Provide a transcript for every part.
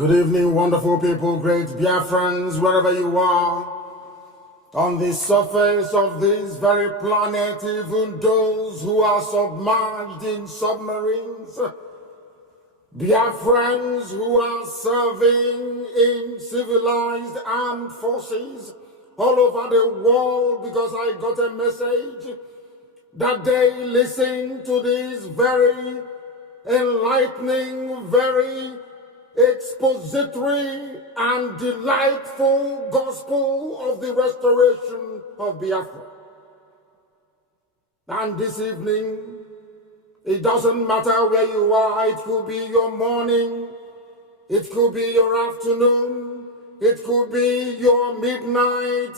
Good evening, wonderful people, great Biafrans, wherever you are. On the surface of this very planet, even those who are submerged in submarines, Biafrans who are serving in civilized armed forces all over the world, because I got a message that they listen to this very enlightening, very expository and delightful gospel of the restoration of Biafra. And this evening, it doesn't matter where you are. It could be your morning, it could be your afternoon, it could be your midnight.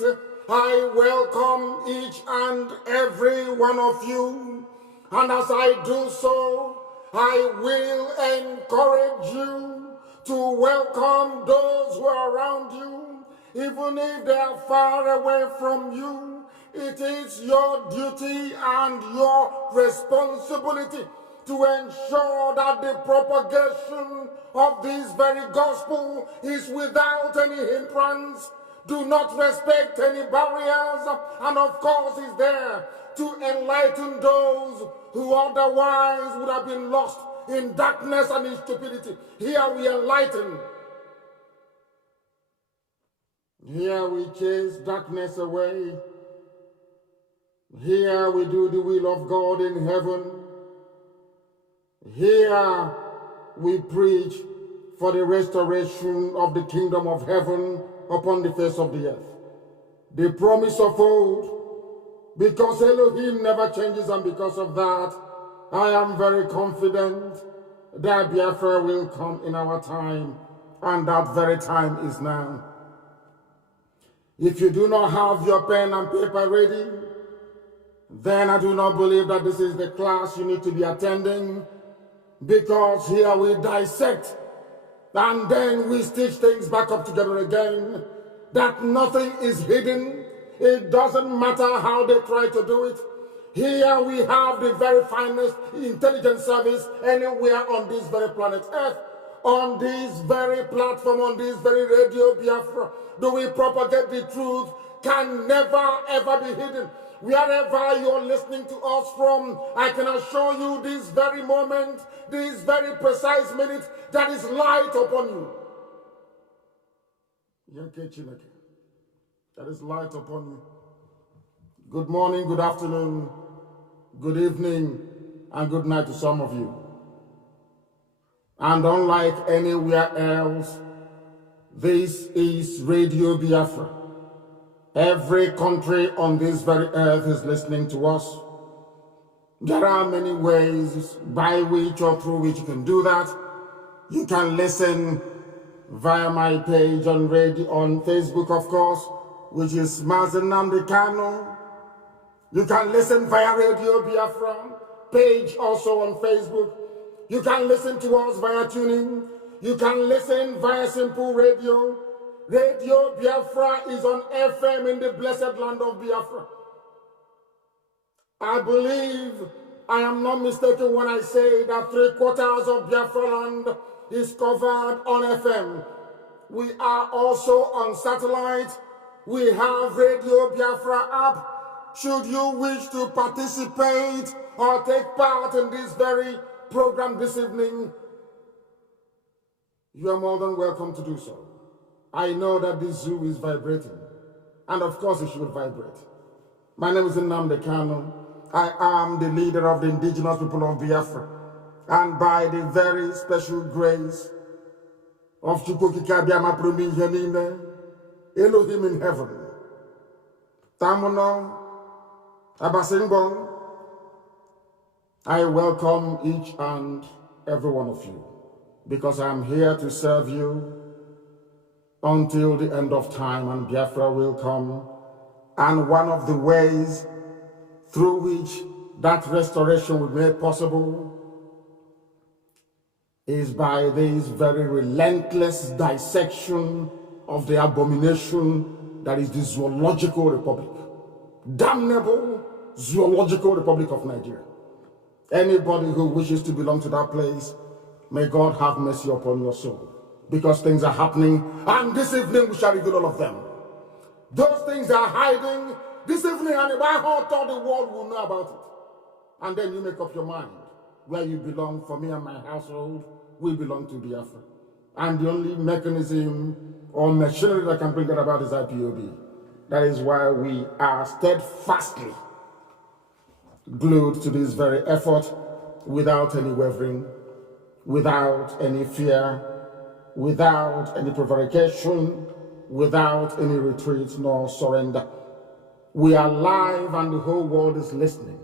I welcome each and every one of you, and as I do so, I will encourage you to welcome those who are around you, even if they are far away from you. It is your duty and your responsibility to ensure that the propagation of this very gospel is without any hindrance. Do not respect any barriers, and of course is there to enlighten those who otherwise would have been lost in darkness and in stupidity. Here we enlighten. Here we chase darkness away. Here we do the will of God in heaven. Here we preach for the restoration of the kingdom of heaven upon the face of the earth. The promise of old, because Elohim never changes, and because of that, I am very confident that Biafra will come in our time, and that very time is now. If you do not have your pen and paper ready, then I do not believe that this is the class you need to be attending, because here we dissect and then we stitch things back up together again, that nothing is hidden. It doesn't matter how they try to do it. Here we have the very finest intelligence service anywhere on this very planet Earth. On this very platform, on this very radio Biafra, do we propagate the truth, can never ever be hidden. Wherever you're listening to us from, I can assure you this very moment, this very precise minute, that is light upon you. That is light upon you. Good morning, good afternoon, good evening, and good night to some of you. And unlike anywhere else, this is Radio Biafra. Every country on this very earth is listening to us. There are many ways by which or through which you can do that. You can listen via my page on radio, on Facebook, of course, which is Mazi Nnamdi Kanu. You can listen via Radio Biafra page, also on Facebook. You can listen to us via tuning. You can listen via Simple Radio. Radio Biafra is on FM in the blessed land of Biafra. I believe I am not mistaken when I say that 3/4 of Biafra land is covered on FM. We are also on satellite. We have Radio Biafra app. Should you wish to participate or take part in this very program this evening, you are more than welcome to do so. I know that this zoo is vibrating, and of course it should vibrate. My name is Nnamdi Kanu. I am the leader of the indigenous people of Biafra, and by the very special grace of Elohim in heaven, Tamuno Abasingbong, I welcome each and every one of you, because I am here to serve you until the end of time, and Biafra will come. And one of the ways through which that restoration will be made possible is by this very relentless dissection of the abomination that is the Zoological Republic. Damnable Zoological Republic of Nigeria. Anybody who wishes to belong to that place, may God have mercy upon your soul. because things are happening, and this evening we shall reveal all of them. Those things are hiding this evening, and about how the world will know about it. And then you make up your mind where you belong. For me and my household, we belong to Biafra. And the only mechanism or machinery that can bring that about is IPOB. That is why we are steadfastly glued to this very effort without any wavering, without any fear, without any prevarication, without any retreat nor surrender. We are live and the whole world is listening.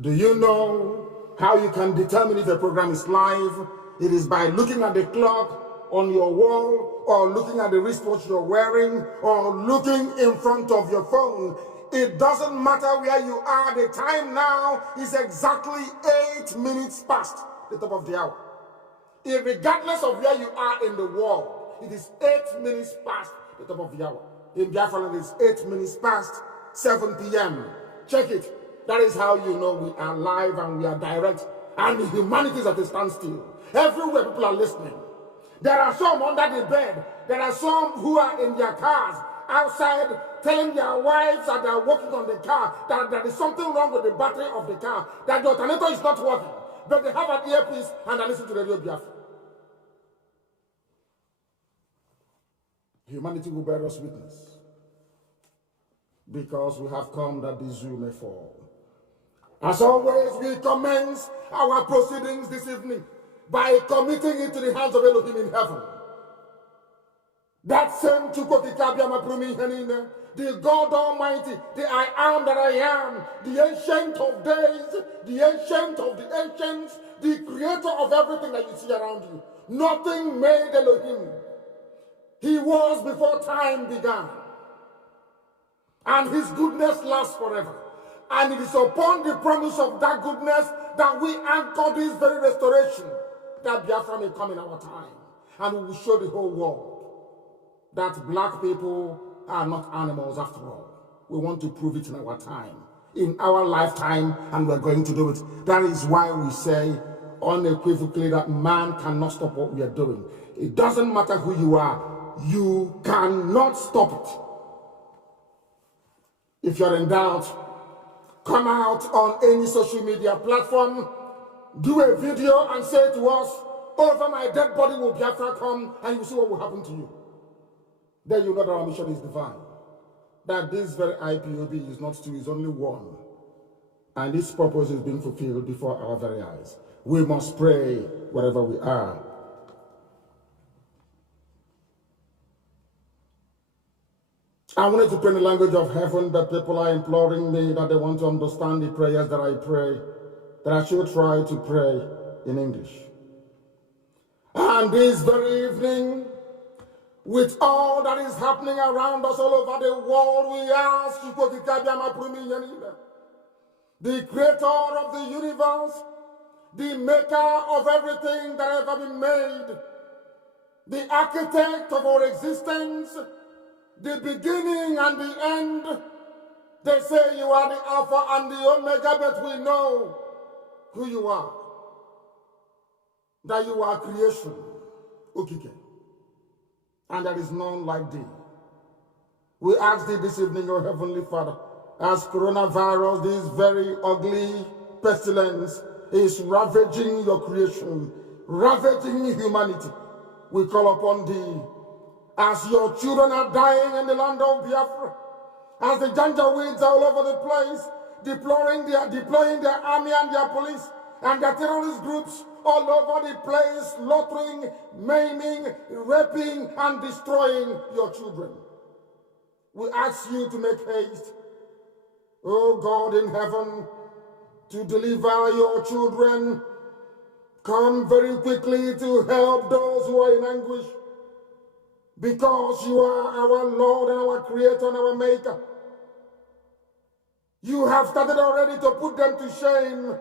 Do you know how you can determine if a program is live? It is by looking at the clock on your wall, or looking at the wristwatch you're wearing, or looking in front of your phone. It doesn't matter where you are. The time now is exactly 8 minutes past the top of the hour. Regardless of where you are in the world, it is 8 minutes past the top of the hour. In Biafra, it is 8 minutes past 7 p.m. Check it. That is how you know we are live and we are direct. And humanity is at a standstill. Everywhere people are listening. There are some under the bed. There are some who are in their cars outside telling their wives that they are working on the car, that there is something wrong with the battery of the car, that the alternator is not working. But they have an earpiece and they listen to Radio Biafra. Humanity will bear us witness, because we have come that the zoo may fall. As always, we commence our proceedings this evening by committing it to the hands of Elohim in heaven. That same the God Almighty, the I am that I am, the Ancient of Days, the Ancient of the Ancients, the Creator of everything that you see around you. Nothing made Elohim. He was before time began. And his goodness lasts forever. And it is upon the promise of that goodness that we anchor this very restoration, that Biafra may come in our time. And we will show the whole world that black people are not animals after all. We want to prove it in our time, in our lifetime, and we're going to do it. That is why we say unequivocally that man cannot stop what we are doing. It doesn't matter who you are. You cannot stop it. If you're in doubt, come out on any social media platform, do a video and say to us, over my dead body will Biafra come, and you see what will happen to you. Then you know that our mission is divine. That this very IPOB is not two, is only one. And its purpose is being fulfilled before our very eyes. We must pray wherever we are. I wanted to pray in the language of heaven, that people are imploring me that they want to understand the prayers that I pray, that I should try to pray in English. And this very evening, with all that is happening around us all over the world, we ask the creator of the universe, the maker of everything that has ever been made, the architect of our existence, the beginning and the end. They say you are the Alpha and the Omega, but we know who you are. That you are creation, Ukike. And there is none like thee. We ask thee this evening, O Heavenly Father, as coronavirus, this very ugly pestilence, is ravaging your creation, ravaging humanity, we call upon thee. As your children are dying in the land of Biafra, as the Janjaweeds are all over the place, deploying their army and their police and their terrorist groups all over the place, slaughtering, maiming, raping, and destroying your children. We ask you to make haste, O God in heaven, to deliver your children. Come very quickly to help those who are in anguish, because you are our Lord and our Creator and our Maker. You have started already to put them to shame.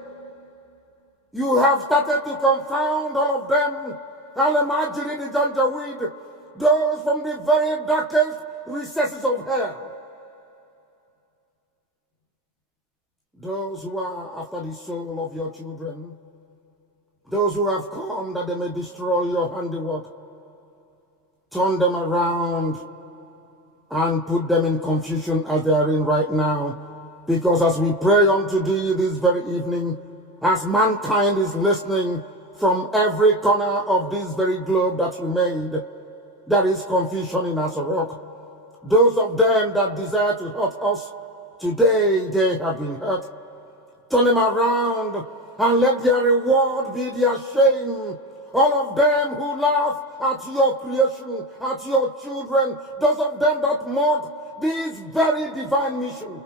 You have started to confound all of them. Al-Majiri, the Janjaweed, those from the very darkest recesses of hell. Those who are after the soul of your children. Those who have come that they may destroy your handiwork. turn them around and put them in confusion as they are in right now. Because as we pray unto thee this very evening, as mankind is listening from every corner of this very globe that you made, there is confusion in Asorok. Those of them that desire to hurt us, today they have been hurt. Turn them around and let their reward be their shame. All of them who laugh at your creation, at your children, those of them that mock this very divine mission,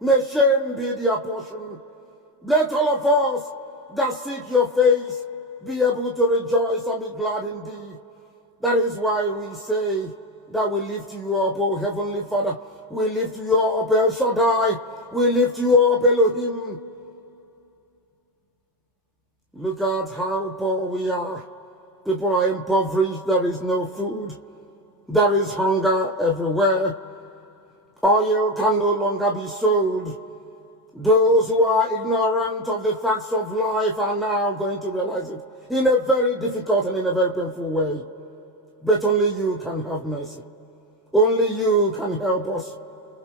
may shame be their portion. Let all of us that seek your face be able to rejoice and be glad in thee. That is why we say that we lift you up, O Heavenly Father. We lift you up, El Shaddai. We lift you up, Elohim. Look at how poor we are. People are impoverished. There is no food. There is hunger everywhere. Oil can no longer be sold. Those who are ignorant of the facts of life are now going to realize it in a very difficult and in a very painful way. But only you can have mercy. Only you can help us.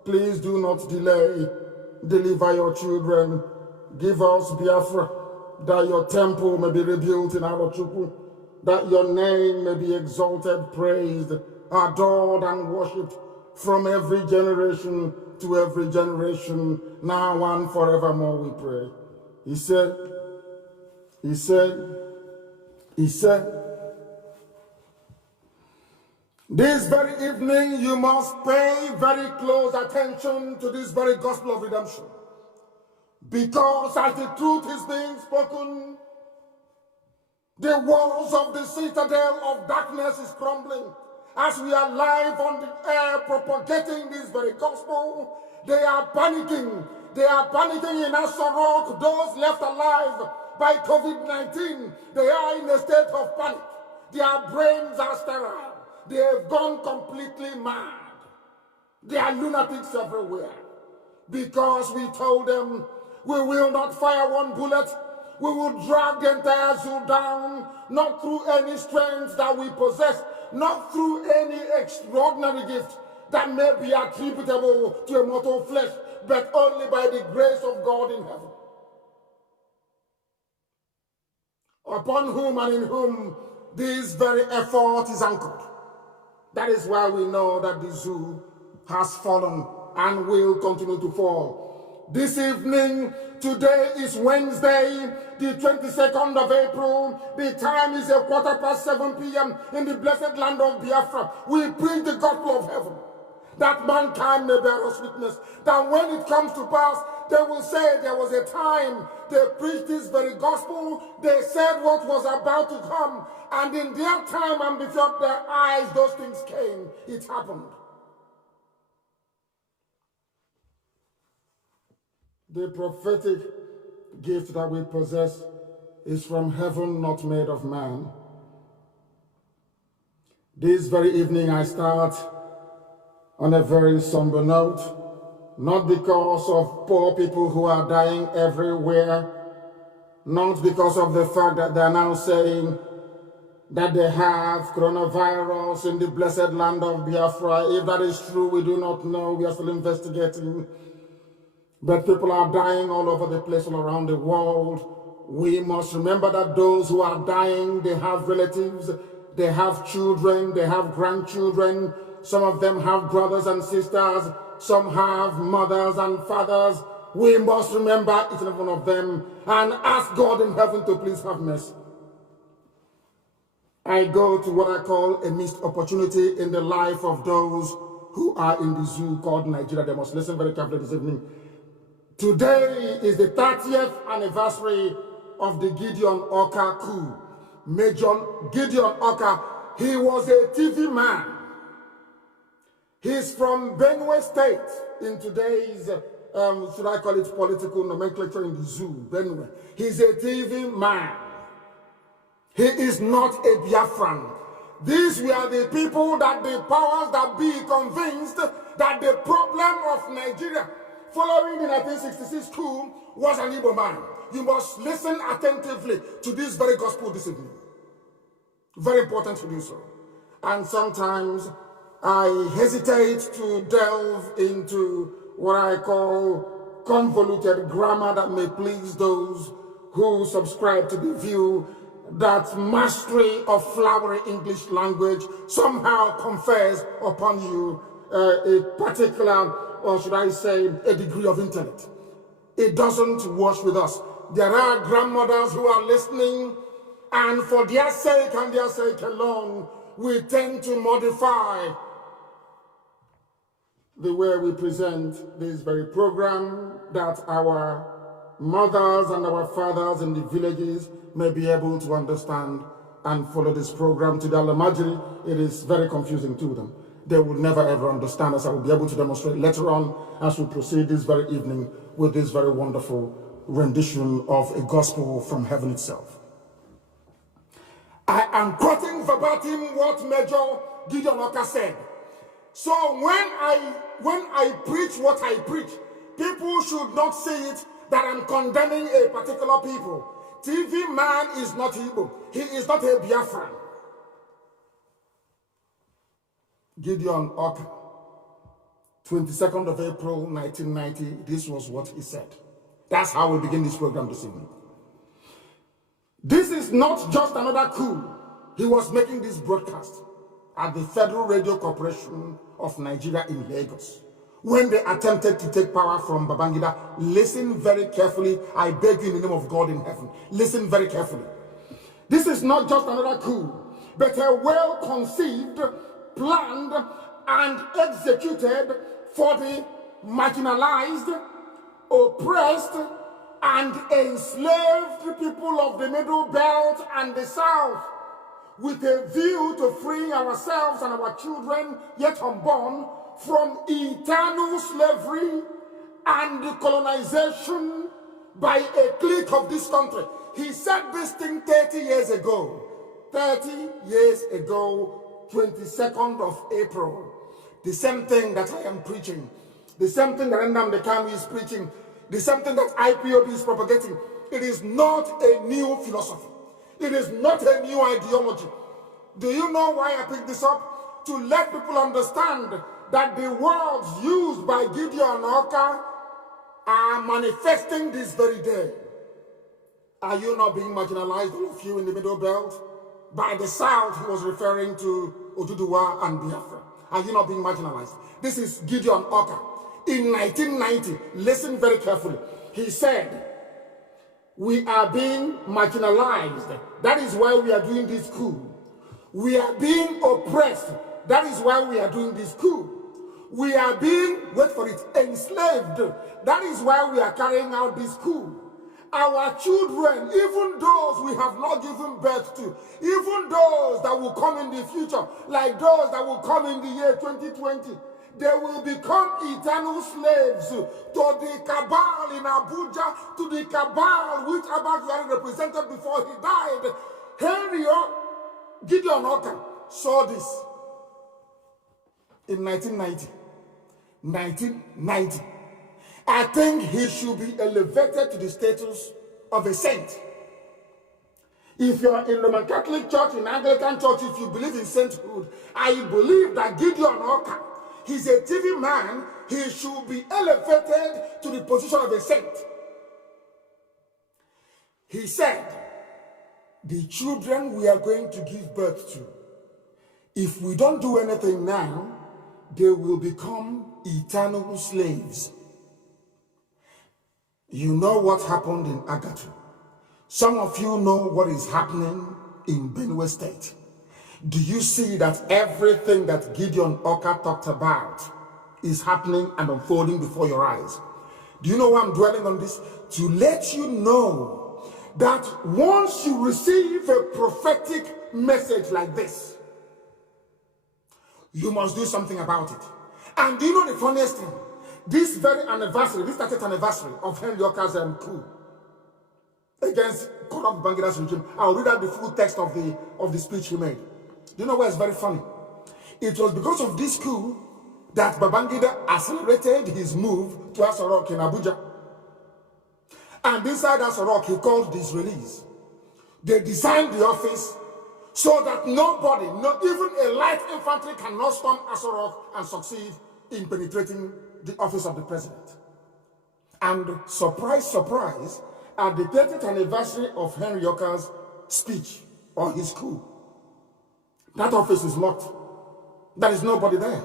Please do not delay. Deliver your children. Give us Biafra, that your temple may be rebuilt in Arochukwu, that your name may be exalted, praised, adored, and worshipped from every generation to every generation, now and forevermore, we pray. He said, this very evening you must pay very close attention to this very gospel of redemption. Because as the truth is being spoken, the walls of the citadel of darkness is crumbling. As we are live on the air propagating this very gospel, they are panicking. They are panicking in Asorok. Those left alive by COVID-19, they are in a state of panic. Their brains are sterile. They have gone completely mad. There are lunatics everywhere. Because we told them, we will not fire one bullet. We will drag the entire zoo down, not through any strength that we possess, not through any extraordinary gift that may be attributable to a mortal flesh, but only by the grace of God in heaven, upon whom and in whom this very effort is anchored. That is why we know that the zoo has fallen and will continue to fall. This evening, today is Wednesday, the 22nd of April. The time is 7:15 p.m. in the blessed land of Biafra. We preach the gospel of heaven, that mankind may bear us witness, that when it comes to pass, they will say there was a time they preached this very gospel, they said what was about to come, and in their time and before their eyes, those things came. It happened. The prophetic gift that we possess is from heaven, not made of man. This very evening I start on a very somber note, not because of poor people who are dying everywhere, not because of the fact that they are now saying that they have coronavirus in the blessed land of Biafra. If that is true, we do not know. We are still investigating. But people are dying all over the place, all around the world. We must remember that those who are dying, they have relatives, they have children, they have grandchildren. Some of them have brothers and sisters. Some have mothers and fathers. We must remember each and every one of them and ask God in heaven to please have mercy. I go to what I call a missed opportunity in the life of those who are in the zoo called Nigeria. They must listen very carefully this evening. Today is the 30th anniversary of the Gideon Oka coup. Major Gideon Oka, he was a TV man. He's from Benue State in today's, should I call it political nomenclature in the zoo, Benue. He's a TV man. He is not a Biafran. These were the people that the powers that be convinced that the problem of Nigeria following the 1966 coup was an Igbo man. You must listen attentively to this very gospel this evening. Very important to do so. and sometimes I hesitate to delve into what I call convoluted grammar that may please those who subscribe to the view that mastery of flowery English language somehow confers upon you a particular, or should I say, a degree of intellect. It doesn't wash with us. There are grandmothers who are listening, and for their sake and their sake alone, we tend to modify the way we present this very program, that our mothers and our fathers in the villages may be able to understand and follow this program. To the Alamajiri, it is very confusing to them. They will never ever understand, as I will be able to demonstrate later on as we proceed this very evening with this very wonderful rendition of a gospel from heaven itself. I am quoting verbatim what Major Gideon Oka said. So when I preach what I preach, people should not see it that I'm condemning a particular people. TV man is not Igbo. He is not a Biafran. Gideon Oka, 22nd of April, 1990, this was what he said. That's how we begin this program this evening. This is not just another coup. He was making this broadcast at the Federal Radio Corporation of Nigeria in Lagos when they attempted to take power from Babangida. Listen very carefully. I beg you in the name of God in heaven. Listen very carefully. This is not just another coup, but a well-conceived, planned, and executed for the marginalized, oppressed, and enslaved people of the Middle Belt and the South, with a view to freeing ourselves and our children yet unborn from eternal slavery and colonization by a clique of this country. He said this thing 30 years ago. 30 years ago, 22nd of April. The same thing that I am preaching. The same thing that Nnamdi Kanu is preaching. The same thing that IPOB is propagating. It is not a new philosophy. It is not a new ideology. Do you know why I picked this up? To let people understand that the words used by Gideon Oka are manifesting this very day. Are you not being marginalized, all of you in the Middle Belt? By the South, he was referring to Oduduwa and Biafra. Are you not being marginalized? This is Gideon Oka. In 1990, listen very carefully, he said, we are being marginalized. That is why we are doing this coup. We are being oppressed. That is why we are doing this coup. We are being, wait for it, enslaved. That is why we are carrying out this coup. Our children, even those we have not given birth to, even those that will come in the future, like those that will come in the year 2020, they will become eternal slaves to the cabal in Abuja, to the cabal which Abba represented before he died. Henry Gideon Oka saw this in 1990. 1990. I think he should be elevated to the status of a saint. If you're in Roman Catholic Church, in Anglican Church, if you believe in sainthood, I believe that Gideon Oka, he's a TV man, he should be elevated to the position of a saint. He said, the children we are going to give birth to, if we don't do anything now, they will become eternal slaves. You know what happened in Agatu. Some of you know what is happening in Benue State. Do you see that everything that Gideon Oka talked about is happening and unfolding before your eyes? Do you know why I'm dwelling on this? To let you know that once you receive a prophetic message like this, you must do something about it. And do you know the funniest thing? This very anniversary, this 30th anniversary of Henry Oka's coup against Babangida's regime, I'll read out the full text of the speech he made. Do you know why it's very funny? It was because of this coup that Babangida accelerated his move to Asorok in Abuja. And inside Asorok, he called this release. They designed the office so that nobody, not even a light infantry, cannot storm Aso Rock and succeed in penetrating the office of the president. And surprise, surprise, at the 30th anniversary of Henry Yoka's speech or his coup, that office is locked. There is nobody there.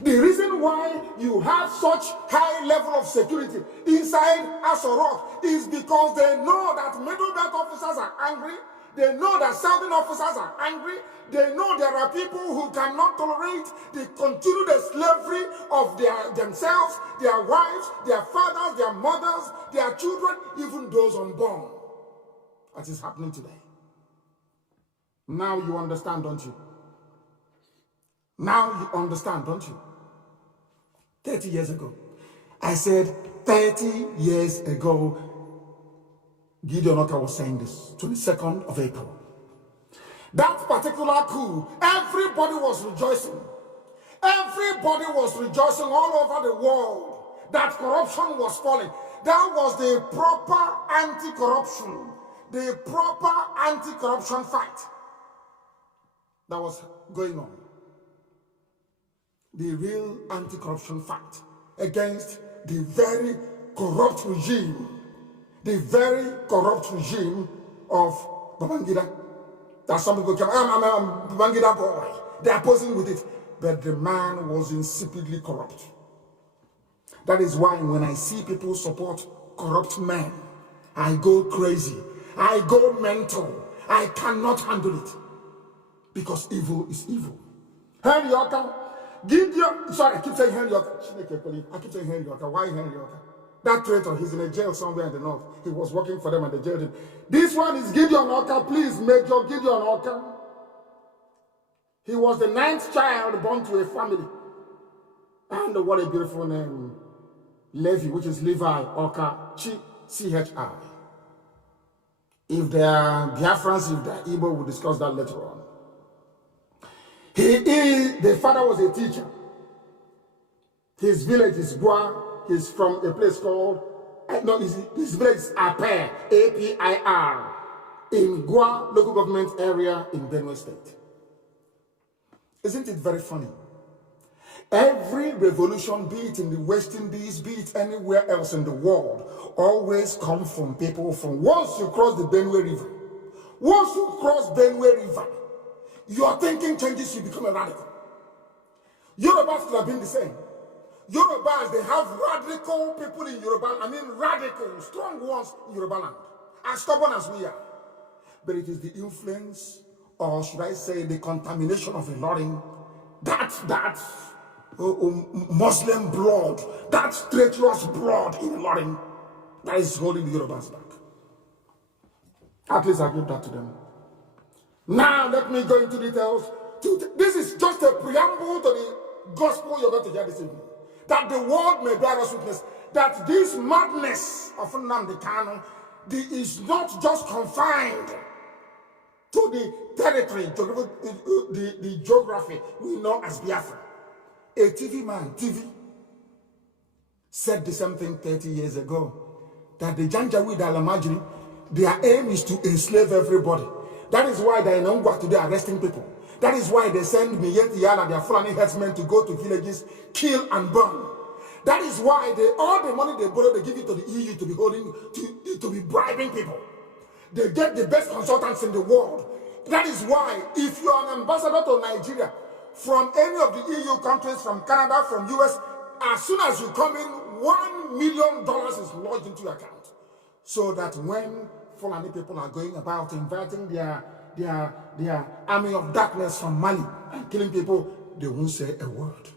The reason why you have such high level of security inside Aso Rock is because they know that middle belt officers are angry. They know that southern officers are angry. They know there are people who cannot tolerate the continued slavery of themselves, their wives, their fathers, their mothers, their children, even those unborn. That is happening today. Now you understand, don't you? Now you understand, don't you? 30 years ago. I said 30 years ago, Gideon Oka was saying this, 22nd of April. That particular coup, everybody was rejoicing. Everybody was rejoicing all over the world that corruption was falling. That was the proper anti-corruption, the proper anti-corruption fight that was going on. The real anti-corruption fight against the very corrupt regime, of Babangida. That some people come, I'm Babangida boy. They are posing with it. But the man was insipidly corrupt. That is why when I see people support corrupt men, I go crazy. I go mental. I cannot handle it. Because evil is evil. Henry Yoka, Gideon, sorry, I keep saying Henry Yoka. I keep saying Henry Yoka. Why Henry Yoka? That traitor, he's in a jail somewhere in the north. He was working for them and they jailed him. This one is Gideon Oka, please, Major Gideon Oka. He was the 9th child born to a family. And what a beautiful name. Levi, which is Levi Oka, C-H-I. If they are Biafrans, if they are Igbo, we'll discuss that later on. The father was a teacher. His village is Gua. He's from a place called, no, his village is Apir, A-P-I-R, in Gua local government area in Benue State. Isn't it very funny? Every revolution, be it in the West Indies, be it anywhere else in the world, always comes from people from once you cross the Benue River. Once you cross Benue River, your thinking changes, you become a radical. Yorubas could have been the same. Yorubas, they have radical people in Yoruba, I mean radical, strong ones in Yoruba land, as stubborn as we are. But it is the influence, or should I say the contamination of Ilorin, that Muslim blood, that treacherous blood in Ilorin, that is holding the Yorubas back. At least I give that to them. Now let me go into details. This is just a preamble to the gospel you're going to hear this evening. That the world may bear us witness that this madness of Nnamdi Kanu is not just confined to the territory, the geography we know as Biafra. A TV man, said the same thing 30 years ago, that the Janjaweed Alamajiri, their aim is to enslave everybody. That is why they are in Ongwa today arresting people. That is why they send Miyeti Yala, their Fulani herdsmen, to go to villages, kill and burn. That is why all the money they borrow, they give it to the EU to be holding, to be bribing people. They get the best consultants in the world. That is why, if you are an ambassador to Nigeria, from any of the EU countries, from Canada, from US, as soon as you come in, $1 million is lodged into your account. So that when Fulani people are going about inviting their army of darkness from Mali and killing people, they won't say a word.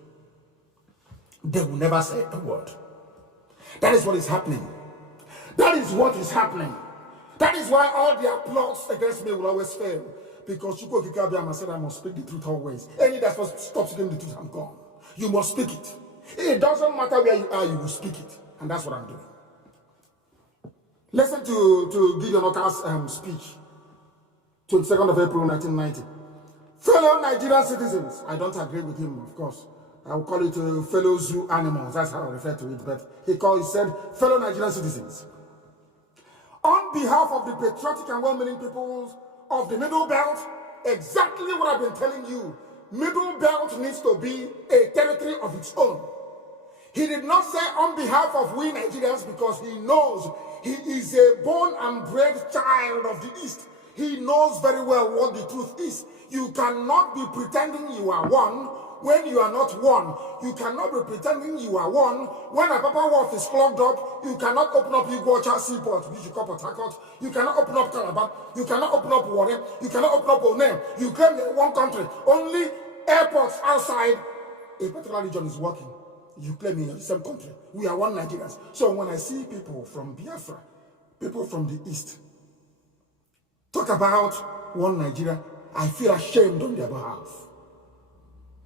They will never say a word. That is what is happening. That is what is happening. That is why all their plots against me will always fail. Because Chuko Kikabiama said I must speak the truth always. Any that stops speaking the truth, I'm gone. You must speak it. It doesn't matter where you are, you will speak it. And that's what I'm doing. Listen to Gideon Oka's speech, 22nd of April 1990. Fellow Nigerian citizens, I don't agree with him, of course. I will call it fellow zoo animals, that's how I refer to it. But he said, fellow Nigerian citizens, on behalf of the patriotic and well-meaning peoples of the Middle Belt exactly what I've been telling you. Middle Belt needs to be a territory of its own. He did not say on behalf of we Nigerians because he knows he is a born and bred child of the East. He knows very well what the truth is. You cannot be pretending you are one when you are not one. You cannot be pretending you are one when a Papa Wharf is clogged up. You cannot open up Iguacha Seaport, which you call Port Harcourt. You cannot open up Calabar. You cannot open up Warren. You cannot open up Onem. You claim you're one country. Only airports outside a particular region is working. You claim you're the same country. We are one Nigerians. So when I see people from Biafra, people from the East, talk about one Nigeria, I feel ashamed on their behalf.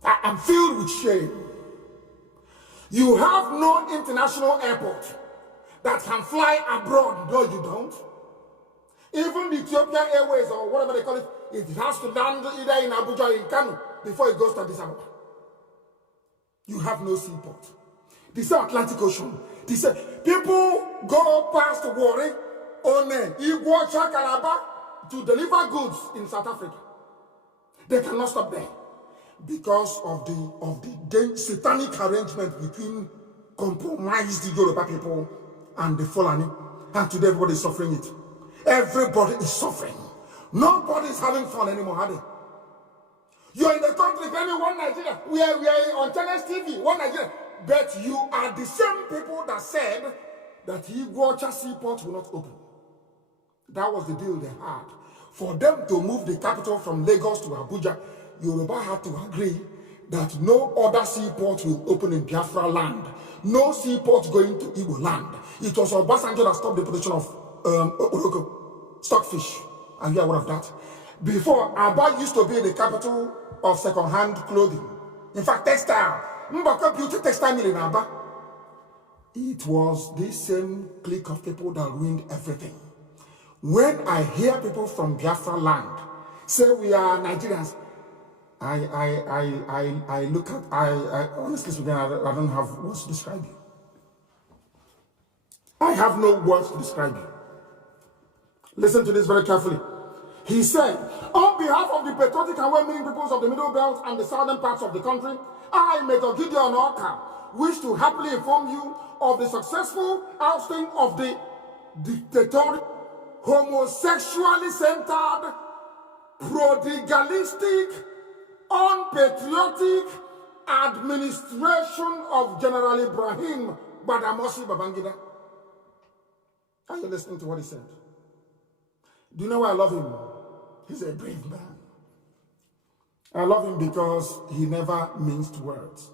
I am filled with shame. You have no international airport that can fly abroad. No, you don't. Even the Ethiopian Airways or whatever they call it, it has to land either in Abuja or in Kanu before it goes to Addis Ababa. You have no seaport. The same Atlantic Ocean. They say people go past Warri, One, Iguacha, Calabar to deliver goods in South Africa. They cannot stop there because of the satanic arrangement between compromised Yoruba people and the Fulani. And today everybody is suffering it. Everybody is suffering. Nobody is having fun anymore, are they? You're in the country claiming one Nigeria. We are on Channels TV, one Nigeria. But you are the same people that said that Iguacha Seaport will not open. That was the deal they had. For them to move the capital from Lagos to Abuja, Yoruba had to agree that no other seaport will open in Biafra land. No seaport going to Igbo land. It was Obasanjo that stopped the production of stockfish. And you are aware of that. Before, Aba used to be the capital of second-hand clothing. In fact, textile. Mbaka beauty textile mill in Aba. It was this same clique of people that ruined everything. When I hear people from Biafra land say we are Nigerians, I look at, honestly speaking, I don't have words to describe you. I have no words to describe you. Listen to this very carefully. He said, on behalf of the patriotic and well-meaning peoples of the Middle Belt and the southern parts of the country, I, Major Gideon Oka, wish to happily inform you of the successful ousting of the dictatorial, homosexually centered, prodigalistic, unpatriotic administration of General Ibrahim Badamasi Babangida. Are you listening to what he said? Do you know why I love him? He's a brave man. I love him because he never minced words.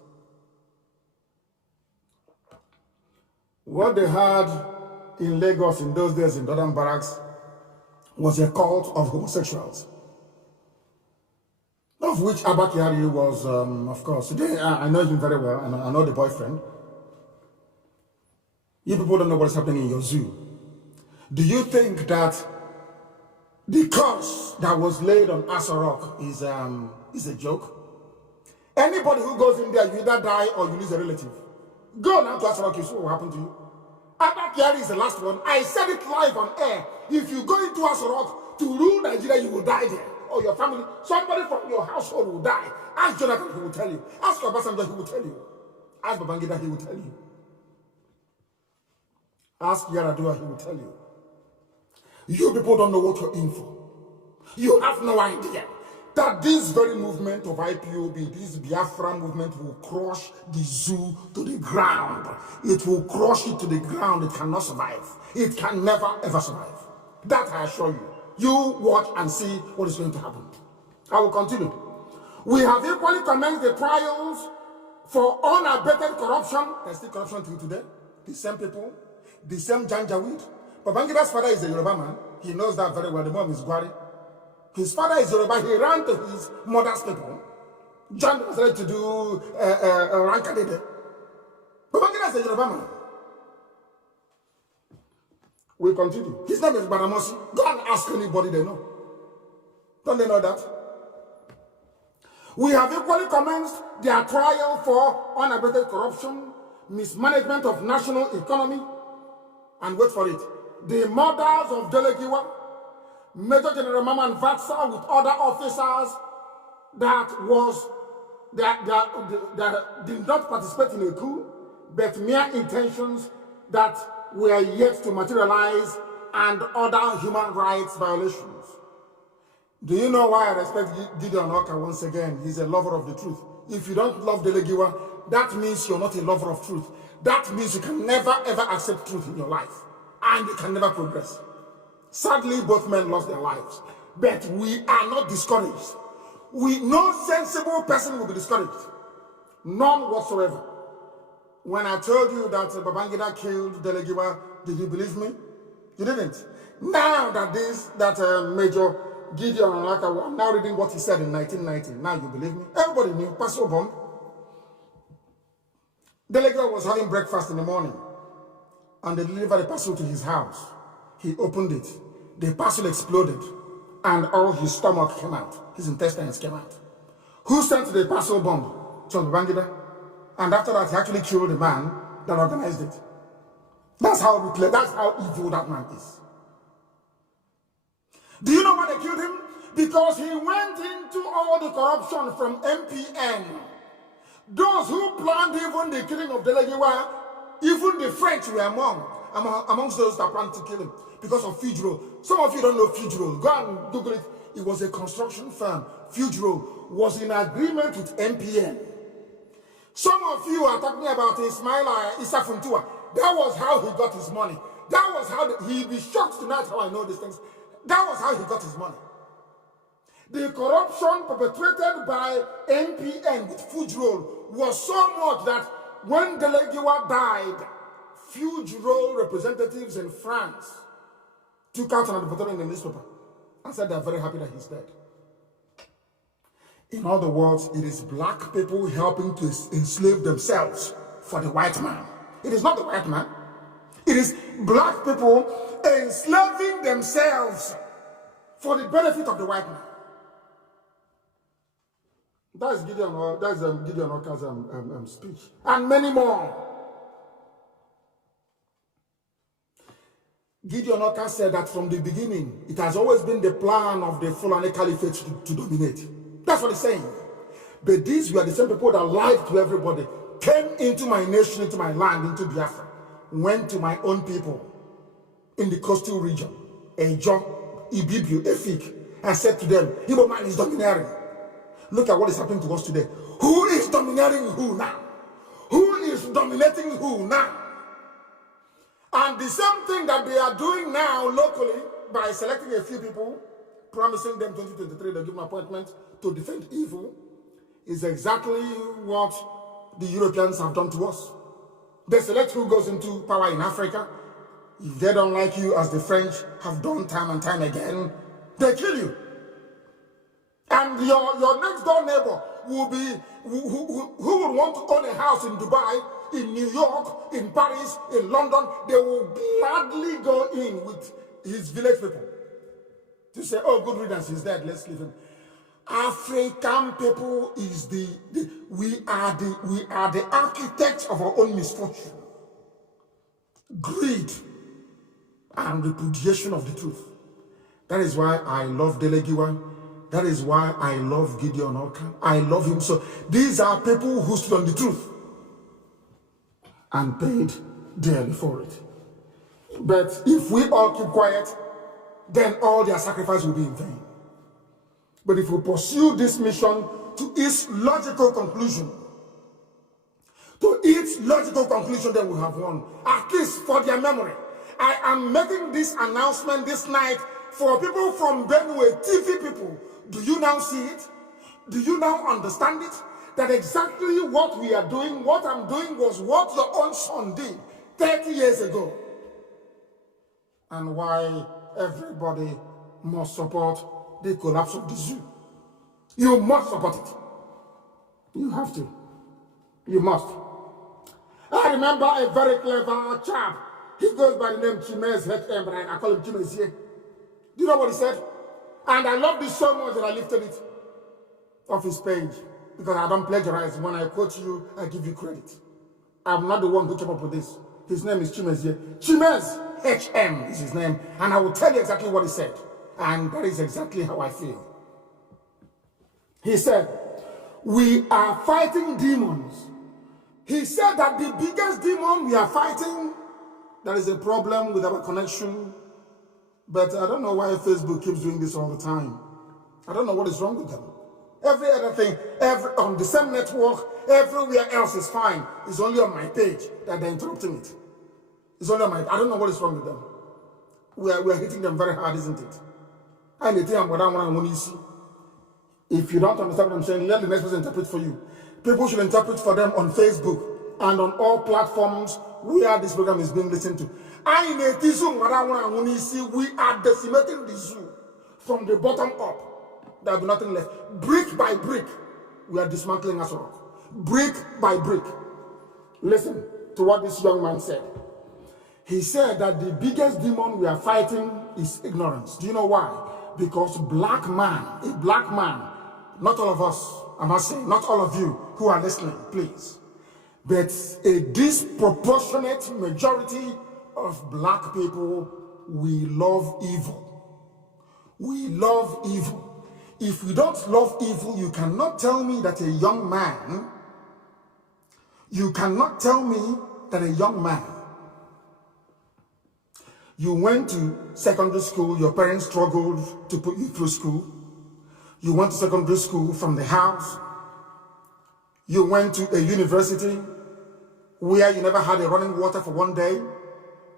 What they had in Lagos in those days in Northern Barracks was a cult of homosexuals, of which Abba Kyari was, of course. I know him very well, and I know the boyfriend. You people don't know what is happening in your zoo. Do you think that the curse that was laid on Asarok is a joke? Anybody who goes in there, you either die or you lose a relative. Go now to Asarok, you see what will happen to you. Abba Kyari is the last one. I said it live on air. If you go into Asarok to rule Nigeria, you will die there. Or your family, somebody from your household will die. Ask Jonathan, he will tell you. Ask Obasanjo, he will tell you. Ask Babangida, he will tell you. Ask Yaradua, he will tell you. You people don't know what you're in for. You have no idea that this very movement of IPOB, this Biafra movement, will crush the zoo to the ground. It will crush it to the ground. It cannot survive. It can never, ever survive. That I assure you. You watch and see what is going to happen. I will continue. We have equally commenced the trials for unabated corruption. There's still corruption till today. The same people, the same Janjaweed. Babangida's father is a Yoruba man. He knows that very well. The mom is Gwari. His father is Yoruba. He ran to his mother's people. John was ready to do Rankadede. Babangida is a Yoruba man. We continue. His name is Baramosi. Go and ask anybody they know. Don't they know that? We have equally commenced their trial for unabated corruption, mismanagement of national economy, and wait for it, the murders of Delegiwa, Major General Maman Vatsa with other officers that did not participate in a coup, but mere intentions that were yet to materialize and other human rights violations. Do you know why I respect Gideon Oka once again? He's a lover of the truth. If you don't love Delegiwa, that means you're not a lover of truth. That means you can never ever accept truth in your life. And you can never progress. Sadly, both men lost their lives. But we are not discouraged. No sensible person will be discouraged. None whatsoever. When I told you that Babangida killed Delegiwa, did you believe me? You didn't. Now that Major Gideon Onaka, I'm now reading what he said in 1990. Now you believe me? Everybody knew. Paso bomb. Delegiwa was having breakfast in the morning, and they delivered a parcel to his house. He opened it. The parcel exploded, and all his stomach came out. His intestines came out. Who sent the parcel bomb? John Babangida. And after that, he actually killed the man that organized it. That's how evil that man is. Do you know why they killed him? Because he went into all the corruption from MPN. Those who planned even the killing of Delegiwa, even the French were amongst those that planned to kill him because of Fugro. Some of you don't know Fugro. Go and Google it. It was a construction firm. Fugro was in agreement with MPN. Some of you are talking about Ismaila Isafuntua. That was how he got his money. That was how he'll be shocked tonight how I know these things. That was how he got his money. The corruption perpetrated by MPN with Fugro was so much that when Delegiwa died, Fugro representatives in France took out an advertisement in the newspaper and said they're very happy that he's dead. In other words, it is black people helping to enslave themselves for the white man. It is not the white man. It is black people enslaving themselves for the benefit of the white man. That's Gideon Oka's speech. And many more. Gideon Oka said that from the beginning, it has always been the plan of the Fulani Caliphate to dominate. That's what he's saying. But these were the same people that lied to everybody, came into my nation, into my land, into Biafra, went to my own people in the coastal region, Ejo, Ibibio, Efik, and said to them, Igbo man is domineering. Look at what is happening to us today. Who is domineering who now? Who is dominating who now? And the same thing that they are doing now locally by selecting a few people, promising them 2023, they'll give them appointment to defend evil, is exactly what the Europeans have done to us. They select who goes into power in Africa. If they don't like you, as the French have done time and time again, they kill you. And your next door neighbor will be, who will want to own a house in Dubai, in New York, in Paris, in London. They will gladly go in with his village people to say, oh, good riddance, he's dead, let's leave him. African people is we are the architects of our own misfortune. Greed and repudiation of the truth. That is why I love Delegiwa. That is why I love Gideon Oka. I love him so. These are people who stood on the truth and paid dearly for it. But if we all keep quiet, then all their sacrifice will be in vain. But if we pursue this mission to its logical conclusion, then we have won, at least for their memory. I am making this announcement this night for people from Benue, TV people. Do you now see it? Do you now understand it? That exactly what we are doing, what I'm doing was what your own son did 30 years ago. And why everybody must support the collapse of the zoo. You must support it. You have to. You must. I remember a very clever chap. He goes by the name Chimez HM, but I call him Chimez here. Do you know what he said? And I love this so much that I lifted it off his page. Because I don't plagiarize. When I quote you, I give you credit. I'm not the one who came up with this. His name is Chimez here. Chimez HM is his name. And I will tell you exactly what he said. And that is exactly how I feel. He said, we are fighting demons. He said that the biggest demon we are fighting, there is a problem with our connection. But I don't know why Facebook keeps doing this all the time. I don't know what is wrong with them. Every other thing, on the same network, everywhere else is fine. It's only on my page that they're interrupting it. It's only on my, I don't know what is wrong with them. We are hitting them very hard, isn't it? And the thing I'm going to see. If you don't understand what I'm saying, let the next person interpret for you. People should interpret for them on Facebook and on all platforms where this program is being listened to. We are decimating the zoo from the bottom up. There will be nothing left. Brick by brick, we are dismantling Asorok. Brick by brick. Listen to what this young man said. He said that the biggest demon we are fighting is ignorance. Do you know why? Because a black man, not all of us, I must say, not all of you who are listening, please, but a disproportionate majority of black people, we love evil. We love evil. If we don't love evil, you cannot tell me that a young man, you went to secondary school, your parents struggled to put you through school. You went to secondary school from the house. You went to a university where you never had a running water for one day,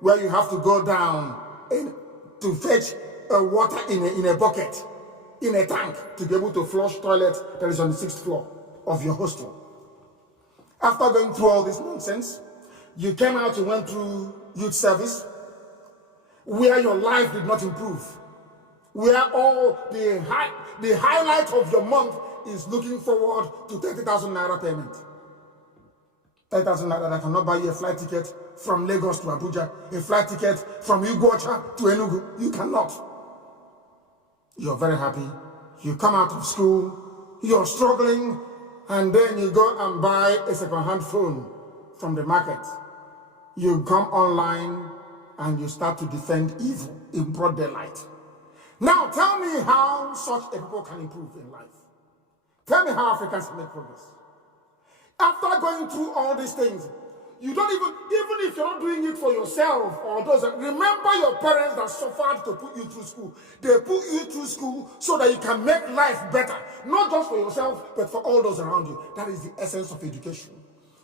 where you have to go down to fetch water in a bucket, in a tank, to be able to flush toilet that is on the 6th floor of your hostel. After going through all this nonsense, you came out, you went through youth service, where your life did not improve, where all the highlight of your month is looking forward to 30,000 naira payment. 30,000 naira that cannot buy you a flight ticket from Lagos to Abuja, a flight ticket from Iguacha to Enugu. You cannot. You're very happy. You come out of school, you're struggling, and then you go and buy a second-hand phone from the market. You come online and you start to defend evil in broad daylight. Now tell me how such a people can improve in life. Tell me how Africans can make progress. After going through all these things, you don't even if you're not doing it for yourself or those, remember your parents that suffered to put you through school. They put you through school so that you can make life better, not just for yourself, but for all those around you. That is the essence of education.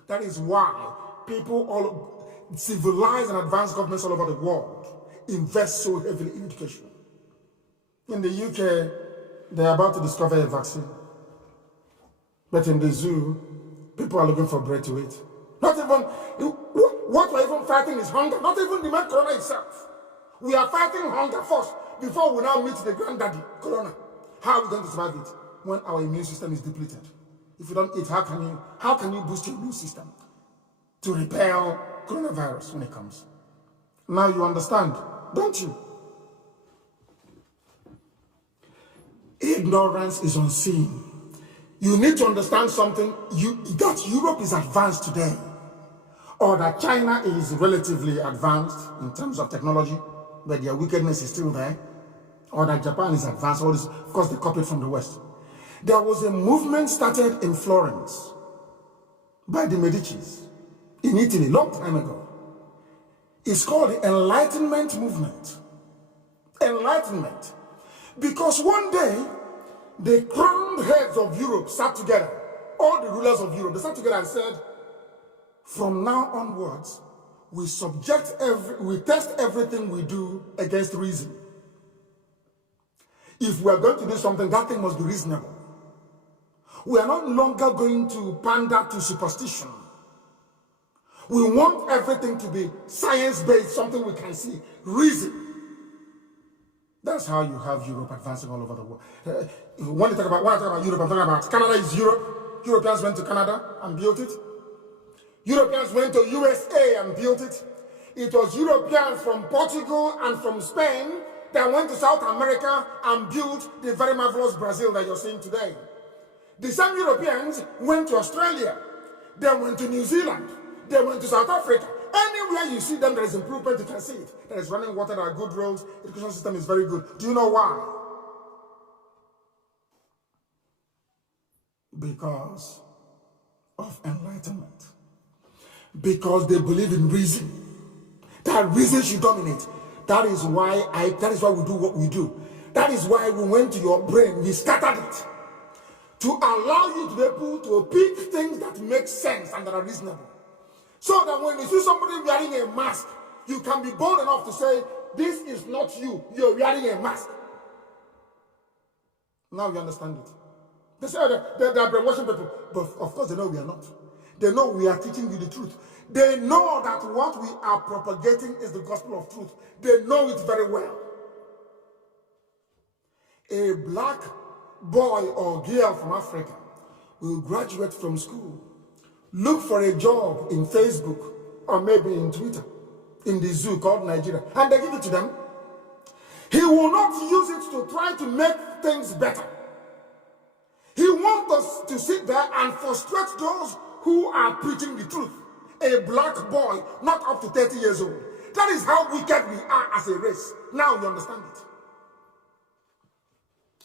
That is why people, civilized and advanced governments all over the world, invest so heavily in education. In the UK, they're about to discover a vaccine. But in the zoo, people are looking for bread to eat. Not even, what we're even fighting is hunger. Not even the man corona itself. We are fighting hunger first before we now meet the granddaddy, corona. How are we going to survive it when our immune system is depleted? If you don't eat, how can you boost your immune system to repel coronavirus when it comes? Now you understand, don't you? Ignorance is unseen. You need to understand something, that Europe is advanced today, or that China is relatively advanced in terms of technology, but their wickedness is still there, or that Japan is advanced, all this, of course they copied from the West. There was a movement started in Florence by the Medicis in Italy, long time ago. It's called the Enlightenment movement. Enlightenment. Because one day, the crowned heads of Europe sat together, all the rulers of Europe, they sat together and said, from now onwards, we test everything we do against reason. If we are going to do something, that thing must be reasonable. We are no longer going to pander to superstition. We want everything to be science-based, something we can see, reason. That's how you have Europe advancing all over the world. When I talk about Europe, I'm talking about Canada is Europe. Europeans went to Canada and built it. Europeans went to USA and built it. It was Europeans from Portugal and from Spain that went to South America and built the very marvelous Brazil that you're seeing today. The same Europeans went to Australia. They went to New Zealand. They went to South Africa. Anywhere Anywhere you see them, there is improvement, you can see it. There is running water, there are good roads, education system is very good. Do you know why? Because of enlightenment. Because they believe in reason. That reason should dominate. That is why we do what we do. That is why we went to your brain, we scattered it. To allow you to be able to pick things that make sense and that are reasonable. So that when you see somebody wearing a mask, you can be bold enough to say, this is not you, you're wearing a mask. Now you understand it. They say they're brainwashing people, but of course they know we are not. They know we are teaching you the truth. They know that what we are propagating is the gospel of truth. They know it very well. A black boy or girl from Africa will graduate from school, look for a job in Facebook or maybe in Twitter, in the zoo called Nigeria, and they give it to them. He will not use it to try to make things better. He wants us to sit there and frustrate those who are preaching the truth. A black boy, not up to 30 years old. That is how wicked we are as a race. Now you understand it.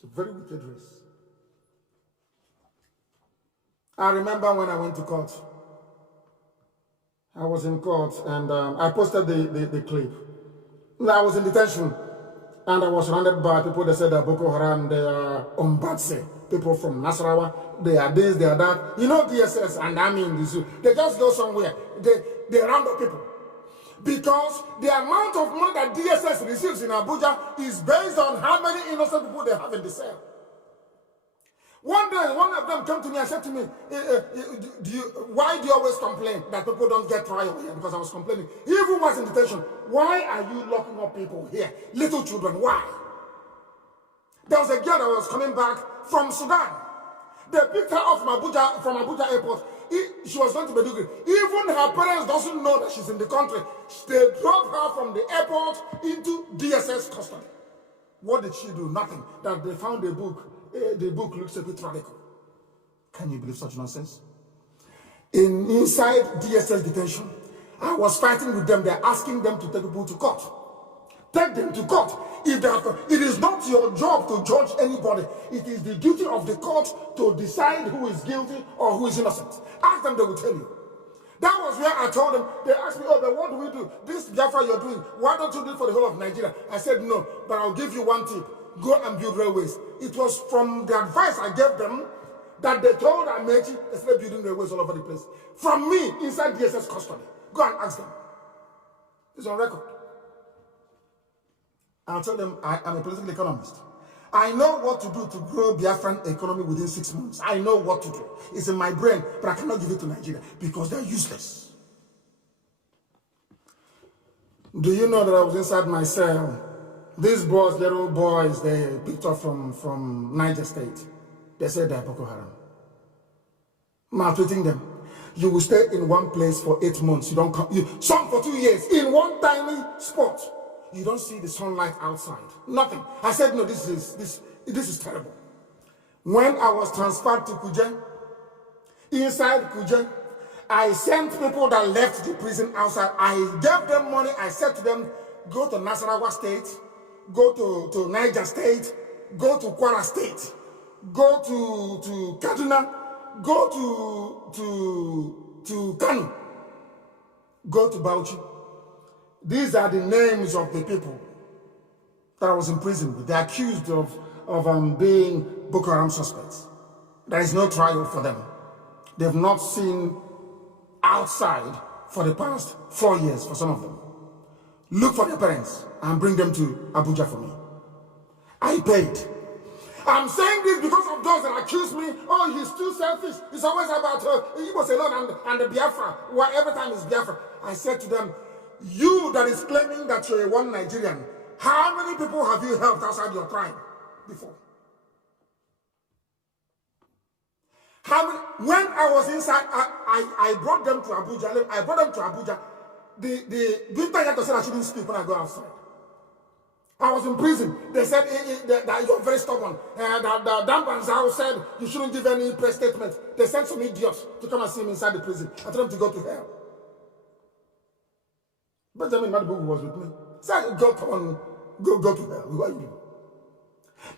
A very wicked race. I remember when I went to court. I was in court and I posted the clip. I was in detention and I was surrounded by people that said that Boko Haram, they are Ombatse. People from Nasarawa, they are this, they are that. You know DSS and Army in the zoo. They just go somewhere. They round up people. Because the amount of money that DSS receives in Abuja is based on how many innocent people they have in the cell. One day, one of them came to me and said to me, why do you always complain that people don't get trial here? Because I was complaining. He even was in detention. Why are you locking up people here? Little children, why? There was a girl that was coming back from Sudan. They picked her up from Abuja airport. She was going to Maiduguri. Even her parents doesn't know that she's in the country. They drove her from the airport into DSS custody. What did she do? Nothing. That they found a book. The book looks a bit radical. Can you believe such nonsense? Inside DSS detention, I was fighting with them. They're asking them to take people to court. Take them to court. It is not your job to judge anybody. It is the duty of the court to decide who is guilty or who is innocent. Ask them, they will tell you. That was where I told them. They asked me, oh, but what do we do? This Biafra you're doing, why don't you do it for the whole of Nigeria? I said, no, but I'll give you one tip. Go and build railways. It was from the advice I gave them that they told Amechi they started building railways all over the place. From me, inside DSS custody. Go and ask them. It's on record. I'll tell them I'm a political economist. I know what to do to grow Biafran economy within 6 months. I know what to do. It's in my brain, but I cannot give it to Nigeria because they're useless. Do you know that I was inside my cell? These boys, little boys, they picked up from Niger State. They said they're Boko Haram. Maltreating them. You will stay in one place for 8 months. You don't come. Some for 2 years in one tiny spot. You don't see the sunlight outside. Nothing. I said, no, this is terrible. When I was transferred to Kuje, inside Kuje, I sent people that left the prison outside. I gave them money. I said to them, go to Nasarawa State, go to Niger State, go to Kwara State, go to Kaduna, go to Kanu, go to Bauchi. These are the names of the people that I was in prison with. They're accused of being Boko Haram suspects. There is no trial for them. They've not seen outside for the past 4 years for some of them. Look for their parents and bring them to Abuja for me. I paid. I'm saying this because of those that accuse me, oh, he's too selfish. It's always about Igbo alone and the Biafra, where every time is Biafra. I said to them, you that is claiming that you're a one Nigerian, how many people have you helped outside your tribe before? How many? When I was inside, I brought them to Abuja. I brought them to Abuja. The Binta Yato said I shouldn't speak when I go outside. I was in prison. They said that you're very stubborn. The Dambanzao said you shouldn't give any press statement. They sent some idiots to come and see me inside the prison. I told them to go to hell. Benjamin Madibu was with me. Said, go, come on, go to hell. Who are you?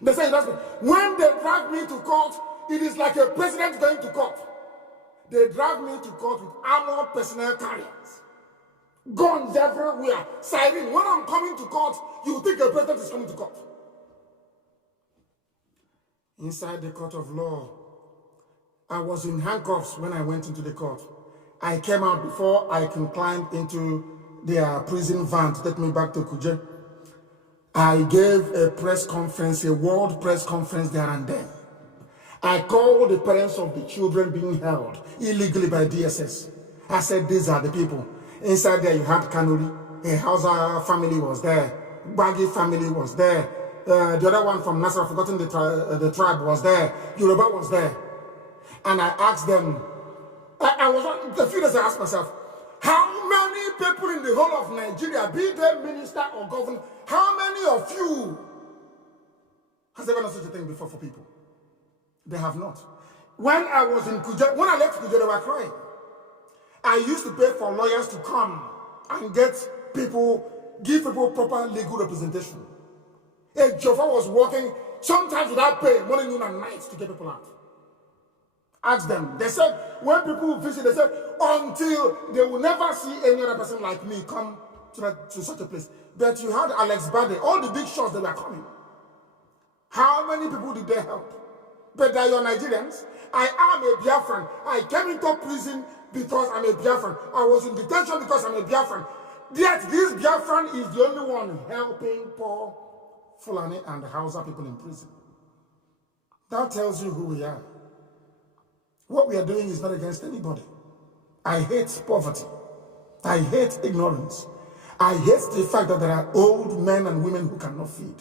They say that's me. When they drag me to court, it is like a president going to court. They drag me to court with armored personnel carriers. Guns everywhere, siren. When I'm coming to court, you think a president is coming to court. Inside the court of law, I was in handcuffs when I went into the court. I came out before I can climb into their prison van to take me back to Kuje. I gave a press conference, a world press conference there and then. I called the parents of the children being held illegally by DSS. I said, these are the people. Inside there you had Kanuri, a Hausa family was there, Bagi family was there, the other one from Nasser, I've forgotten the tribe was there, Yoruba was there. And I asked them, I was a few days I asked myself, how many people in the whole of Nigeria, be they minister or governor, how many of you has ever done such a thing before for people? They have not. When I was in Kuje, when I left Kuje, they were crying. I used to pay for lawyers to come and give people proper legal representation. A Joffa was working sometimes without pay, morning, noon, and night to get people out. Ask them. They said, when people visit, they said, until they will never see any other person like me come to such a place. But you had Alex Bade, all the big shots that were coming. How many people did they help? But they are Nigerians. I am a Biafran. I came into prison because I'm a Biafran. I was in detention because I'm a Biafran. Yet this Biafran is the only one helping poor Fulani and Hausa people in prison. That tells you who we are. What we are doing is not against anybody. I hate poverty. I hate ignorance. I hate the fact that there are old men and women who cannot feed.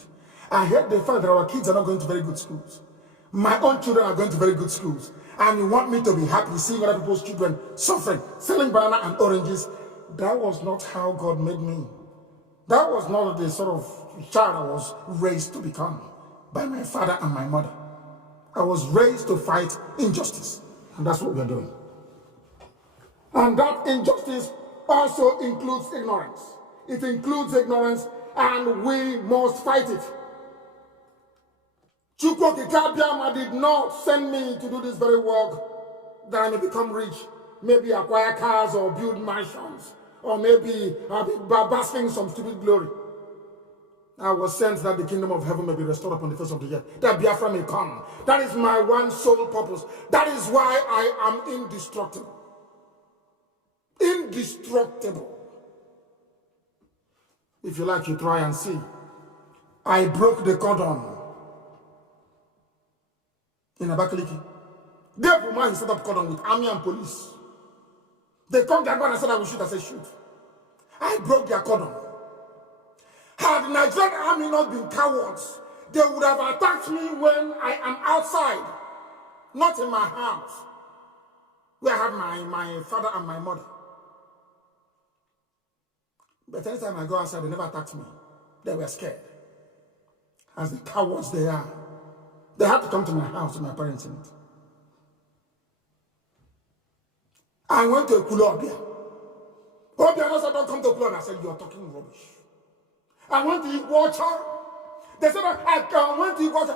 I hate the fact that our kids are not going to very good schools. My own children are going to very good schools. And you want me to be happy seeing other people's children suffering, selling banana and oranges. That was not how God made me. That was not the sort of child I was raised to become by my father and my mother. I was raised to fight injustice. And that's what we are doing. And that injustice also includes ignorance. It includes ignorance, and we must fight it. Chukwu Kikabiama did not send me to do this very work that I may become rich, maybe acquire cars or build mansions, or maybe I'll be basking some stupid glory. I was sent that the kingdom of heaven may be restored upon the face of the earth, that Biafra may come. That is my one sole purpose. That is why I am indestructible. Indestructible. If you like, you try and see. I broke the cordon in Abakaliki. Therefore, he set up cordon with army and police. They come to and said, I will shoot. I said, shoot. I broke their cordon. Had the Nigerian army not been cowards, they would have attacked me when I am outside, not in my house, where I have my father and my mother. But anytime I go outside, they never attacked me. They were scared. As the cowards they are, they had to come to my house with my parents in it. I went to a Kulobia. Obia said, don't come to Kulobia. I said, you are talking rubbish. I went to eat water. They said, I went to eat water.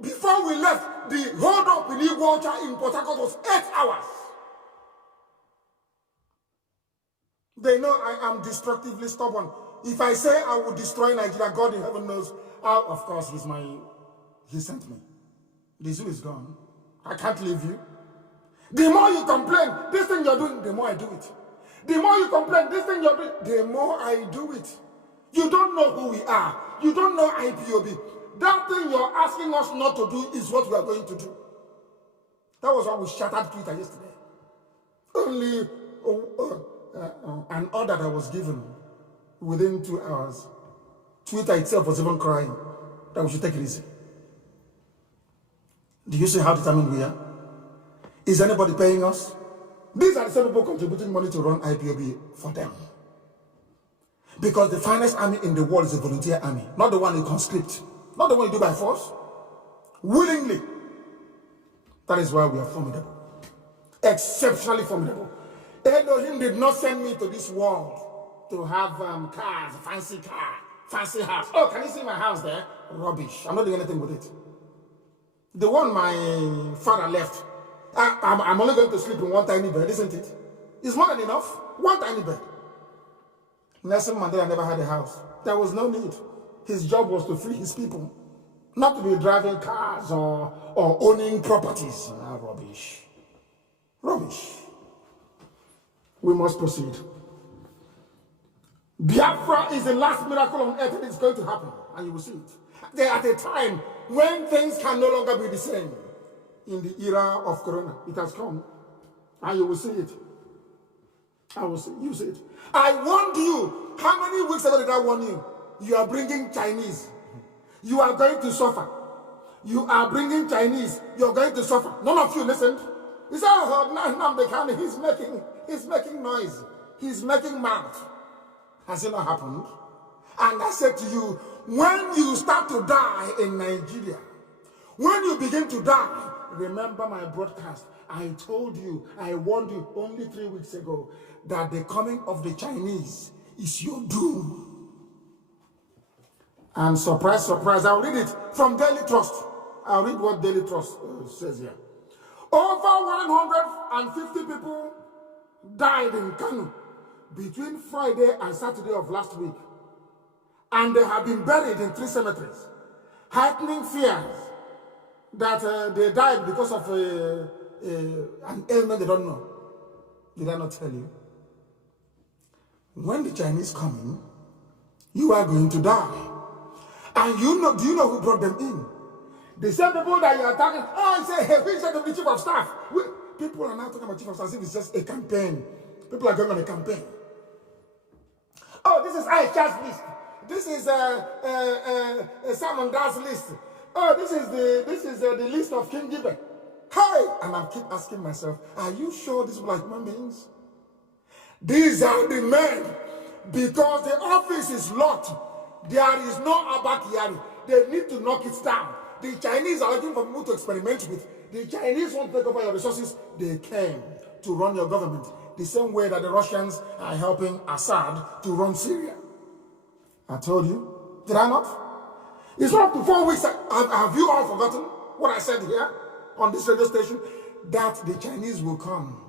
Before we left, the hold up in eat water in Port Harcourt was 8 hours. They know I am destructively stubborn. If I say I will destroy Nigeria, God in heaven knows. Of course, he sent me. The zoo is gone. I can't leave you. The more you complain, this thing you're doing, the more I do it. The more you complain, this thing you're doing, the more I do it. You don't know who we are. You don't know IPOB. That thing you're asking us not to do is what we are going to do. That was why we shattered Twitter yesterday. Only an order that was given within 2 hours. Twitter itself was even crying that we should take it easy. Do you see how determined we are? Is anybody paying us? These are the same people contributing money to run IPOB for them. Because the finest army in the world is a volunteer army, not the one you conscript, not the one you do by force. Willingly. That is why we are formidable. Exceptionally formidable. Elohim did not send me to this world to have cars, fancy car, fancy house. Oh, can you see my house there? Rubbish. I'm not doing anything with it. The one my father left, I'm only going to sleep in one tiny bed, isn't it? It's more than enough. One tiny bed. Nelson Mandela never had a house. There was no need. His job was to free his people, not to be driving cars or owning properties. Rubbish. Rubbish. We must proceed. Biafra is the last miracle on earth, and it's going to happen, and you will see it. They're at a time when things can no longer be the same. In the era of Corona, it has come, and you will see it. I will see, you see it. I warned you. How many weeks ago did I warn you? You are bringing Chinese. You are going to suffer. You are bringing Chinese. You are going to suffer. None of you listened. He said, oh, Nnamdi Kanu, he's making noise. He's making mouth. Has it not happened? And I said to you, when you start to die in Nigeria, when you begin to die, remember my broadcast. I told you, I warned you only 3 weeks ago that the coming of the Chinese is your doom. And surprise, surprise, I'll read it from Daily Trust. I'll read what Daily Trust says here. Over 150 people died in Kanu between Friday and Saturday of last week. And they have been buried in 3 cemeteries, heightening fears that they died because of an ailment they don't know. Did I not tell you? When the Chinese come in, you are going to die. And you know, do you know who brought them in? The same people that you are talking, oh, I say, hey, we said the chief of staff. People are now talking about chief of staff as if it's just a campaign. People are going on a campaign. Oh, this is Aisha's list. This is Simon Da's list. Oh, this is the list of King Gibbon. Hey! And I keep asking myself, are you sure these people are human beings? These are the men, because the office is locked. There is no Abakiyari. They need to knock it down. The Chinese are looking for people to experiment with. The Chinese want to take over your resources. They came to run your government the same way that the Russians are helping Assad to run Syria. I told you. Did I not? It's not up to 4 weeks. Have you all forgotten what I said here on this radio station? That the Chinese will come.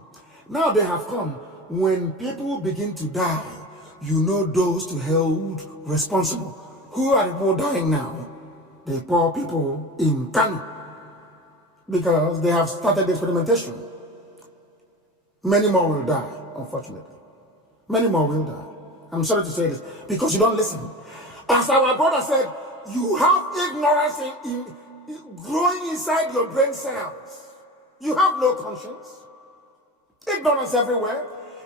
Now they have come. When people begin to die, you know those to hold responsible. Who are the people dying now? The poor people in Kanu. Because they have started the experimentation. Many more will die, unfortunately. Many more will die. I'm sorry to say this, because you don't listen. As our brother said, you have ignorance in growing inside your brain cells. You have no conscience. Ignorance everywhere.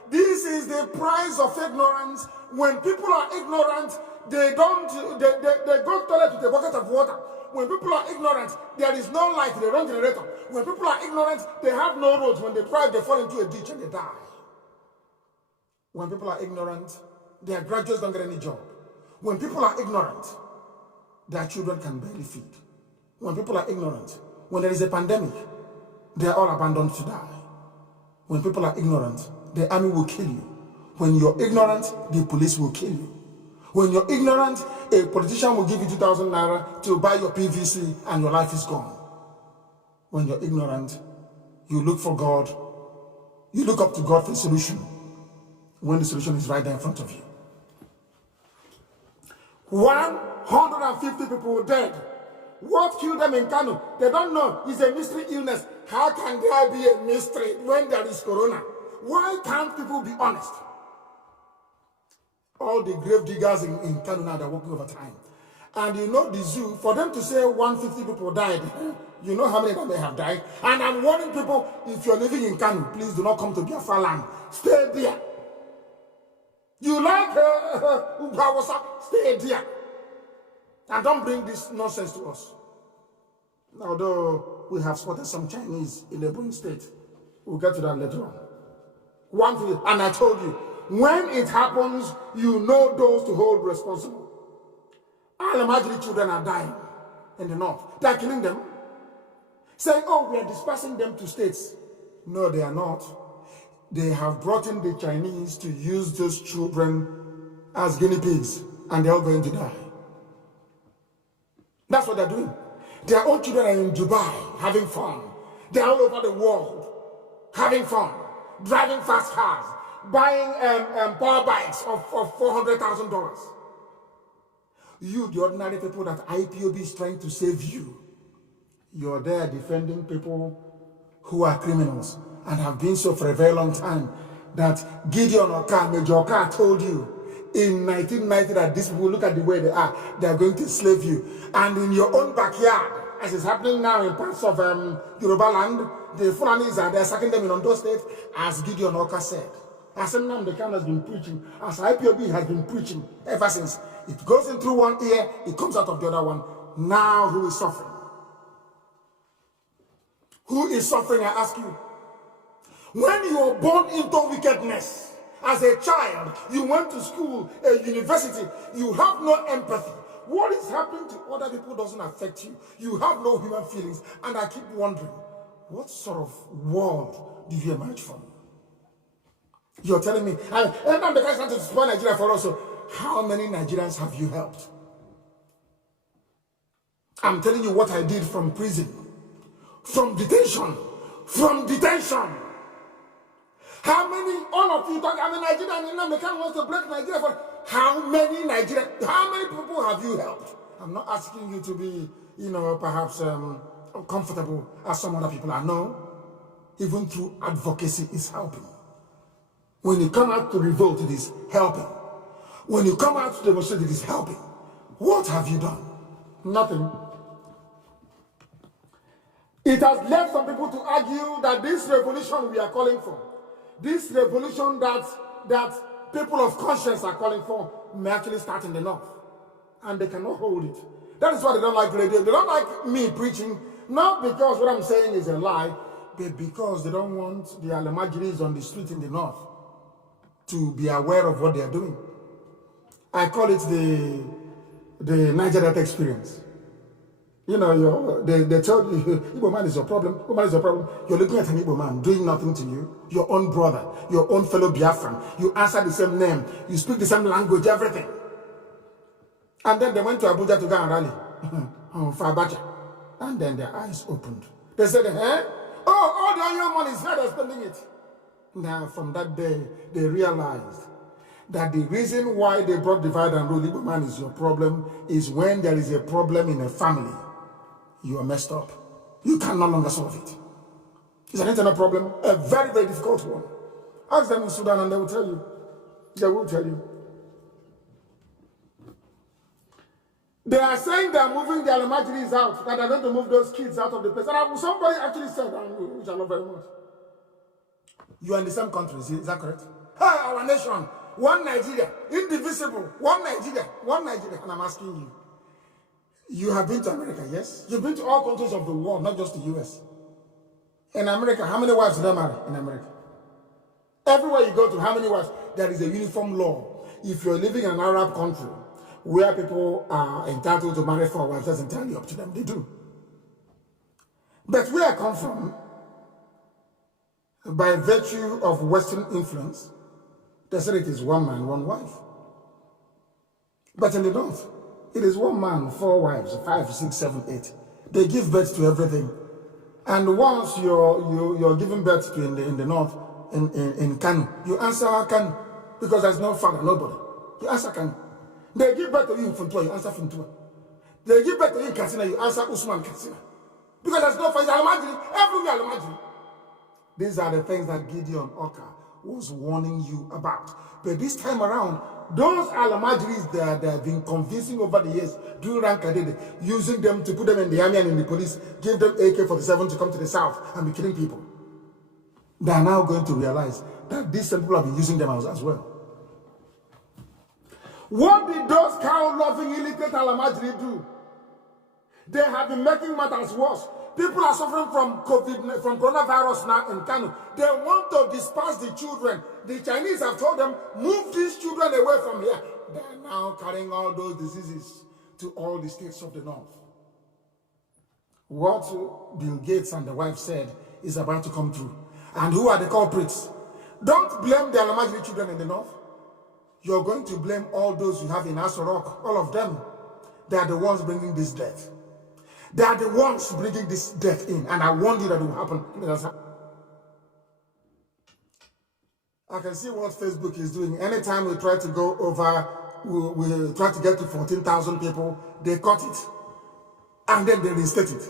This is the price of ignorance. When people are ignorant, they go to the toilet with a bucket of water. When people are ignorant, there is no light, they run generator. When people are ignorant, they have no roads. When they drive, they fall into a ditch and they die. When people are ignorant, their graduates don't get any job. When people are ignorant, their children can barely feed. When people are ignorant, when there is a pandemic, they are all abandoned to die. When people are ignorant, the army will kill you. When you're ignorant, the police will kill you. When you're ignorant, a politician will give you 2,000 naira to buy your PVC and your life is gone. When you're ignorant, you look for God. You look up to God for a solution when the solution is right there in front of you. 150 people dead. What killed them in Kanu? They don't know. It's a mystery illness. How can there be a mystery when there is corona? Why can't people be honest? All the grave diggers in Kanu now, they're working overtime. And you know the zoo, for them to say 150 people died, you know how many of them they have died? And I'm warning people, if you're living in Kanu, please do not come to Biafra land. Stay there. You like Ubawasa, stay there. And don't bring this nonsense to us. Although we have spotted some Chinese in the Ebonyi state. We'll get to that later on. One thing, and I told you, when it happens, you know those to hold responsible. Al-Majri children are dying in the north. They are killing them. Saying, oh, we are dispersing them to states. No, they are not. They have brought in the Chinese to use those children as guinea pigs, and they're all going to die. That's what they're doing. Their own children are in Dubai having fun. They're all over the world having fun, driving fast cars, buying power bikes of $400,000. You, the ordinary people that IPOB is trying to save you, you're there defending people who are criminals and have been so for a very long time, that Gideon Oka, Major Oka told you in 1990 that these people, look at the way they are going to slave you. And in your own backyard, as is happening now in parts of Yoruba land, the Fulanis are there sacking them in Ondo State, as Gideon Oka said. As Mazi Nnamdi Kanu has been preaching, as IPOB has been preaching ever since. It goes in through one ear, it comes out of the other one. Now who is suffering? Who is suffering, I ask you? When you are born into wickedness, as a child, you went to school, a university, you have no empathy. What is happening to other people doesn't affect you. You have no human feelings. And I keep wondering, what sort of world did you emerge from? You're telling me, and I'm the guy trying to spoil Nigeria for us. So how many Nigerians have you helped? I'm telling you what I did from prison, from detention. How many, all of you talk, I'm a Nigerian, and the Kanu wants to break Nigeria for how many Nigerians, how many people have you helped? I'm not asking you to be, perhaps comfortable as some other people are. No, even through advocacy is helping. When you come out to revolt, it is helping. When you come out to demonstrate, it is helping. What have you done? Nothing. It has led some people to argue that this revolution we are calling for, this revolution that people of conscience are calling for, may actually start in the north. And they cannot hold it. That is why they don't like radio. They don't like me preaching, not because what I'm saying is a lie, but because they don't want the Alamajiris on the street in the north to be aware of what they are doing. I call it the Niger Delta experience. They tell you, Igbo man is your problem, Igbo man is your problem. You're looking at an Igbo man doing nothing to you, your own brother, your own fellow Biafran. You answer the same name, you speak the same language, everything. And then they went to Abuja to go and rally on Fabacha. And then their eyes opened. They said, all the young money is here, they're spending it. Now, from that day, they realized that the reason why they brought divide and rule, Igbo man is your problem, is when there is a problem in a family, you are messed up. You can no longer solve it. It's an internal problem, a very, very difficult one. Ask them in Sudan and they will tell you. They will tell you. They are saying they are moving the Alamajiris out, that they're going to move those kids out of the place. And somebody actually said, which I love very much, you are in the same country, is that correct? Hey, our nation, one Nigeria, indivisible, one Nigeria. And I'm asking you, you have been to America, yes? You've been to all countries of the world, not just the US. In America, how many wives do they marry in America? Everywhere you go to, how many wives? There is a uniform law. If you're living in an Arab country where people are entitled to marry 4 wives, that's entirely up to them. They do. But where I come from, by virtue of Western influence, they said it is 1 man, 1 wife. But in the North, it is 1 man, 4 wives, 5, 6, 7, 8. They give birth to everything. And once you're giving birth to in the North, in Kanu, you answer Kanu, because there's no father, nobody. You answer Kanu. They give birth to you in Funtua, you answer Funtua. They give birth to you in Katsina, you answer Usman Katsina. Because there's no father, Alamajiri, everywhere Alamajiri. These are the things that Gideon Oka was warning you about. But this time around, those Alamajiris that have been convincing over the years, doing Rankadede, using them to put them in the army and in the police, give them AK-47 to come to the south and be killing people. They are now going to realize that these same people have been using them as well. What did those cow-loving illiterate Alamajiri do? They have been making matters worse. People are suffering from coronavirus now in Kanu. They want to disperse the children. The Chinese have told them, move these children away from here. They are now carrying all those diseases to all the states of the north. What Bill Gates and the wife said is about to come true. And who are the culprits? Don't blame the Alamajiri children in the north. you're going to blame all those you have in Asorok, all of them. They are the ones bringing this death. They are the ones bringing this death in, and I warned you that it will happen. I can see what Facebook is doing. Anytime we try to go over, we try to get to 14,000 people, they cut it, and then they reinstate it.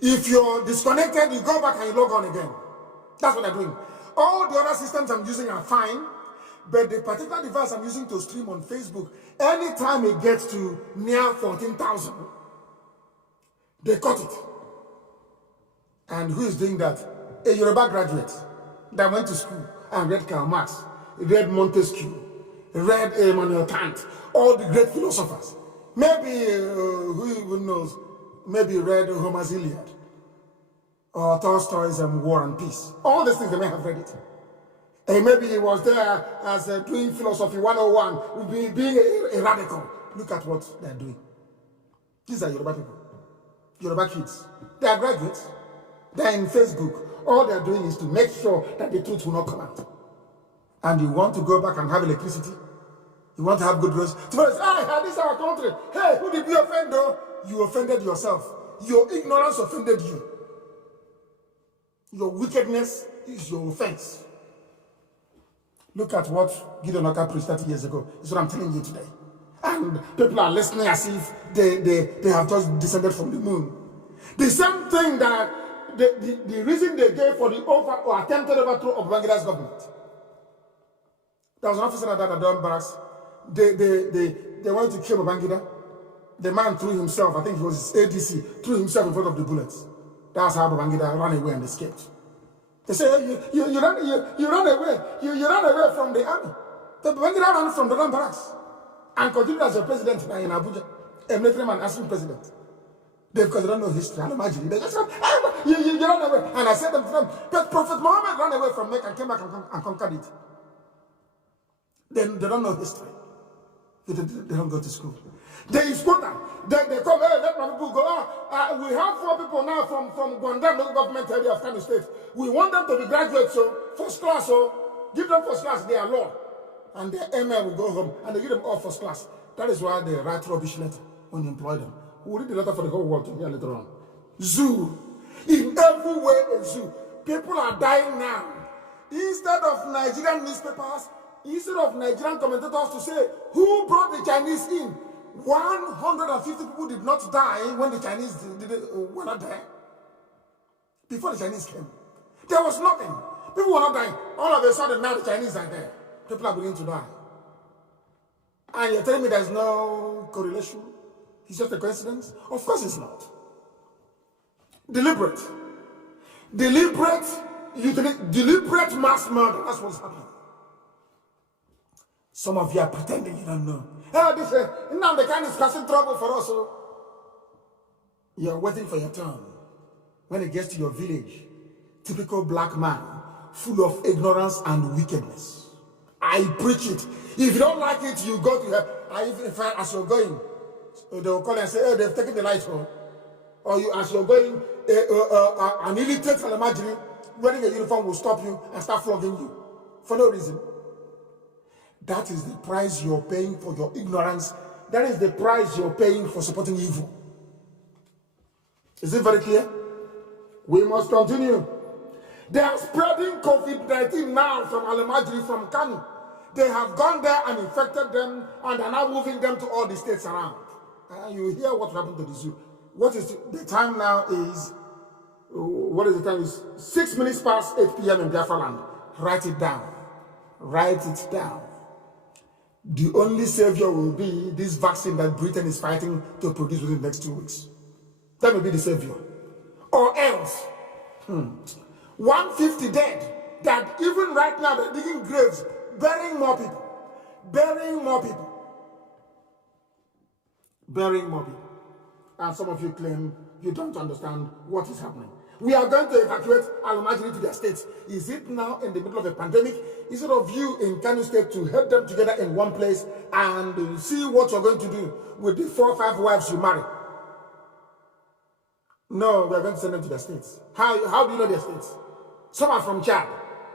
If you're disconnected, you go back and you log on again. That's what they're doing. All the other systems I'm using are fine, but the particular device I'm using to stream on Facebook, anytime it gets to near 14,000, they cut it. And who is doing that? A Yoruba graduate that went to school and read Karl Marx, read Montesquieu, read Emmanuel Kant, all the great philosophers. Maybe, who even knows, maybe read Homer's Iliad or Tolstoy's War and Peace. All these things, they may have read it. And maybe he was there as doing philosophy 101, being a radical. Look at what they're doing. These are Yoruba people, Yoruba kids. They are graduates. They're in Facebook. All they're doing is to make sure that the truth will not come out. And you want to go back and have electricity? You want to have good roads? Tomorrow, hey, this is our country. Hey, who did you offend though? You offended yourself. Your ignorance offended you. Your wickedness is your offense. Look at what Gideon Oka preached 30 years ago. It's what I'm telling you today. And people are listening as if they have just descended from the moon. The same thing that the reason they gave for the attempted overthrow of Babangida government. There was an officer that died at Durham Barracks. They wanted to kill Babangida. The man threw himself, I think it was his ADC, threw himself in front of the bullets. That's how Babangida ran away and escaped. They say, hey, you ran away. You ran away from the army. The Babangida ran from Durham Barracks and continued as a president in Abuja, a military man acting president. Because they don't know history. I imagine. They just said, hey, you ran away. And I said them to them, but Prophet Muhammad ran away from Mecca and came back and conquered it. Then they don't know history. They don't go to school. They squatter. They come, hey, let my people go. We have 4 people now from Gwanda local government area of Kano State. We want them to be graduates, so first class, so give them first class, they are law. And their ML will go home and they give them all first class. That is why they write rubbish letter when you employ them. We'll read the letter for the whole world to hear later on. Zoo. In every way a zoo. People are dying now. Instead of Nigerian newspapers, instead of Nigerian commentators to say, who brought the Chinese in? 150 people did not die when the Chinese were not there. Before the Chinese came. There was nothing. People were not dying. All of a sudden now the Chinese are there. People are beginning to die. And you're telling me there's no correlation? It's just a coincidence? Of course it's not. Deliberate mass murder. That's what's happening. Some of you are pretending you don't know. Hey, this Nnamdi Kanu is causing trouble for us. So you're waiting for your turn. When it gets to your village, typical black man, full of ignorance and wickedness. I preach it. If you don't like it, you go to her. As you're going, they'll call and say, hey, they've taken the light home. Or you, as you're going, an illiterate Alamajiri wearing a uniform will stop you and start flogging you for no reason. That is the price you're paying for your ignorance. That is the price you're paying for supporting evil. Is it very clear? We must continue. They are spreading COVID-19 now from Alamajiri, from Kanu. They have gone there and infected them and are now moving them to all the states around. You hear what happened to the zoo. What is the time now is, what is the time? Is 6 minutes past 8 p.m. in Biafra land. Write it down. Write it down. The only savior will be this vaccine that Britain is fighting to produce within the next 2 weeks. That will be the savior. Or else, 150 dead, that even right now they're digging graves, burying more people. Burying more people. Burying more people. And some of you claim you don't understand what is happening. We are going to evacuate Alamajiri to their states. Is it now in the middle of a pandemic? Instead of you in Kano State to help them together in one place and see what you're going to do with the 4 or 5 wives you marry? No, we are going to send them to their states. How do you know their states? Some are from Chad.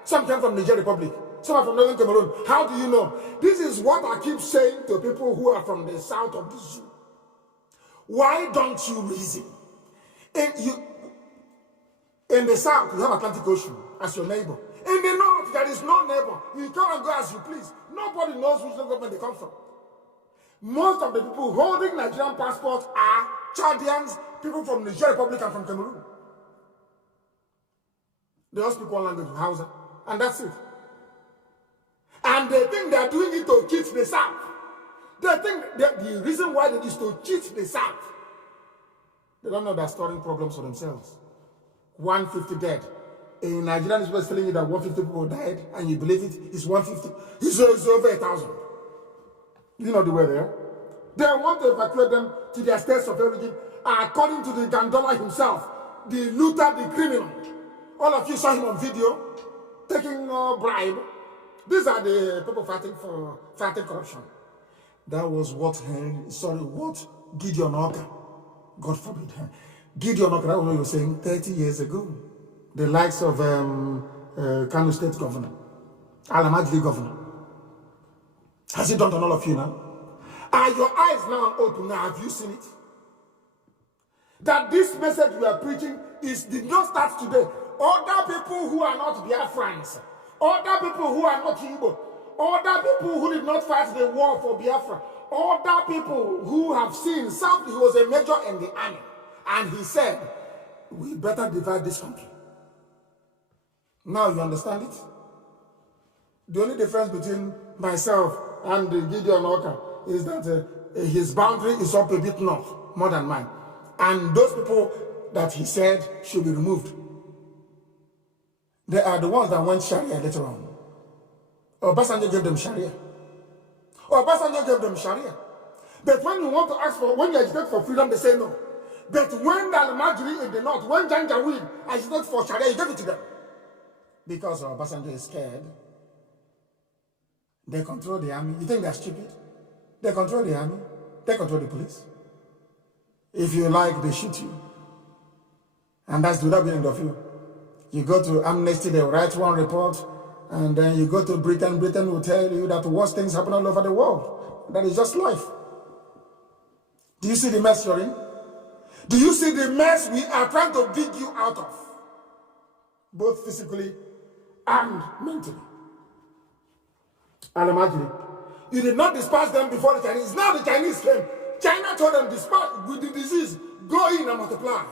Some came from Niger Republic. Some are from northern Cameroon. How do you know? This is what I keep saying to people who are from the south of the zoo. Why don't you reason? In the south, you have Atlantic Ocean as your neighbor. In the north, there is no neighbor. You come and go as you please. Nobody knows which government they come from. Most of the people holding Nigerian passports are Chadians, people from Niger Republic and from Cameroon. They all speak one language, Hausa, and that's it. And they think they are doing it to cheat the South. They think that the reason why it is to cheat the South. They don't know they're storing problems for themselves. 150 dead. In Nigeria, is was telling you that 150 people died, and you believe it? It's 150. It's over 1,000. You know the way there. They want to evacuate them to their states of origin, according to the Gandola himself, the looter, the criminal. All of you saw him on video, taking a bribe. These are the people fighting corruption. That was what Gideon Oka, God forbid, Gideon Oka, that was what he was saying 30 years ago. The likes of Kanu State Governor, Alamajli Governor. Has it done to all of you now? Are your eyes now open now? Have you seen it? That this message we are preaching did not start today. Other people who are not Biafrans, other people who are not Igbo, other people who did not fight the war for Biafra, other people who have seen something. He was a major in the army, and he said, we better divide this country. Now you understand it? The only difference between myself and Gideon Oka is that his boundary is up a bit north, more than mine. And those people that he said should be removed, they are the ones that went Sharia later on. Obasanjo gave them Sharia. Obasanjo gave them Sharia. But when you want to ask for, when you agitate for freedom, they say no. But when the Al-Majri in the north, when Janjaweed agitated for Sharia, he gave it to them. Because Obasanjo is scared. They control the army. You think they're stupid? They control the army. They control the police. If you like, they shoot you. And that's without being of you. You go to Amnesty, they write one report, and then you go to Britain, Britain will tell you that worse things happen all over the world. That is just life. Do you see the mess you're in? Do you see the mess we are trying to dig you out of? Both physically and mentally. And imagine, you did not despise them before the Chinese. Now the Chinese came. China told them, despite with the disease, go in and multiply.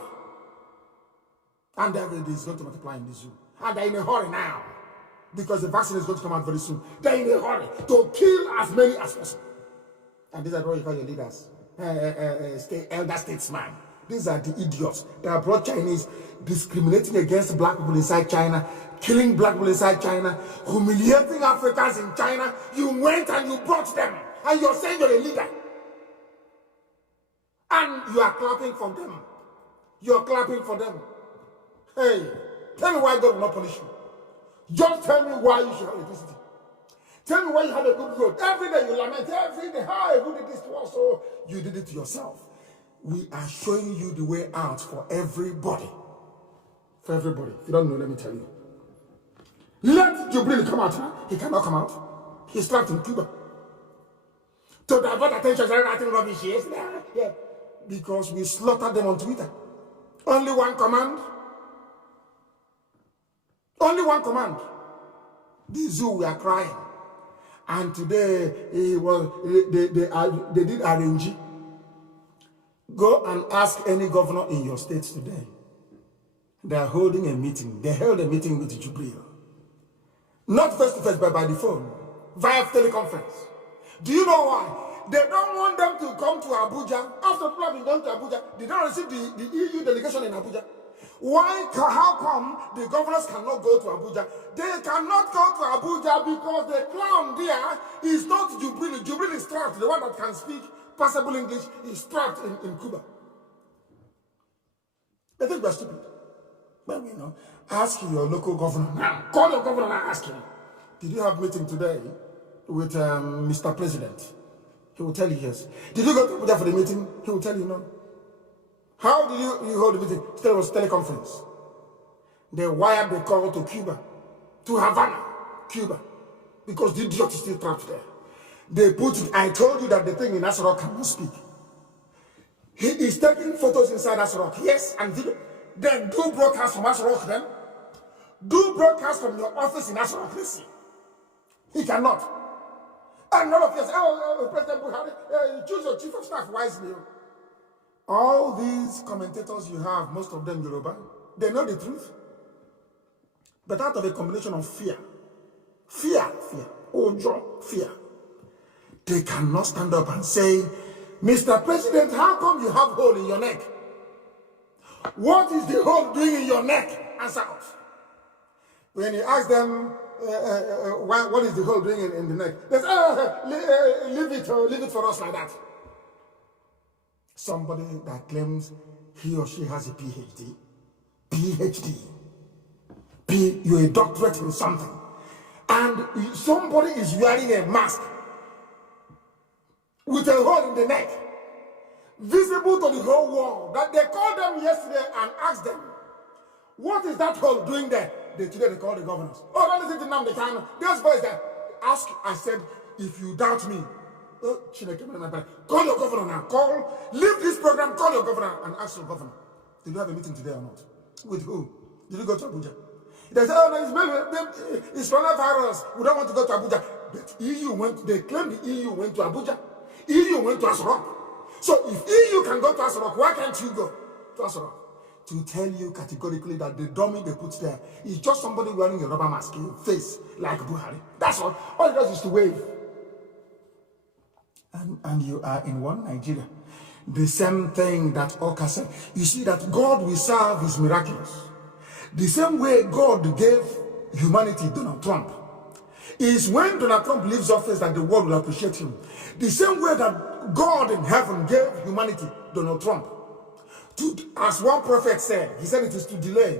And every day is going to multiply in the zoo. And they're in a hurry now. Because the vaccine is going to come out very soon. They're in a hurry to kill as many as possible. And these are what you call your leaders. Elder statesmen. These are the idiots that brought Chinese discriminating against black people inside China, killing black people inside China, humiliating Africans in China. You went and you brought them. And you're saying you're a leader. And you are clapping for them. You're clapping for them. Hey, tell me why God will not punish you. Just tell me why you should have electricity. Tell me why you have a good road. Every day you lament, every day, how good did this to us? So you did it to yourself. We are showing you the way out for everybody. For everybody. If you don't know, let me tell you. Let Jubril come out now. He cannot come out. He's trapped in Cuba. To divert attention, everything rubbish is there. Yeah. Because we slaughtered them on Twitter. Only one command. Only one command. The zoo were crying. And today, they did arrange. Go and ask any governor in your state today. They are holding a meeting. They held a meeting with Jubril. Not face to face, but by the phone. Via teleconference. Do you know why? They don't want them to come to Abuja. After people have been going to Abuja, they don't receive the EU delegation in Abuja. Why? How come the governors cannot go to Abuja? They cannot go to Abuja because the clown there is not Jubril. Jubril is trapped. The one that can speak passable English is trapped in Cuba. They think we're stupid. But you know, ask your local governor now. Call your governor and ask him. Did you have a meeting today with Mr. President? He will tell you yes. Did you go to Abuja for the meeting? He will tell you no. How did you hold the meeting? It was teleconference. They wired the call to Cuba, to Havana, Cuba. because the idiot is still trapped there. They put it, I told you that the thing in Asrock cannot speak. He is taking photos inside Asrock, yes, and video. Then do broadcast from Asrock then. Do broadcast from your office in Asrock, listen. He cannot. And none of you say, President Buhari, choose your chief of staff wisely. All these commentators you have, most of them Yoruba, they know the truth. But out of a combination of fear, ojo, fear, they cannot stand up and say, Mr. President, how come you have hole in your neck? What is the hole doing in your neck? Answer us. When you ask them, what is the hole doing in the neck? They say, leave it for us like that. Somebody that claims he or she has a PhD, you're a doctorate in something, and somebody is wearing a mask with a hole in the neck, visible to the whole world, that they called them yesterday and asked them, what is that hole doing there? Today they call the governors. Oh, don't listen to Nnamdi Kanu. Those boys that ask, I said, if you doubt me, call your governor now. Leave this program, call your governor and ask your governor. Did you have a meeting today or not? With who? Did you go to Abuja? They said, oh, it's coronavirus. We don't want to go to Abuja. But they claim the EU went to Abuja. EU went to Asrock. So if EU can go to Asrock, why can't you go to Asrock? To tell you categorically that the dummy they put there is just somebody wearing a rubber mask in face like Buhari. That's all. All he does is to wave. And you are in one Nigeria. The same thing that Oka said. You see that God we serve is miraculous. The same way God gave humanity Donald Trump is when Donald Trump leaves office that the world will appreciate him. The same way that God in heaven gave humanity Donald Trump. As one prophet said, he said it is to delay,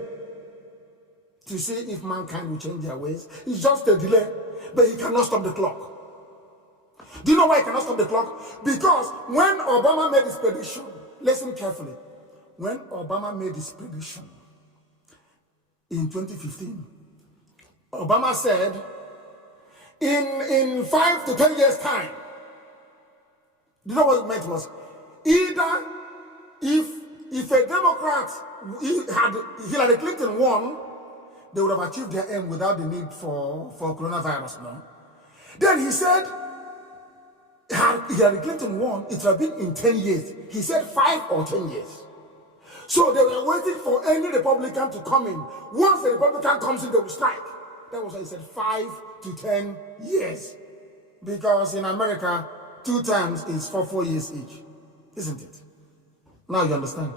to see if mankind will change their ways. It's just a delay, but he cannot stop the clock. Do you know why he cannot stop the clock? Because when Obama made his prediction, listen carefully, when Obama made his prediction in 2015, Obama said, in 5 to 10 years' time, do you know what it meant was, either if a Democrat had Hillary Clinton won, they would have achieved their aim without the need for coronavirus, no? Then he said, had Hillary Clinton won, it would have been in 10 years. He said 5 or 10 years. So they were waiting for any Republican to come in. Once the Republican comes in, they will strike. That was why he said 5 to 10 years. Because in America, 2 times is for 4 years each. Isn't it? Now you understand.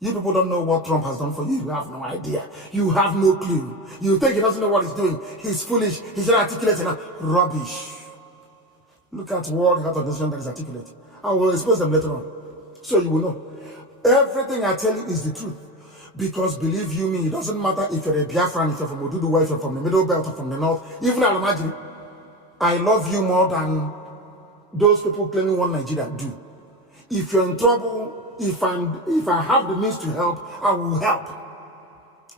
You people don't know what Trump has done for you. You have no idea. You have no clue. You think he doesn't know what he's doing. He's foolish. He's not articulate enough. Rubbish. Look at World Health Organization that is articulate. I will expose them later on. So you will know. Everything I tell you is the truth. Because believe you me, it doesn't matter if you're a Biafran, if you're from Oduduwa, if you're from the Middle Belt or from the North, even Alamaji, I love you more than those people claiming one Nigeria do. If you're in trouble, if I have the means to help, I will help.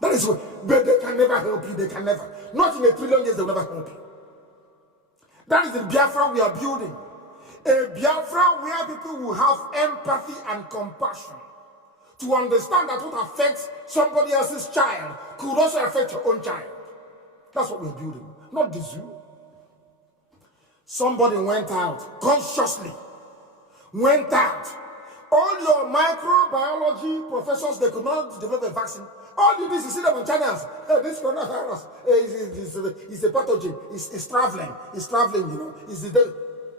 That is what, but they can never help you, they can never. Not in a trillion years, they'll never help you. That is the Biafra we are building. A Biafra where people will have empathy and compassion to understand that what affects somebody else's child could also affect your own child. That's what we're building, not the zoo. Somebody went out, consciously went out. All your microbiology professors, they could not develop a vaccine. All you do is you see them on channels. Hey, this coronavirus is a pathogen. It's traveling. It's traveling, you know.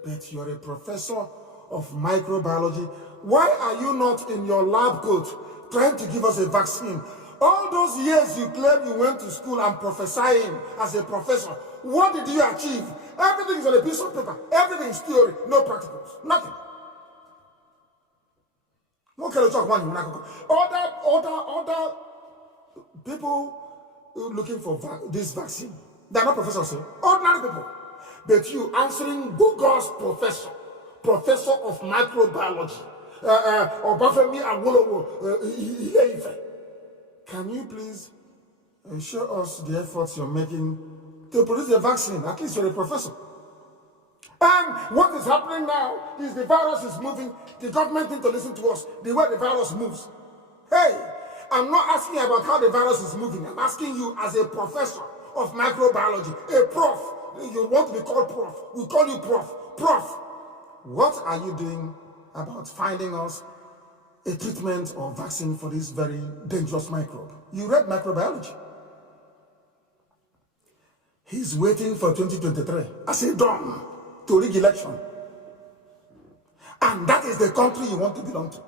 But you're a professor of microbiology. Why are you not in your lab coat trying to give us a vaccine? All those years you claim you went to school and prophesying as a professor, what did you achieve? Everything is on a piece of paper. Everything is theory, no practicals, nothing. Other people looking for this vaccine, they're not professors, ordinary people. But you answering Google's professor of microbiology, Obafemi Awolowo, can you please show us the efforts you're making to produce a vaccine. At least you're a professor. And what is happening now is the virus is moving. The government need to listen to us. The way the virus moves. Hey, I'm not asking about how the virus is moving. I'm asking you as a professor of microbiology, a prof. You want to be called prof. We call you prof. Prof, what are you doing about finding us a treatment or vaccine for this very dangerous microbe? You read microbiology. He's waiting for 2023 as a dawn to rig election. And that is the country you want to belong to.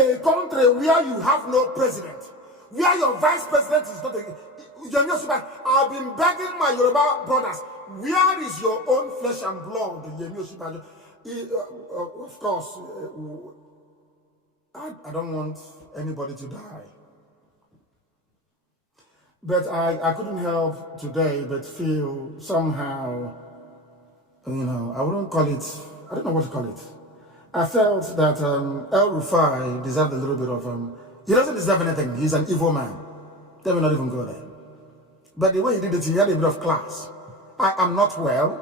A country where you have no president, where your vice president is not a... I've been begging my Yoruba brothers, where is your own flesh and blood? Of course, I don't want anybody to die. But I couldn't help today but feel somehow, I wouldn't call it, I don't know what to call it. I felt that El Rufai deserved a little bit of, he doesn't deserve anything. He's an evil man. Let me not even go there. But the way he did it, he had a bit of class. I am not well.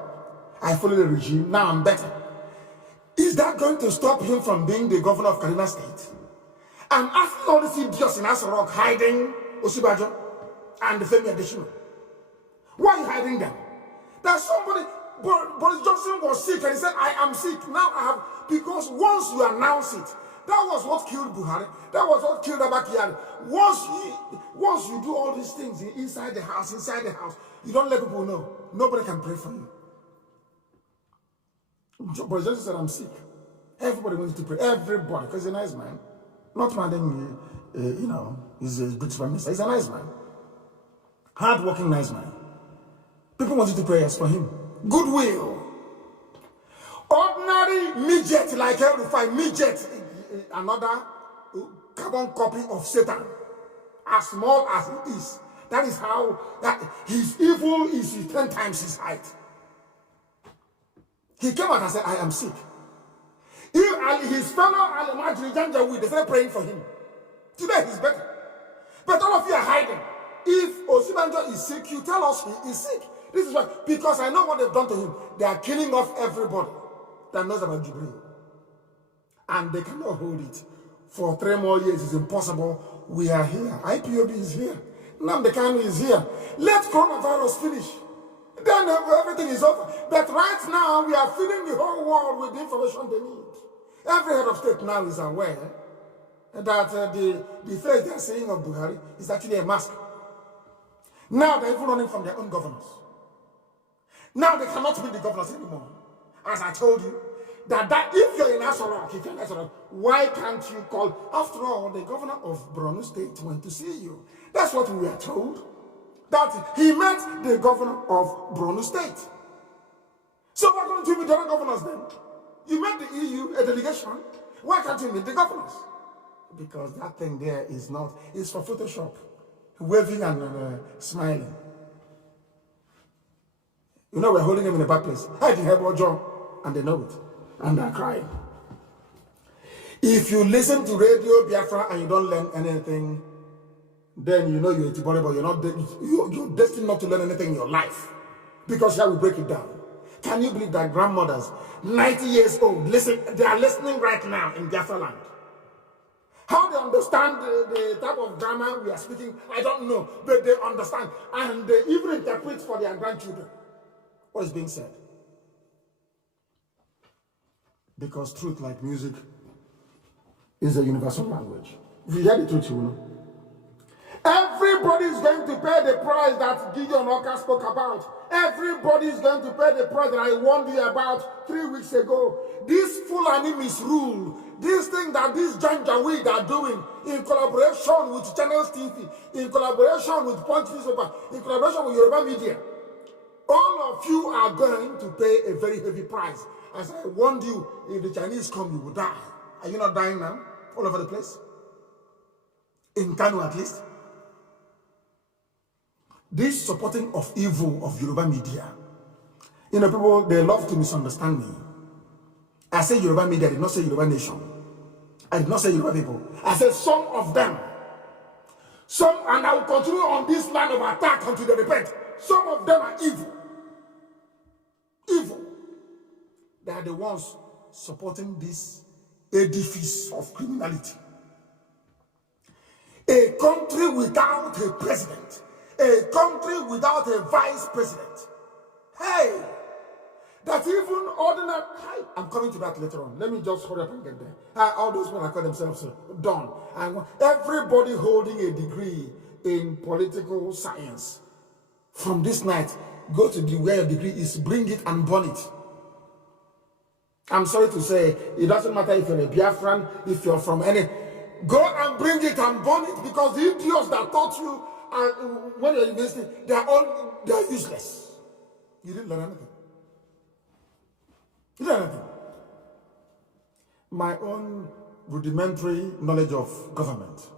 I follow the regime. Now I'm better. Is that going to stop him from being the governor of Kaduna State? I'm asking all these idiots in Aso Rock hiding Osibajo and the Femi Adesina. Why are you hiding them? There's somebody, Boris Johnson was sick and he said, I am sick. Now I have, because once you announce it, that was what killed Buhari. That was what killed Abakari. Once you do all these things inside the house, you don't let people know. Nobody can pray for you. Boris Johnson said, I'm sick. Everybody wants to pray. Everybody, because he's a nice man. Not man, he's a British Prime Minister. He's a nice man. Hard-working, nice man. People wanted to pray for him. Goodwill. Ordinary midget like El Rufai, midget, another carbon copy of Satan, as small as he is. That is how his evil is 10 times his height. He came out and said, I am sick. His fellow Al-Majri Janjaweed, they started praying for him. Today he's better. But all of you are hiding. If Osibanjo is sick, you tell us he is sick. This is why, because I know what they've done to him. They are killing off everybody that knows about Jubilee. And they cannot hold it. For 3 more years, it's impossible. We are here. IPOB is here. Nnamdi Kanu is here. Let coronavirus finish. Then everything is over. But right now, we are feeding the whole world with the information they need. Every head of state now is aware that the face they are saying of Buhari is actually a mask. Now they're even running from their own governors. Now they cannot be the governors anymore. As I told you, that if you're in Aso Rock, why can't you call? After all, the governor of Borno State went to see you. That's what we are told. That he met the governor of Borno State. So why can't you meet the other governors then? You met the EU, a delegation. Why can't you meet the governors? Because that thing there is not, it's for Photoshop. Waving and smiling. You know, we're holding them in a bad place. I didn't have a job, and they know it. And they're crying. If you listen to Radio Biafra and you don't learn anything, then you know you're a Tibori, but you're destined not to learn anything in your life. Because here we break it down. Can you believe that grandmothers, 90 years old, they are listening right now in Biafra land? How they understand the type of grammar we are speaking, I don't know. But they understand. And they even interpret for their grandchildren what is being said. Because truth, like music, is a universal language. If you hear the truth, you will know. Everybody is going to pay the price that Gideon Oka spoke about. Everybody is going to pay the price that I warned you about 3 weeks ago. This Fulani misrule, this thing that these Janjaweed are doing in collaboration with Channels TV, in collaboration with Punch Newspaper, in collaboration with Yoruba Media, all of you are going to pay a very heavy price. As I warned you, if the Chinese come, you will die. Are you not dying now? All over the place? In Kanu at least? This supporting of evil of Yoruba media. You know, people, they love to misunderstand me. I say Yoruba media, I did not say Yoruba nation. I did not say Yoruba people. I said some of them. Some, and I will continue on this line of attack until they repent. Some of them are evil. Evil. They are the ones supporting this edifice of criminality. A country without a president. A country without a vice president. Hey! That even ordinary... I'm coming to that later on. Let me just hurry up and get there. All those people that call themselves done. And everybody holding a degree in political science, from this night, go to where your degree is, bring it and burn it. I'm sorry to say, it doesn't matter if you're a Biafran, if you're from any... Go and bring it and burn it, because the idiots that taught you when you're university, they are useless. You didn't learn anything. You didn't learn anything. My own rudimentary knowledge of government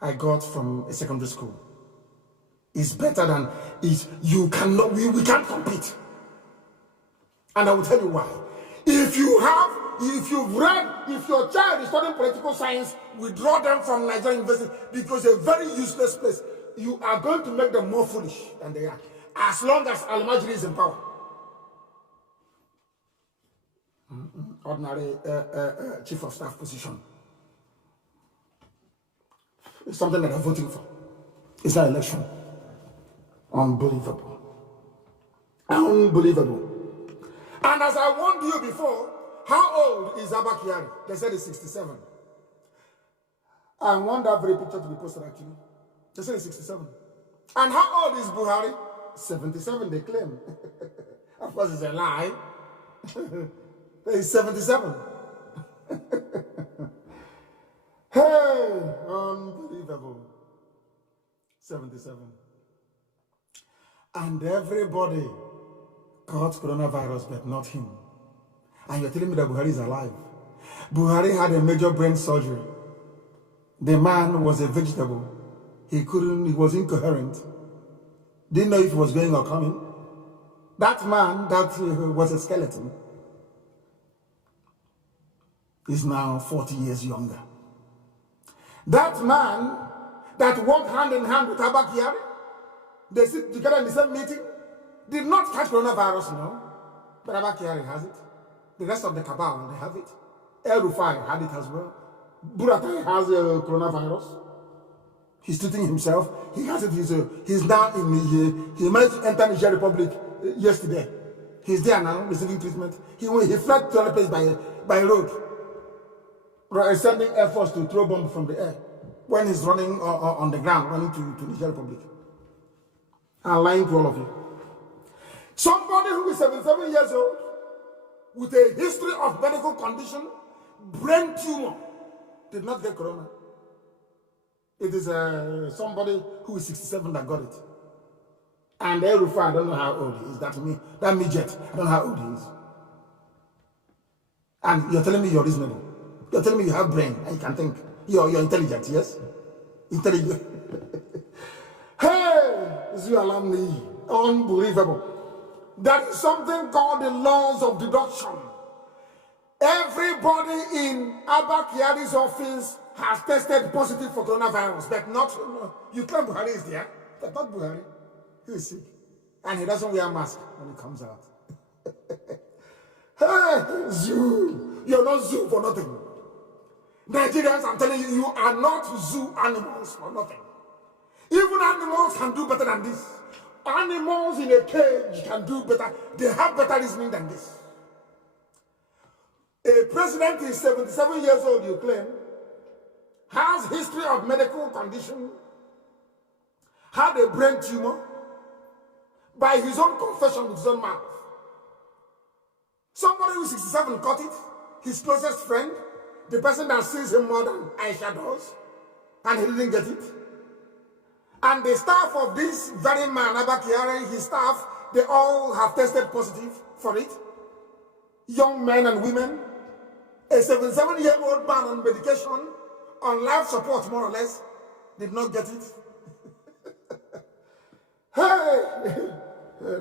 I got from a secondary school is better than we can't compete. And I will tell you why. If you've read, if your child is studying political science, withdraw them from Nigerian university, because it's a very useless place. You are going to make them more foolish than they are, as long as Al-Majri is in power. Ordinary chief of staff position. It's something that they're voting for. It's not election. Unbelievable. Unbelievable. And as I warned you before, how old is Abba Kyari? They said he's 67. I want that very picture to be posted actually. They said he's 67. And how old is Buhari? 77, they claim. Of course, it's a lie. He's 77. Hey, unbelievable. 77. And everybody caught coronavirus, but not him. And you're telling me that Buhari is alive. Buhari had a major brain surgery. The man was a vegetable. He was incoherent. Didn't know if he was going or coming. That man, that was a skeleton, is now 40 years younger. That man that walked hand in hand with Abba Kyari, they sit together in the same meeting, did not catch coronavirus, no. But Abba Kyari has it. The rest of the cabal, they have it. El Rufai had it as well. Buratai has coronavirus. He's treating himself. He has it. He's now in he managed to enter Niger Republic yesterday. He's there now, receiving treatment. He fled to another place by road, sending Air Force to throw bomb from the air when he's running on the ground, running to Niger Republic. I'm lying to all of you. Somebody who is 77 years old, with a history of medical condition, brain tumor, did not get corona. It is somebody who is 67 that got it. And El Rufai, I don't know how old he is. That midget, I don't know how old he is. And you're telling me you're reasonable. You're telling me you have brain and you can think. You're intelligent, yes? Intelligent. Hey, Zualamni, unbelievable. That is something called the laws of deduction. Everybody in Abba Kyari's office has tested positive for coronavirus, but not, you claim Buhari is there, but not Buhari. He is sick. And he doesn't wear a mask when he comes out. Hey, zoo. You're not zoo for nothing. Nigerians, I'm telling you, you are not zoo animals for nothing. Even animals can do better than this. Animals in a cage can do better. They have better reasoning than this. A president is 77 years old, you claim, has history of medical condition, had a brain tumor, by his own confession with his own mouth. Somebody who is 67 caught it, his closest friend, the person that sees him more than Aisha does, and he didn't get it. And the staff of this very man, Abba Kyari, his staff, they all have tested positive for it. Young men and women. A 77-year-old man on medication, on life support more or less, did not get it. Hey,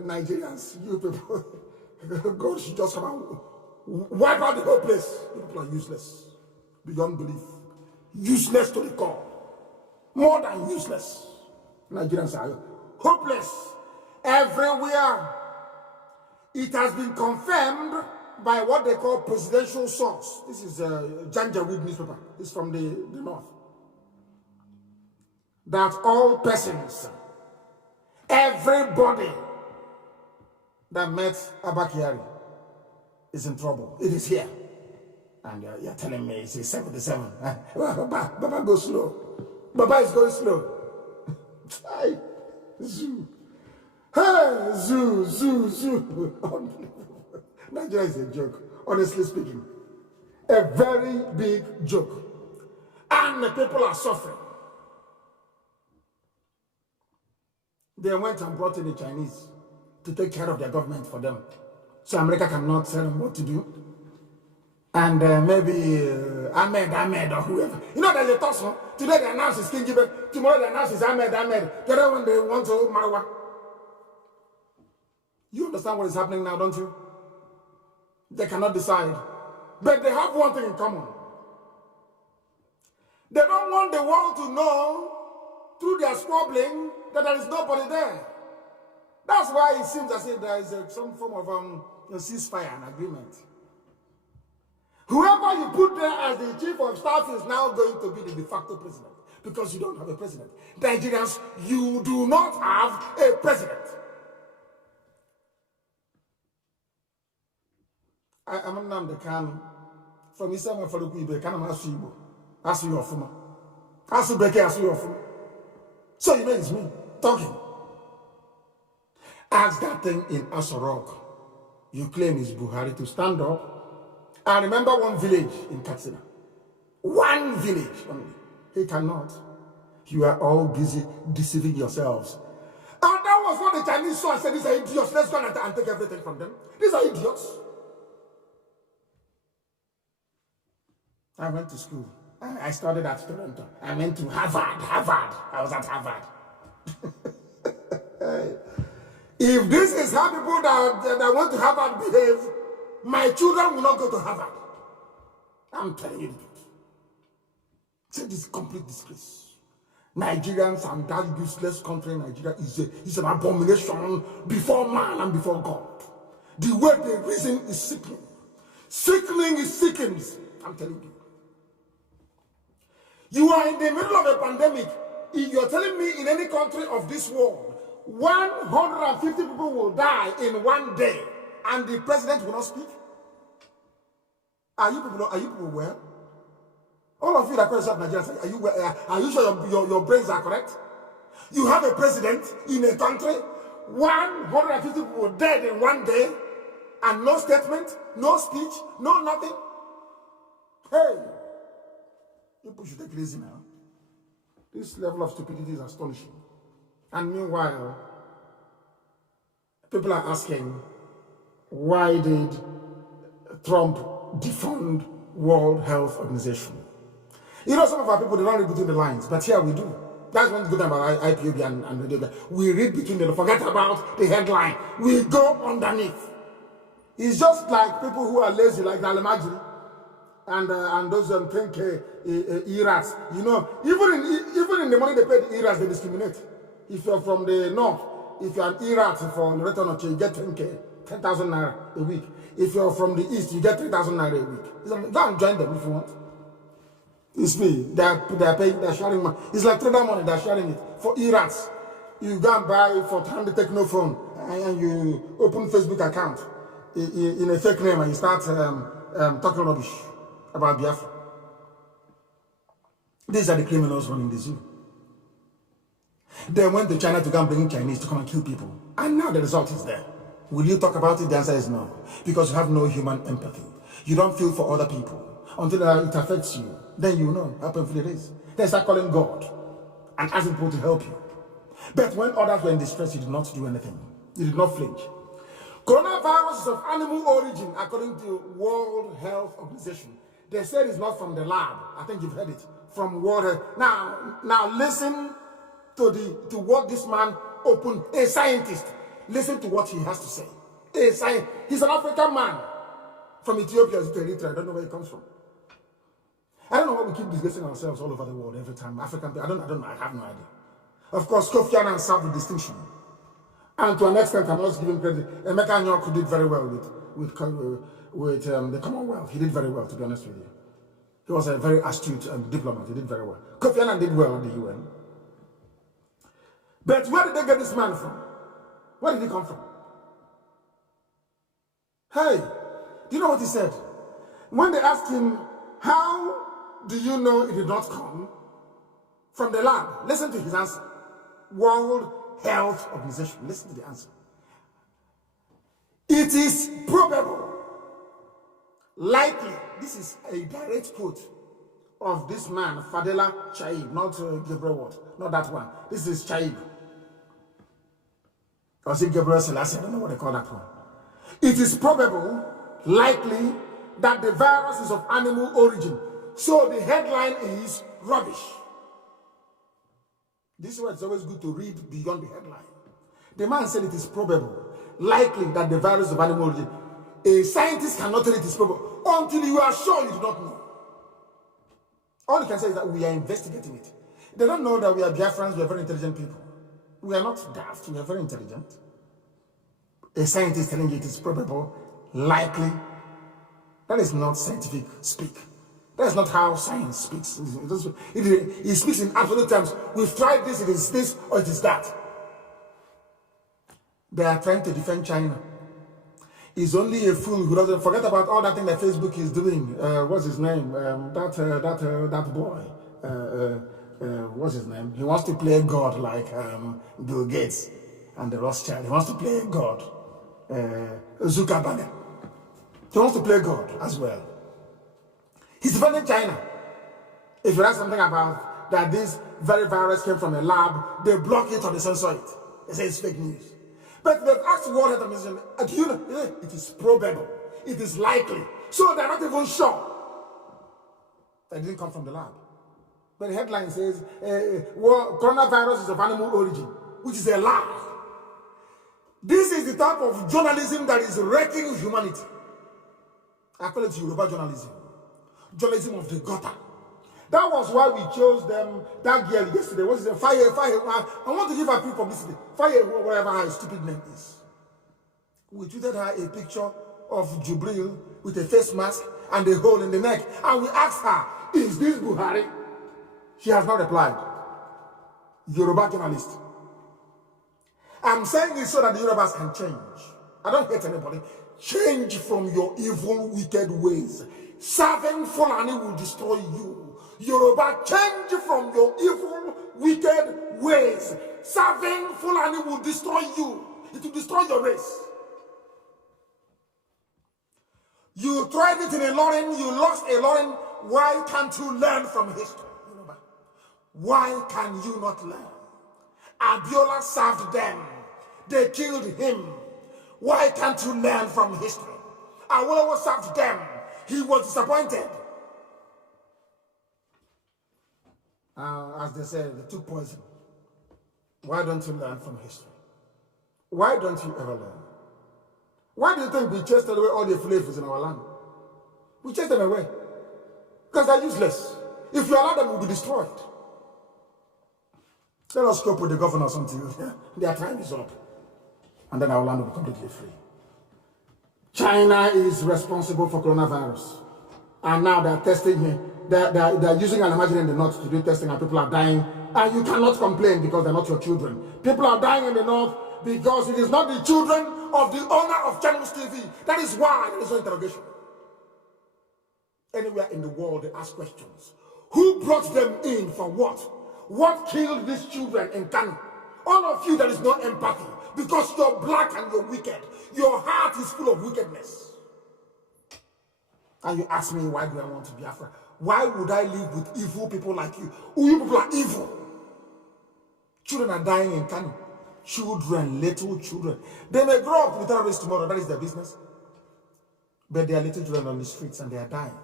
Nigerians, you people, God should just come out, wipe out the whole place. You people are useless, beyond belief. Useless to the core. More than useless. Nigerians are hopeless. Everywhere. It has been confirmed by what they call presidential source. This is a Janjaweed newspaper. It's from the north. That all persons, everybody that met Abakari is in trouble. It is here. And you're telling me it's 77. Baba go slow. Baba is going slow. Zoo. Hey, zoo. Unbelievable. Nigeria is a joke, honestly speaking. A very big joke. And the people are suffering. They went and brought in the Chinese to take care of their government for them. So America cannot tell them what to do. And maybe Ahmed or whoever. You know, there's a tussle. Today they announce it's King Gibe. Tomorrow they announce it's Ahmed. The other one they want to Marwa. You understand what is happening now, don't you? They cannot decide. But they have one thing in common. They don't want the world to know through their squabbling that there is nobody there. That's why it seems as if there is some form of a ceasefire and agreement. Whoever you put there as the chief of staff is now going to be the de facto president because you don't have a president. Nigerians, you do not have a president. I'm Nnamdi Kanu from Isama Faruku Kanam Asuibo. Asu Yofuma. Asu Beke Asu Yofuma. So you know it's me talking. Ask that thing in Asorok. You claim it's Buhari to stand up. I remember one village in Katsina. One village only. He cannot. You are all busy deceiving yourselves. And that was what the Chinese saw and said, these are idiots. Let's go and take everything from them. These are idiots. I went to school. I studied at Toronto. I went to Harvard. I was at Harvard. If this is how people that went to Harvard behave, my children will not go to Harvard. I'm telling you the truth. Say this complete disgrace. Nigerians and that useless country, Nigeria, is an abomination before man and before God. The way they reason is sickening. Sickening is sickens. I'm telling you. You are in the middle of a pandemic. If you're telling me in any country of this world, 150 people will die in one day, and the president will not speak? Are you people well? All of you that call yourself Nigerians, are you sure your brains are correct? You have a president in a country, 150 people dead in one day, and no statement, no speech, no nothing. Hey, people should take it easy now. This level of stupidity is astonishing. And meanwhile, people are asking, why did Trump defund World Health Organization? You know, some of our people, they don't read between the lines, but here we do. That's one good thing about IPOB and radio. We read between the lines, forget about the headline. We go underneath. It's just like people who are lazy, like the Alamajiri and those 10K ERAs. You know, even in the money they pay the ERAs, they discriminate. If you're from the north, if you're an ERAT for return of you get 10K, 10,000 naira a week. If you're from the east, you get 3,000 naira a week. Go and join them if you want. It's me. They're paying, they're sharing money. It's like trader money, they're sharing it. For ERATs, you go and buy for 100 techno phone and you open Facebook account in a fake name and you start talking rubbish about Biafra. These are the criminals running the zoo. They went to China to go and bring Chinese to come and kill people. And now the result is there. Will you talk about it? The answer is no. Because you have no human empathy. You don't feel for other people. Until it affects you. Then you know how painful it is. Then start calling God and asking people to help you. But when others were in distress, you did not do anything. You did not flinch. Coronavirus is of animal origin, according to World Health Organization. They said it's not from the lab. I think you've heard it. From water. Now listen to what this man opened. A scientist. Listen to what he has to say. He's an African man from Ethiopia. I don't know where he comes from. I don't know why we keep disgracing ourselves all over the world every time. African people, I don't know, I have no idea. Of course, Kofi Annan served with distinction. And to an extent, I'm not giving credit. Emeka Anyaoku did very well with the Commonwealth. He did very well, to be honest with you. He was a very astute diplomat. He did very well. Kofi Annan did well at the UN. But where did they get this man from? Where did he come from? Hey, do you know what he said? When they asked him, how do you know it did not come from the lab? Listen to his answer. World Health Organization. Listen to the answer. It is probable, likely, this is a direct quote of this man, Fadela Chaib, not Gabriel Watt, not that one. This is Chaib. Or is it Gabriel Selassie? I don't know what they call that one. It is probable, likely, that the virus is of animal origin. So the headline is rubbish. This is why it's always good to read beyond the headline. The man said it is probable, likely that the virus is of animal origin. A scientist cannot tell it is probable until you are sure you do not know. All you can say is that we are investigating it. They don't know that we are Biafrans, we are very intelligent people. We are not daft, we are very intelligent. A scientist telling you it is probable, likely, that is not scientific speak. That's not how science speaks. It speaks in absolute terms. We've tried this, it is this, or it is that. They are trying to defend China. He's only a fool who doesn't forget about all that thing that Facebook is doing. What's his name? That boy. What's his name? He wants to play God like Bill Gates and the Rothschild. He wants to play God. Zuckerberg. He wants to play God as well. He's defending China. If you ask something about that this very virus came from a lab, they block it or they censor it. They say it's fake news. But they've asked the World Health Organization, do you know, it is probable, it is likely. So they're not even sure that it didn't come from the lab. But the headline says, coronavirus is of animal origin, which is a lie. This is the type of journalism that is wrecking humanity. I call it Yoruba journalism. Journalism of the gutter. That was why we chose them, that girl yesterday. What's his name? Fire. I want to give her free publicity. Fire, whatever her stupid name is. We tweeted her a picture of Jubril with a face mask and a hole in the neck. And we asked her, is this Buhari? She has not replied. Yoruba journalist. I'm saying this so that the Yorubas can change. I don't hate anybody. Change from your evil, wicked ways. Serving Fulani will destroy you. Yoruba, change from your evil, wicked ways. Serving Fulani will destroy you. It will destroy your race. You tried it in a Lauren, you lost a Lauren. Why can't you learn from history? Yoruba, why can you not learn? Abiola served them. They killed him. Why can't you learn from history? Awolowo served them. He was disappointed. As they said, they took poison. Why don't you learn from history? Why don't you ever learn? Why do you think we chased away all the flavors in our land? We chased them away. Because they're useless. If you allow them, we'll be destroyed. Let us cope with the governors until their time is up. And then our land will be completely free. China is responsible for coronavirus. And now they're testing him. They're using an emergency in the north to do testing and people are dying. And you cannot complain because they're not your children. People are dying in the north because it is not the children of the owner of Channels TV. That is why there is no interrogation. Anywhere in the world they ask questions. Who brought them in for what? What killed these children in Kanu? All of you, there is no empathy because you're black and you're wicked. Your heart is full of wickedness. And you ask me, why do I want to be Biafra? Why would I live with evil people like you? You people are evil. Children are dying in Kanu. Children, little children. They may grow up to be terrorists tomorrow. That is their business. But they are little children on the streets and they are dying.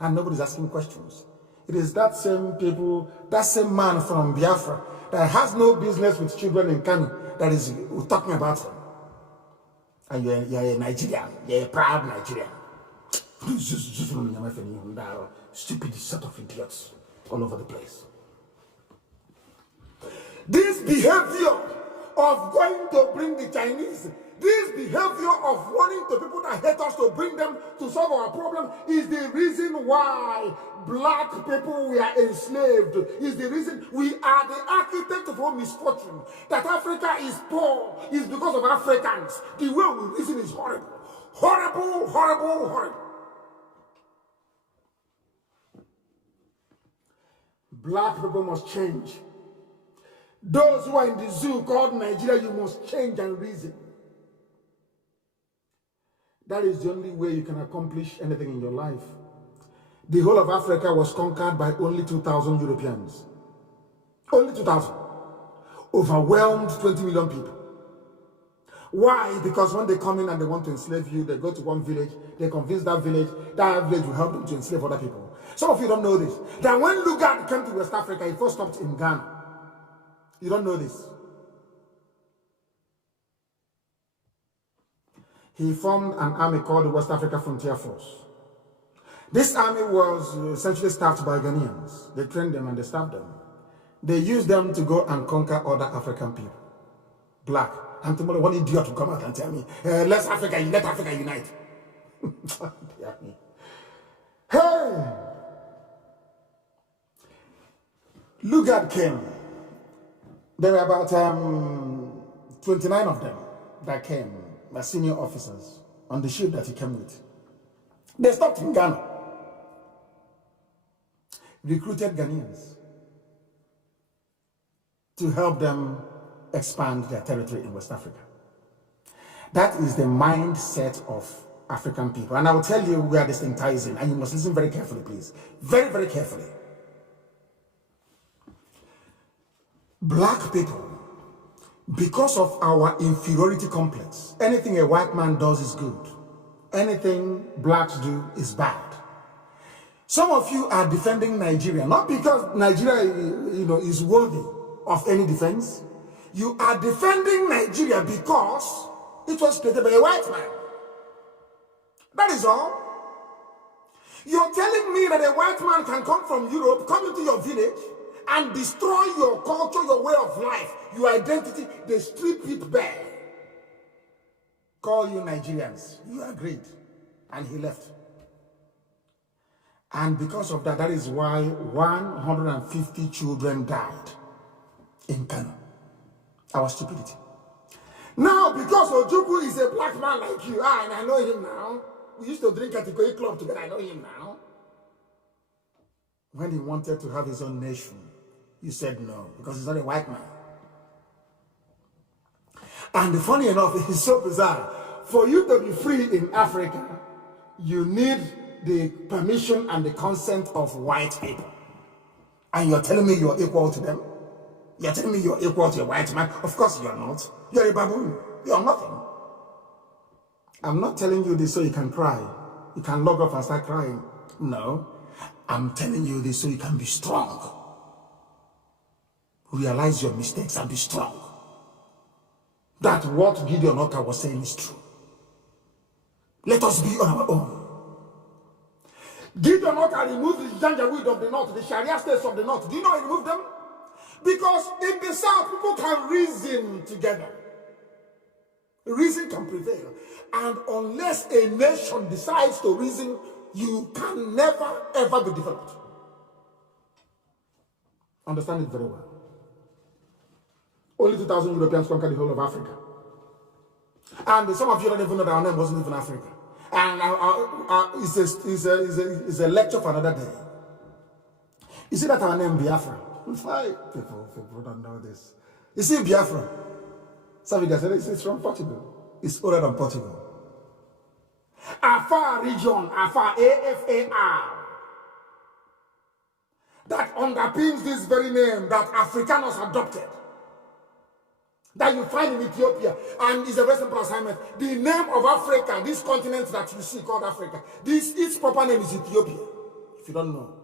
And nobody's asking questions. It is that same people, that same man from Biafra that has no business with children in Kanu that is talking about them. And you're a Nigerian. You're a proud Nigerian. Stupid set of idiots all over the place. This behavior of going to bring the Chinese, this behavior of running to people that hate us to bring them to solve our problem is the reason why black people were enslaved, is the reason we are the architect of our misfortune. That Africa is poor is because of Africans. The way we reason is horrible. Horrible, horrible, horrible. Black people must change. Those who are in the zoo called Nigeria, you must change and reason. That is the only way you can accomplish anything in your life. The whole of Africa was conquered by only 2,000 Europeans. Only 2,000. Overwhelmed 20 million people. Why? Because when they come in and they want to enslave you, they go to one village, they convince that village will help them to enslave other people. Some of you don't know this. That when Lugard came to West Africa, he first stopped in Ghana. You don't know this. He formed an army called the West Africa Frontier Force. This army was essentially staffed by Ghanaians. They trained them and they staffed them. They used them to go and conquer other African people. Black. And tomorrow, one idiot will come out and tell me, let Africa unite. Hey! Lugard came. There were about 29 of them that came, as senior officers, on the ship that he came with. They stopped in Ghana, recruited Ghanaians to help them expand their territory in West Africa. That is the mindset of African people. And I will tell you where this thing ties in, and you must listen very carefully, please. Very, very carefully. Black people, because of our inferiority complex, anything a white man does is good. Anything blacks do is bad. Some of you are defending Nigeria, not because Nigeria, is worthy of any defense. You are defending Nigeria because it was created by a white man. That is all. You're telling me that a white man can come from Europe, come into your village, and destroy your culture, your way of life, your identity. They strip it bare. Call you Nigerians. You agreed. And he left. And because of that, that is why 150 children died in Kanu. Our stupidity. Now, because Ojukwu is a black man like you, and I know him now. We used to drink at the Koi Club together. I know him now. When he wanted to have his own nation, you said no, because he's not a white man. And funny enough, it's so bizarre. For you to be free in Africa, you need the permission and the consent of white people. And you're telling me you're equal to them? You're telling me you're equal to a white man? Of course you're not. You're a baboon. You're nothing. I'm not telling you this so you can cry. You can log off and start crying. No. I'm telling you this so you can be strong. Realize your mistakes and be strong. That what Gideon Oka was saying is true. Let us be on our own. Gideon Oka removed the Janjaweed of the north, the Sharia states of the north. Do you know he removed them? Because in the south, people can reason together. Reason can prevail. And unless a nation decides to reason, you can never, ever be developed. Understand it very well. Only 2,000 Europeans conquered the whole of Africa. And some of you don't even know that our name wasn't even Africa. And it's a lecture for another day. You see that our name Biafra? People don't know this. You see Biafra? Some of you guys say it's from Portugal. It's older than Portugal. Afar region, Afar, AFAR, that underpins this very name that Afrikaners adopted, that you find in Ethiopia, and is a very simple assignment. The name of Africa, this continent that you see called Africa, its proper name is Ethiopia, if you don't know.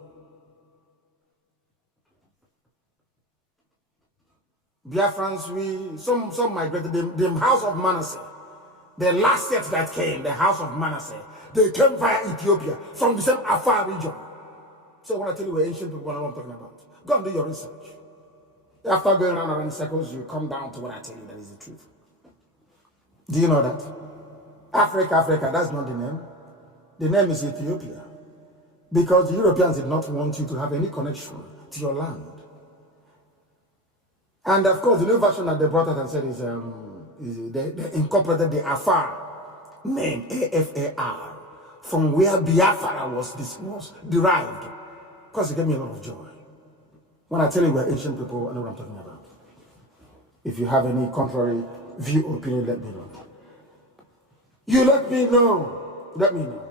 Biafrans, some migrated, the house of Manasseh, the last set that came, the house of Manasseh, they came via Ethiopia, from the same Afar region. So when I tell you we're ancient people, what I'm talking about, go and do your research. After going around in circles, you come down to what I tell you that is the truth. Do you know that? Africa, that's not the name. The name is Ethiopia. Because the Europeans did not want you to have any connection to your land. And of course, the new version that they brought out and said is they incorporated the Afar name, A-F-A-R, from where Biafra was derived. Because it gave me a lot of joy. When I tell you we're ancient people, I know what I'm talking about. If you have any contrary view or opinion, let me know. You let me know. Let me know.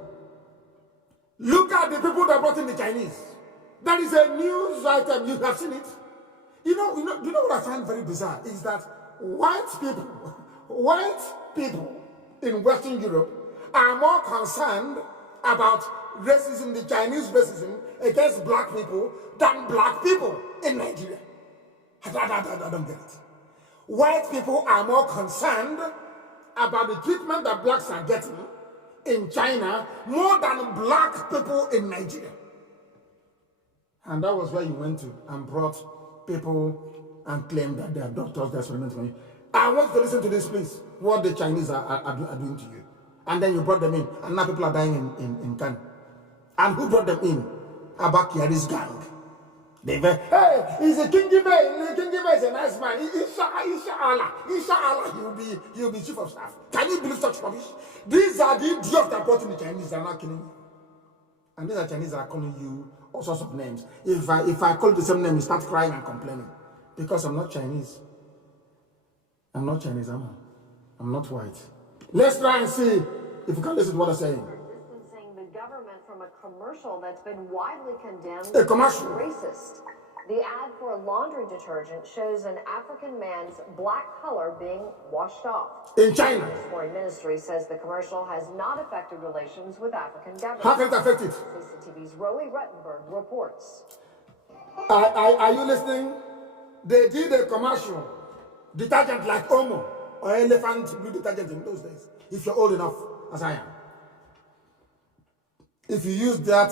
Look at the people that brought in the Chinese. That is a news item. You have seen it. You know what I find very bizarre is that white people in Western Europe are more concerned about racism, the Chinese racism against black people than black people in Nigeria. I don't get it. White people are more concerned about the treatment that blacks are getting in China more than black people in Nigeria. And that was where you went to and brought people and claimed that they are doctors, they're experimenting on you. I want to listen to this, please, what the Chinese are doing to you. And then you brought them in, and now people are dying in Kanu. And who brought them in? Abakiari's gang. They were, hey, he's a King Gibe. King Gibe is a nice man. Inshallah, he'll be chief of staff. Can you believe such rubbish? These are the idiots that brought in the Chinese that are not killing you. And these are Chinese that are calling you all sorts of names. If I call the same name, you start crying and complaining. Because I'm not Chinese. I'm not Chinese, am I? I'm not white. Let's try and see if you can listen to what I'm saying. Distancing the government from a commercial that's been widely condemned A commercial. as racist. The ad for a laundry detergent shows an African man's black color being washed off. In China. The Foreign Ministry says the commercial has not affected relations with African governments. How can it affect it? CCTV's Roey Ruttenberg reports. Are you listening? They did a commercial. Detergent like Omo or elephant blue detergent in those days. If you're old enough, as I am. If you use that,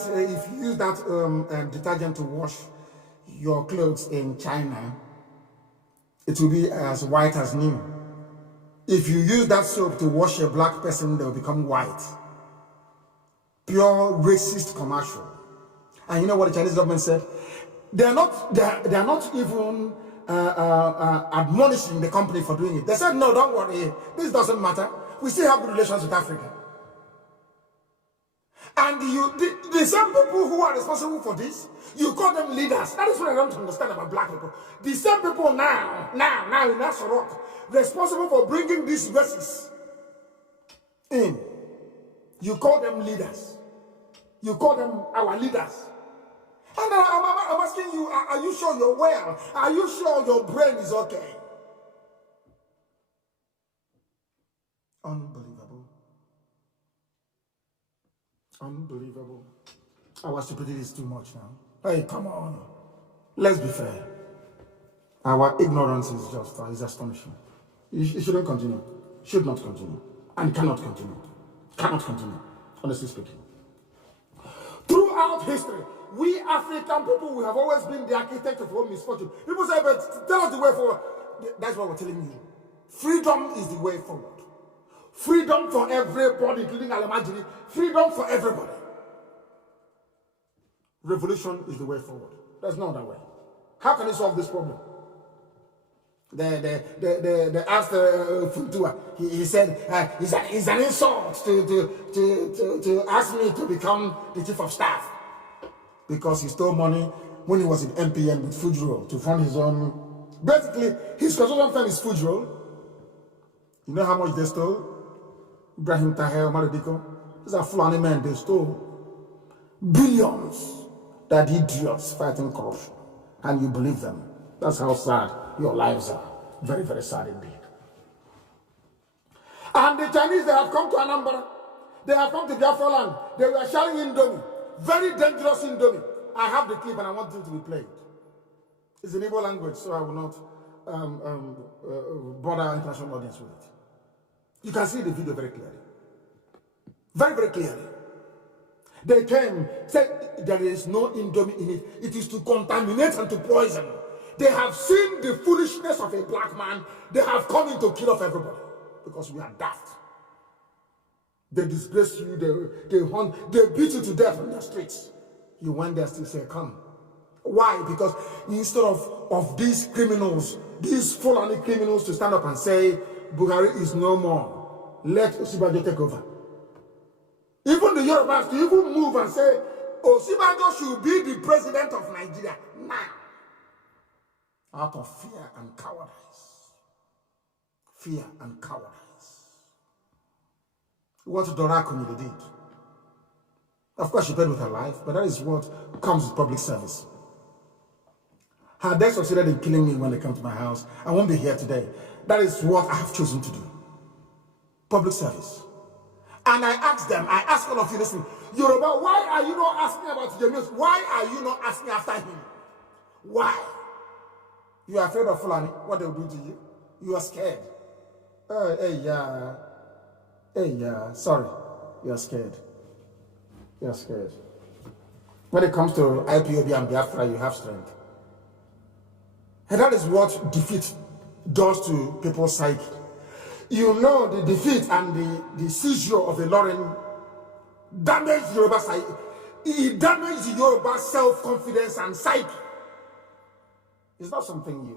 detergent to wash your clothes in China, it will be as white as new. If you use that soap to wash a black person, they'll become white. Pure racist commercial. And you know what the Chinese government said? They're not even admonishing the company for doing it. They said, no, don't worry, this doesn't matter. We still have good relations with Africa. And the same people who are responsible for this, you call them leaders. That is what I don't understand about black people. The same people now in Nasarok, responsible for bringing these races in. You call them leaders. You call them our leaders. And I'm asking you, are you sure you're well? Are you sure your brain is okay? Unbelievable. Unbelievable. Our stupidity is too much now. Hey, come on. Let's be fair. Our ignorance is just is astonishing. It shouldn't continue. Should not continue. And cannot continue. Cannot continue. Honestly speaking. Throughout history, we African people, we have always been the architect of all misfortune. People say, but tell us the way forward. That's what we're telling you. Freedom is the way forward. Freedom for everybody, including Alamajiri. Freedom for everybody. Revolution is the way forward. There's no other way. How can you solve this problem? They asked Funtua. He said, it's an insult to ask me to become the chief of staff. Because he stole money when he was in MPN with Fujro to fund his own. Basically, his construction firm is Fujro. You know how much they stole? Ibrahim Taher, Maradiko. These are Fulani men. They stole billions. That idiots fighting corruption. And you believe them. That's how sad your lives are. Very, very sad indeed. And the Chinese, they have come to Anambra. They have come to Biafra land. They were sharing Indomie. Very dangerous Indomie. I have the clip and I want it to be played. It's in Igbo language, so I will not bother international audience with it. You can see the video very clearly. Very, very clearly. They came, said, there is no Indomie in it. It is to contaminate and to poison. They have seen the foolishness of a black man. They have come in to kill off everybody because we are daft. They disgrace you, they hunt, they beat you to death on the streets. You went there still say, come. Why? Because instead of these criminals, these Fulani criminals to stand up and say, Buhari is no more, let Osibajo take over. Even the Yorubas to even move and say, Osibajo should be the president of Nigeria now. Out of fear and cowardice. Fear and cowardice. What Dora Kunu did. Of course, she paid with her life, but that is what comes with public service. Had they succeeded in killing me when they come to my house, I won't be here today. That is what I have chosen to do. Public service. And I asked them, I asked all of you, listen, Yoruba, why are you not asking about your news? Why are you not asking after him? Why? You are afraid of Fulani, what they will do to you? You are scared. Sorry, you are scared. You are scared. When it comes to IPOB and Biafra, you have strength. And that is what defeat does to people's psyche. You know, the defeat and the seizure of the Lauren damaged Yoruba psyche. It damaged Yoruba self-confidence and psyche. It's not something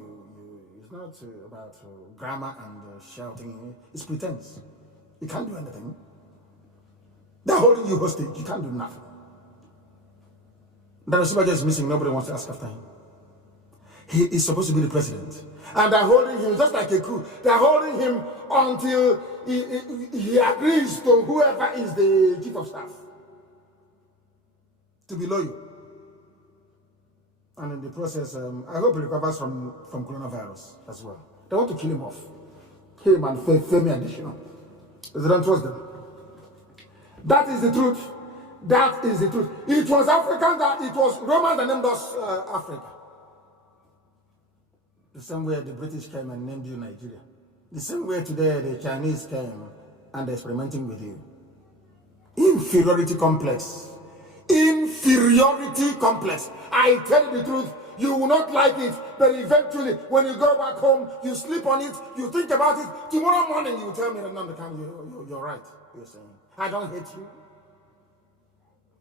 it's not about grammar and shouting. It's pretense. You can't do anything. They're holding you hostage. You can't do nothing. That Osibajo is missing. Nobody wants to ask after him. He is supposed to be the president. And they're holding him just like a coup. They're holding him until he agrees to whoever is the chief of staff to be loyal. And in the process, I hope he recovers from coronavirus as well. They want to kill him off. Him and Femi Additional. They don't trust them. That is the truth. That is the truth. It was African that it was Romans that named us Africa. The same way the British came and named you Nigeria. The same way today the Chinese came and they're experimenting with you. Inferiority complex. Inferiority complex. I tell you the truth, you will not like it, but eventually when you go back home, you sleep on it, you think about it, tomorrow morning you tell me that Nnamdi Kanu, you're right, you're saying. I don't hate you.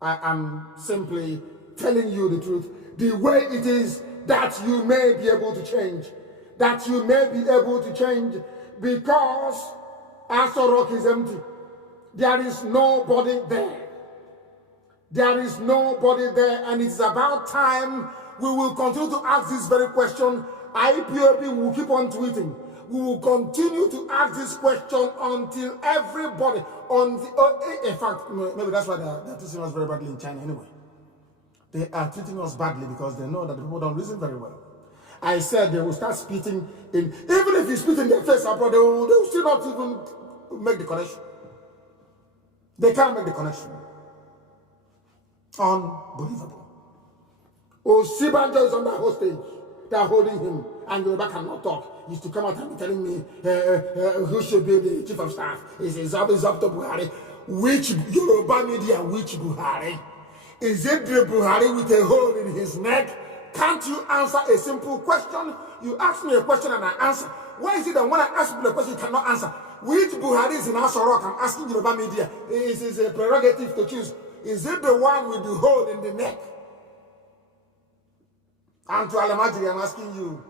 I am simply telling you the truth, the way it is, that you may be able to change. That you may be able to change because Aso Rock is empty. There is nobody there. There is nobody there, and it's about time we will continue to ask this very question. IPOB will keep on tweeting. We will continue to ask this question until everybody, in fact, maybe that's why they're treating us very badly in China anyway. They are treating us badly because they know that the people don't listen very well. I said they will start spitting in, even if you spit in their face abroad, they will still not even make the connection. They can't make the connection. Unbelievable. Osibajo is under hostage. They are holding him, and Yoruba cannot talk. He used to come out and be telling me who should be the chief of staff. He says, it's up to Buhari. Which Yoruba media, which Buhari? Is it the Buhari with a hole in his neck? Can't you answer a simple question? You ask me a question and I answer. Why is it that when I ask you a question, you cannot answer? Which Buhari is in Aso Rock? I'm asking Yoruba media. It is a prerogative to choose. Is it the one with the hole in the neck? And to Alamajiri, I'm asking you,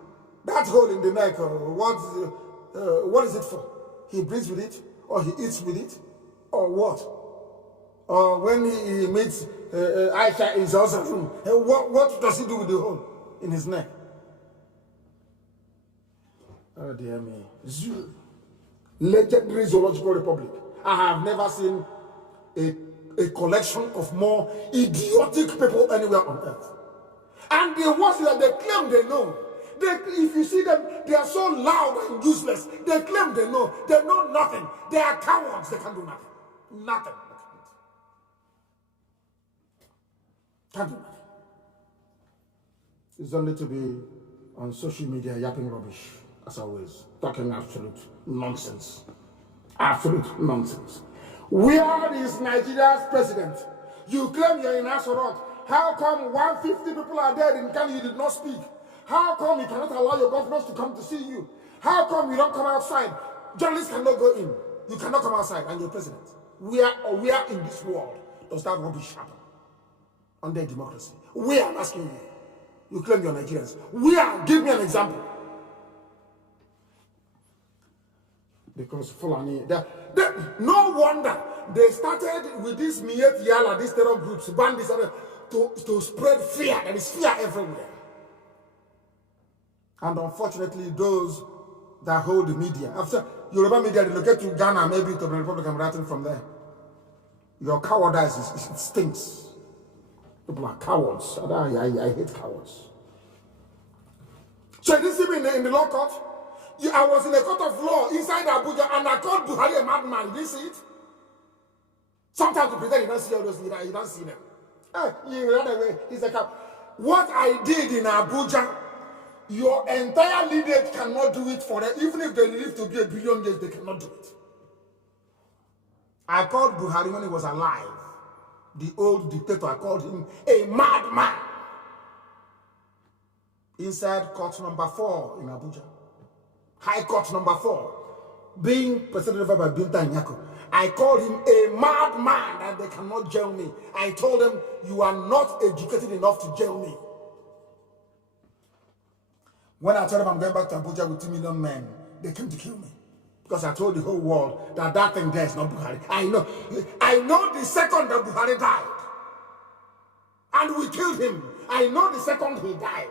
that hole in the neck, what is it for? He breathes with it? Or he eats with it? Or what? Or when he meets Aisha in his room, what does he do with the hole in his neck? Oh dear me. Zoo. Legendary Zoological Republic. I have never seen a collection of more idiotic people anywhere on earth. And the ones that they claim they know. If you see them, they are so loud and useless. They claim they know. They know nothing. They are cowards. They can do nothing. Nothing. Can't do nothing. It's only to be on social media yapping rubbish, as always, talking absolute nonsense. Absolute nonsense. Where is Nigeria's president? You claim you're in Aso Rock. How come 150 people are dead in Kanu, you did not speak? How come you cannot allow your governors to come to see you? How come you don't come outside? Journalists cannot go in. You cannot come outside and you're president. Where in this world does that rubbish happen? Under democracy. Where, I'm asking you. You claim you're Nigerians. Where? Give me an example. Because Fulani, no wonder they started with this Miyet Yala, these terror groups, bandits, to spread fear. There is fear everywhere. And unfortunately, those that hold the media, after Yoruba media relocate to Ghana, maybe to the Republic, I'm writing from there. Your cowardice, it stinks. People are cowards. I hate cowards. So this evening in the law court, I was in a court of law inside Abuja and I called Buhari a madman. Did you see it? Sometimes you pretend you don't see all those, you don't see them. You ran away. He's a cop. What I did in Abuja, your entire lineage cannot do it for them. Even if they live to be 1 billion years, they cannot do it. I called Buhari when he was alive. The old dictator, I called him a madman. Inside court number 4 in Abuja. High court number 4. Being presided over by Binta Nyako. I called him a madman and they cannot jail me. I told them, you are not educated enough to jail me. When I told them I'm going back to Abuja with 2 million men, they came to kill me. Because I told the whole world that thing there is not Buhari. I know the second that Buhari died. And we killed him. I know the second he died.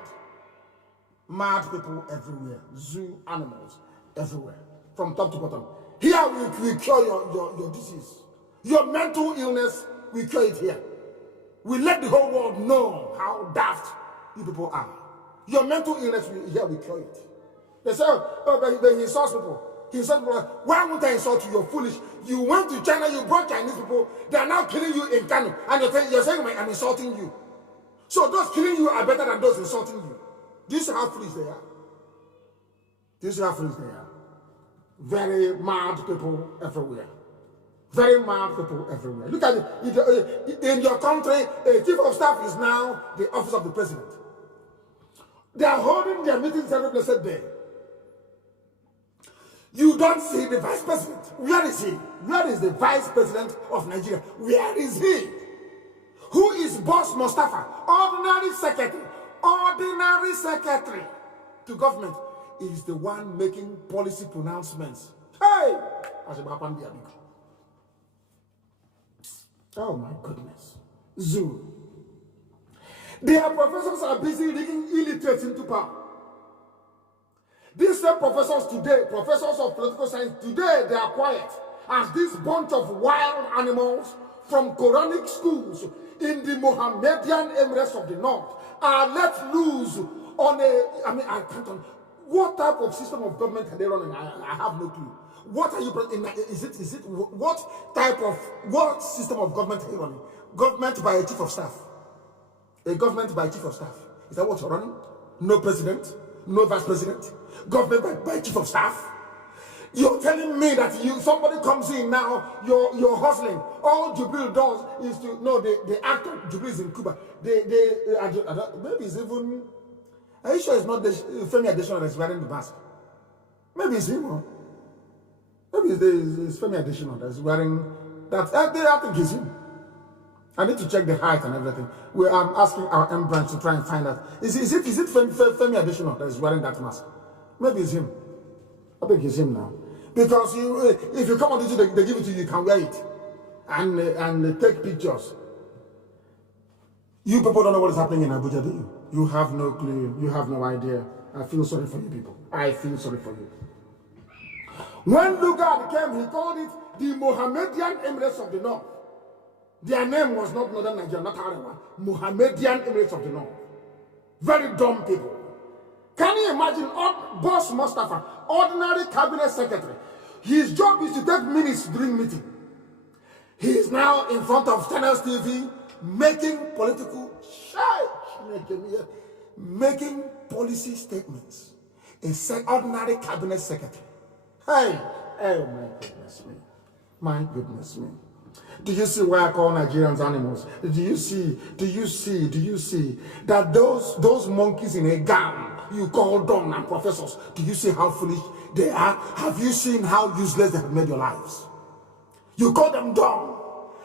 Mad people everywhere. Zoo animals everywhere. From top to bottom. Here we cure your disease. Your mental illness, we cure it here. We let the whole world know how daft you people are. Your mental illness, here we cure it. They say, oh, but he insults people. He insults people. Why won't I insult you? You're foolish. You went to China, you brought Chinese people. They are now killing you in Kanu. And you're saying I'm insulting you. So those killing you are better than those insulting you. Do you see how foolish they are? Do you see how foolish they are? Very mad people everywhere. Very mad people everywhere. Look at it. In your country, a chief of staff is now the office of the president. They are holding their meetings every blessed day. You don't see the vice president. Where is he? Where is the vice president of Nigeria? Where is he? Who is Boss Mustafa? Ordinary secretary to government is the one making policy pronouncements. Hey! Oh my goodness. Zoo. Their professors are busy rigging illiterates into power. These same professors today, professors of political science, today they are quiet as this bunch of wild animals from Quranic schools in the Mohammedan Emirates of the North are let loose on I can't. What type of system of government are they running? I have no clue. What are you? What system of government are you running? Government by a chief of staff. A government by chief of staff. Is that what you're running? No president, no vice president. Government by chief of staff. You're telling me that somebody comes in now, you're hustling. All Jubril does is to the actor Jubril is in Cuba. Maybe it's even. Are you sure it's not the Femi Adesina that's wearing the mask? Maybe it's him. Huh? Maybe it's Femi Adesina that's wearing that. I think it's him. I need to check the height and everything. I'm asking our M branch to try and find out. Is it Femi Adesina that is wearing that mask? Maybe it's him. I think it's him now. Because if you come on this, they give it to you, you can wear it. And take pictures. You people don't know what is happening in Abuja, do you? You have no clue. You have no idea. I feel sorry for you people. I feel sorry for you. When Lugard came, he called it the Mohammedan Emirates of the North. Their name was not Northern Nigeria, not Arewa. Mohammedan Emirates of the North. Very dumb people. Can you imagine Boss Mustafa, ordinary cabinet secretary? His job is to take minutes during meeting. He is now in front of Channels TV making political making policy statements. A ordinary cabinet secretary. Hey, oh my goodness me. My goodness me. Do you see why I call Nigerians animals? Do you see that those monkeys in a gown you call dumb and professors, do you see how foolish they are? Have you seen how useless they have made your lives? You call them dumb.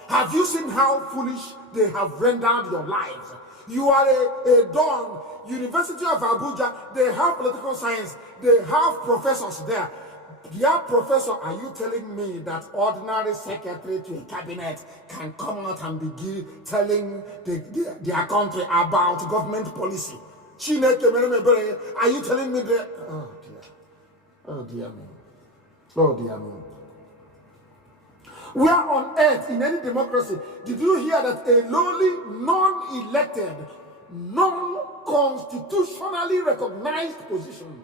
Have you seen how foolish they have rendered your lives? You are a dumb. University of Abuja, they have political science. They have professors there. Dear professor, are you telling me that ordinary secretary to a cabinet can come out and begin telling their country about government policy? Are you telling me that? Oh dear. Oh dear me. Oh dear me. Where on earth, in any democracy, did you hear that a lowly, non-elected, non-constitutionally recognized position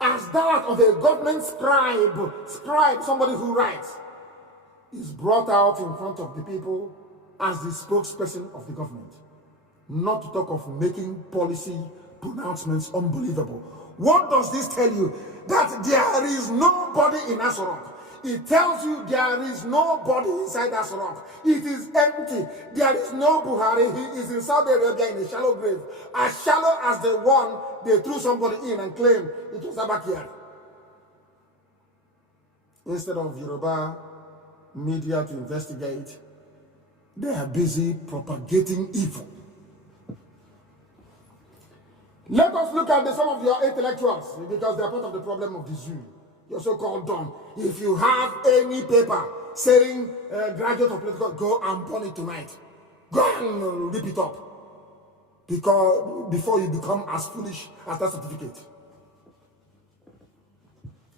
as that of a government scribe, somebody who writes, is brought out in front of the people as the spokesperson of the government? Not to talk of making policy pronouncements unbelievable. What does this tell you? That there is nobody in Asorok. It tells you there is nobody inside Asorok. It is empty. There is no Buhari. He is in Saudi Arabia in a shallow grave. As shallow as the one they threw somebody in and claimed it was Abakari. Instead of Yoruba media to investigate, they are busy propagating evil. Let us look at some of your intellectuals, because they are part of the problem of the zoo. You're so-called dumb. If you have any paper saying graduate of political, go and burn it tonight. Go and rip it up. Because before you become as foolish as that certificate.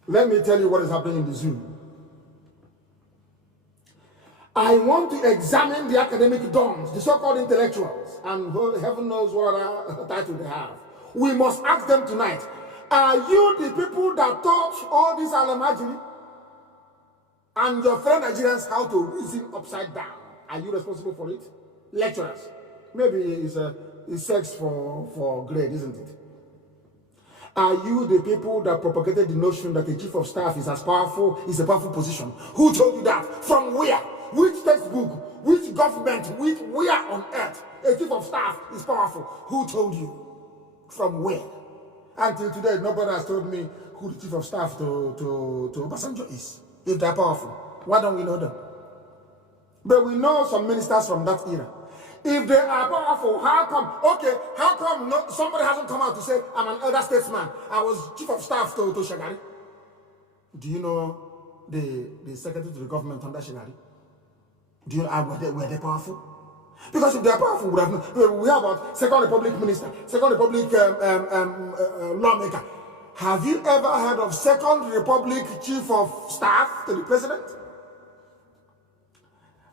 Let me tell you what is happening in the zoo. I want to examine the academic dons, the so-called intellectuals, and heaven knows what other title they have. We must ask them tonight, are you the people that taught all this alamajiri and your fellow Nigerians how to reason upside down? Are you responsible for it? Lecturers. Maybe it's sex for grade, isn't it? Are you the people that propagated the notion that a chief of staff is a powerful position? Who told you that? From where? Which textbook? Which government? Where on earth a chief of staff is powerful? Who told you? From where? Until today, nobody has told me who the chief of staff to Obasanjo is. If they're powerful, why don't we know them? But we know some ministers from that era. If they are powerful, how come somebody hasn't come out to say, I'm an elder statesman, I was chief of staff to Shagari? Do you know the secretary to the government under Shagari? Do you know were they powerful? Because if they are powerful, we have about Second Republic minister, Second Republic lawmaker. Have you ever heard of Second Republic chief of staff to the president?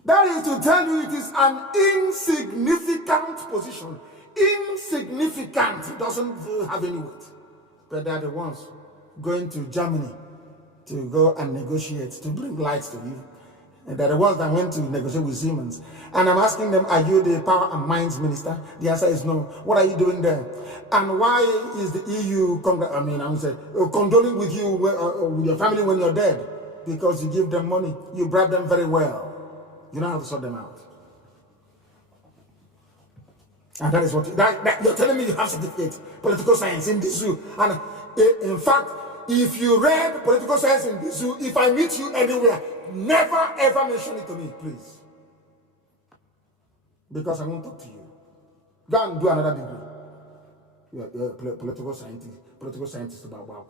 That is to tell you it is an insignificant position. Insignificant. It doesn't have any weight. But they are the ones going to Germany to go and negotiate, to bring lights to you. And they're the ones that went to negotiate with Siemens. And I'm asking them, are you the Power and Mines Minister? The answer is no. What are you doing there? And why is the EU condoling with you, with your family when you're dead? Because you give them money. You bribe them very well. You know how to sort them out. And that is what you're telling me you have certificate, political science in the zoo. And in fact, if you read political science in the zoo, if I meet you anywhere, never ever mention it to me, please. Because I won't talk to you. Go and do another degree. You're a political scientist about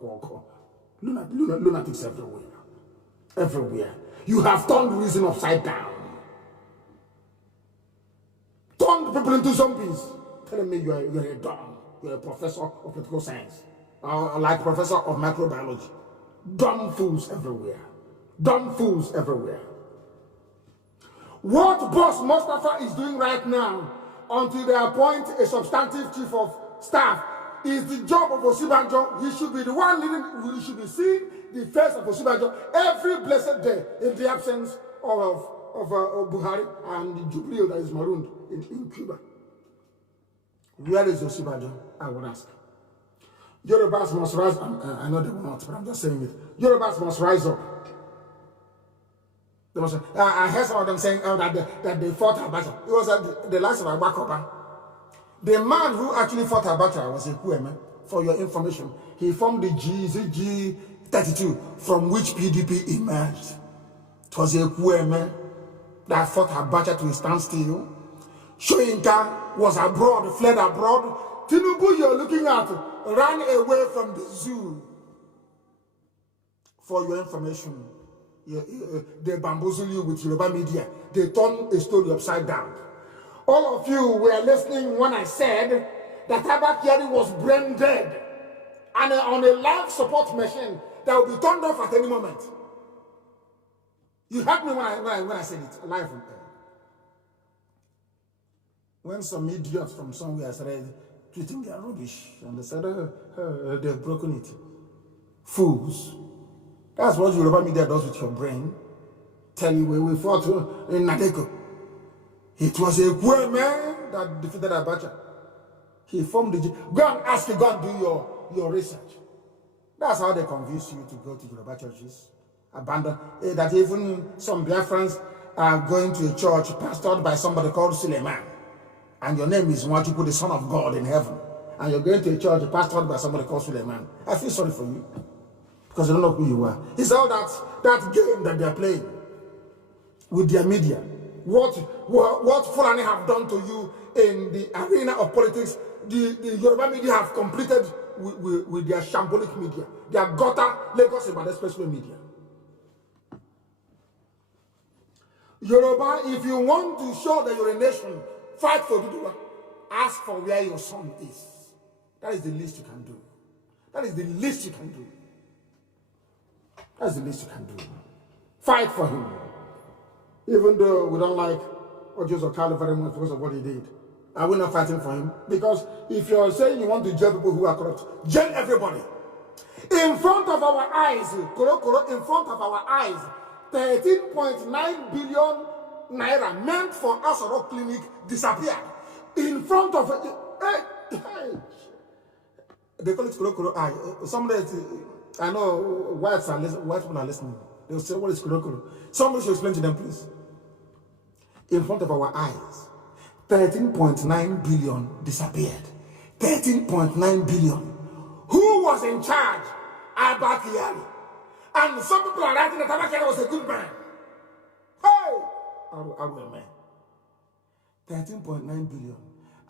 lunatics everywhere. Everywhere. You have turned reason upside down. Turned people into zombies. Telling me you're a dumb. You're a professor of political science. Like professor of microbiology. Dumb fools everywhere. Dumb fools everywhere. What Boss Mustafa is doing right now, until they appoint a substantive chief of staff, is the job of Osibanjo. He should be the one leading. We should be seeing the face of Osibanjo every blessed day in the absence of Buhari and the Jubilee that is marooned in Cuba. Where is Osibanjo? I would ask. Yorubas must rise. I know they will not, but I'm just saying it. Yorubas must rise up. There was I heard some of them saying that they fought Abacha. It was the last of Abakopa. The man who actually fought Abacha was a Kweme, for your information. He formed the G32 from which PDP emerged. It was a Kweme that fought Abacha to a standstill. Soyinka was abroad, fled abroad. Tinubu, you're looking at, ran away from the zoo. For your information. They bamboozle you with Yoruba media. They turn a story upside down. All of you were listening when I said that Abba was brain dead and on a life support machine that will be turned off at any moment. You heard me when I said it live on air. When some idiots from somewhere started tweeting their rubbish and they said they've broken it. Fools. That's what Yoruba media does with your brain. Tell you we fought in Nadeko. It was a poor man that defeated Abacha. He formed the... Go and ask you, go and do your research. That's how they convince you to go to Yoruba churches. Abandon. That even some Biafrans are going to a church pastored by somebody called Suleiman. And your name is Nwachukwu, the Son of God in heaven. And you're going to a church pastored by somebody called Suleiman. I feel sorry for you. Because they don't know who you are. It's all that game that they're playing with their media. What Fulani have done to you in the arena of politics, the Yoruba media have completed with their shambolic media, their gutter, Lagos Ibadan Expressway media. Yoruba, if you want to show that you're a nation, fight for Duduwa. Ask for where your son is. That is the least you can do. That is the least you can do. That's the least you can do. Fight for him. Even though we don't like Ojo Okalo very much because of what he did. And we're not fighting for him. Because if you're saying you want to jail people who are corrupt, jail everybody. In front of our eyes, in front of our eyes, 13.9 billion naira meant for Asoro Clinic disappeared. In front of it. They call it Koro Eye. Somebody... I know white people are listening. They'll say, what is Kurokuro? Somebody should explain to them, please. In front of our eyes, 13.9 billion disappeared. 13.9 billion. Who was in charge? Abba Kyari. And some people are writing that Abba Kyari was a good man. Hey! I'm a man. 13.9 billion.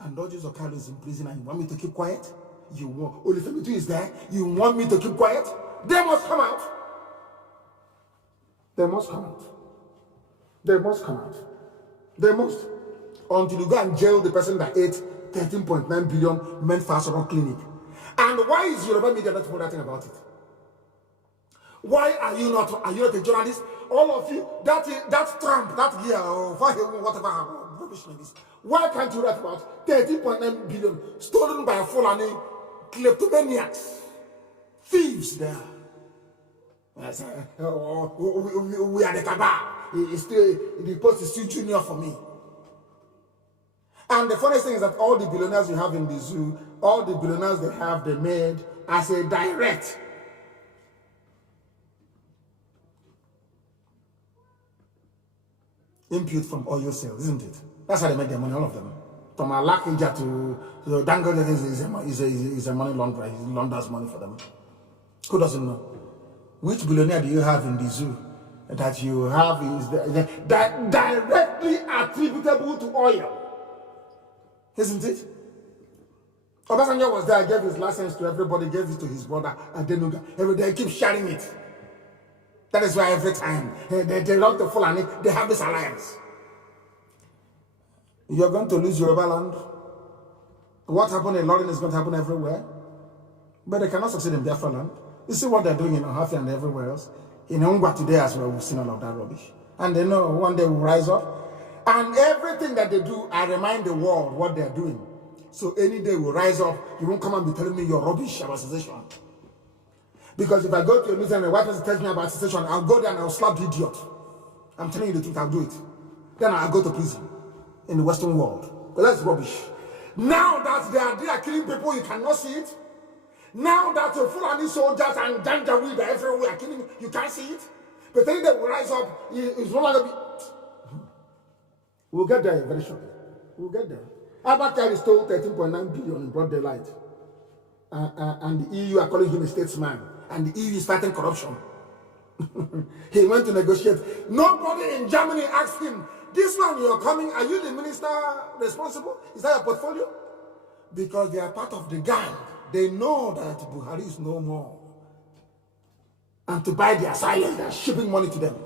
And Dodges Okalo is in prison and you want me to keep quiet? You want Olufemi is there? You want me to keep quiet? They must come out. They must come out. They must come out. They must. Until you go and jail the person that ate 13.9 billion meant for Asoro Clinic. And why is Yoruba media not writing about it? Why are you not a journalist? All of you, that Trump, that year, or whatever rubbish like this. Why can't you write about 13.9 billion stolen by a Fulani kleptomaniacs, thieves there? I say, we are the cabal. The post is still junior for me. And the funniest thing is that all the billionaires you have in the zoo, all the billionaires they made as a direct input from oil sales, isn't it? That's how they make their money, all of them. From Alakija to Dangote is a money launderer. He launders money for them. Who doesn't know? Which billionaire do you have in the zoo that you have is that directly attributable to oil? Isn't it? Obasanjo was there, gave his license to everybody, gave it to his brother, and then every day keep sharing it. That is why every time they love the Fulani, they have this alliance. You're going to lose Yoruba land. What happened in London is going to happen everywhere. But they cannot succeed in Biafra land. You see what they're doing in Ohafia and everywhere else. In Ongwa today as well, we've seen all of that rubbish. And they know one day we'll rise up. And everything that they do, I remind the world what they're doing. So any day we'll rise up, you won't come and be telling me your rubbish about secession. Because if I go to a meeting and my wife tells me about secession, I'll go there and I'll slap the idiot. I'm telling you the truth, I'll do it. Then I'll go to prison in the Western world. But that's rubbish. Now that they are killing people, you cannot see it. Now that Fulani soldiers and Janjaweed are everywhere killing, you can't see it. The thing that will rise up is no longer be. We'll get there very shortly. We'll get there. Abakari stole 13.9 billion in broad daylight. And the EU are calling him a statesman. And the EU is fighting corruption. He went to negotiate. Nobody in Germany asked him, this one you're coming, are you the minister responsible? Is that your portfolio? Because they are part of the gang. They know that Buhari is no more. And to buy their silence, they're shipping money to them.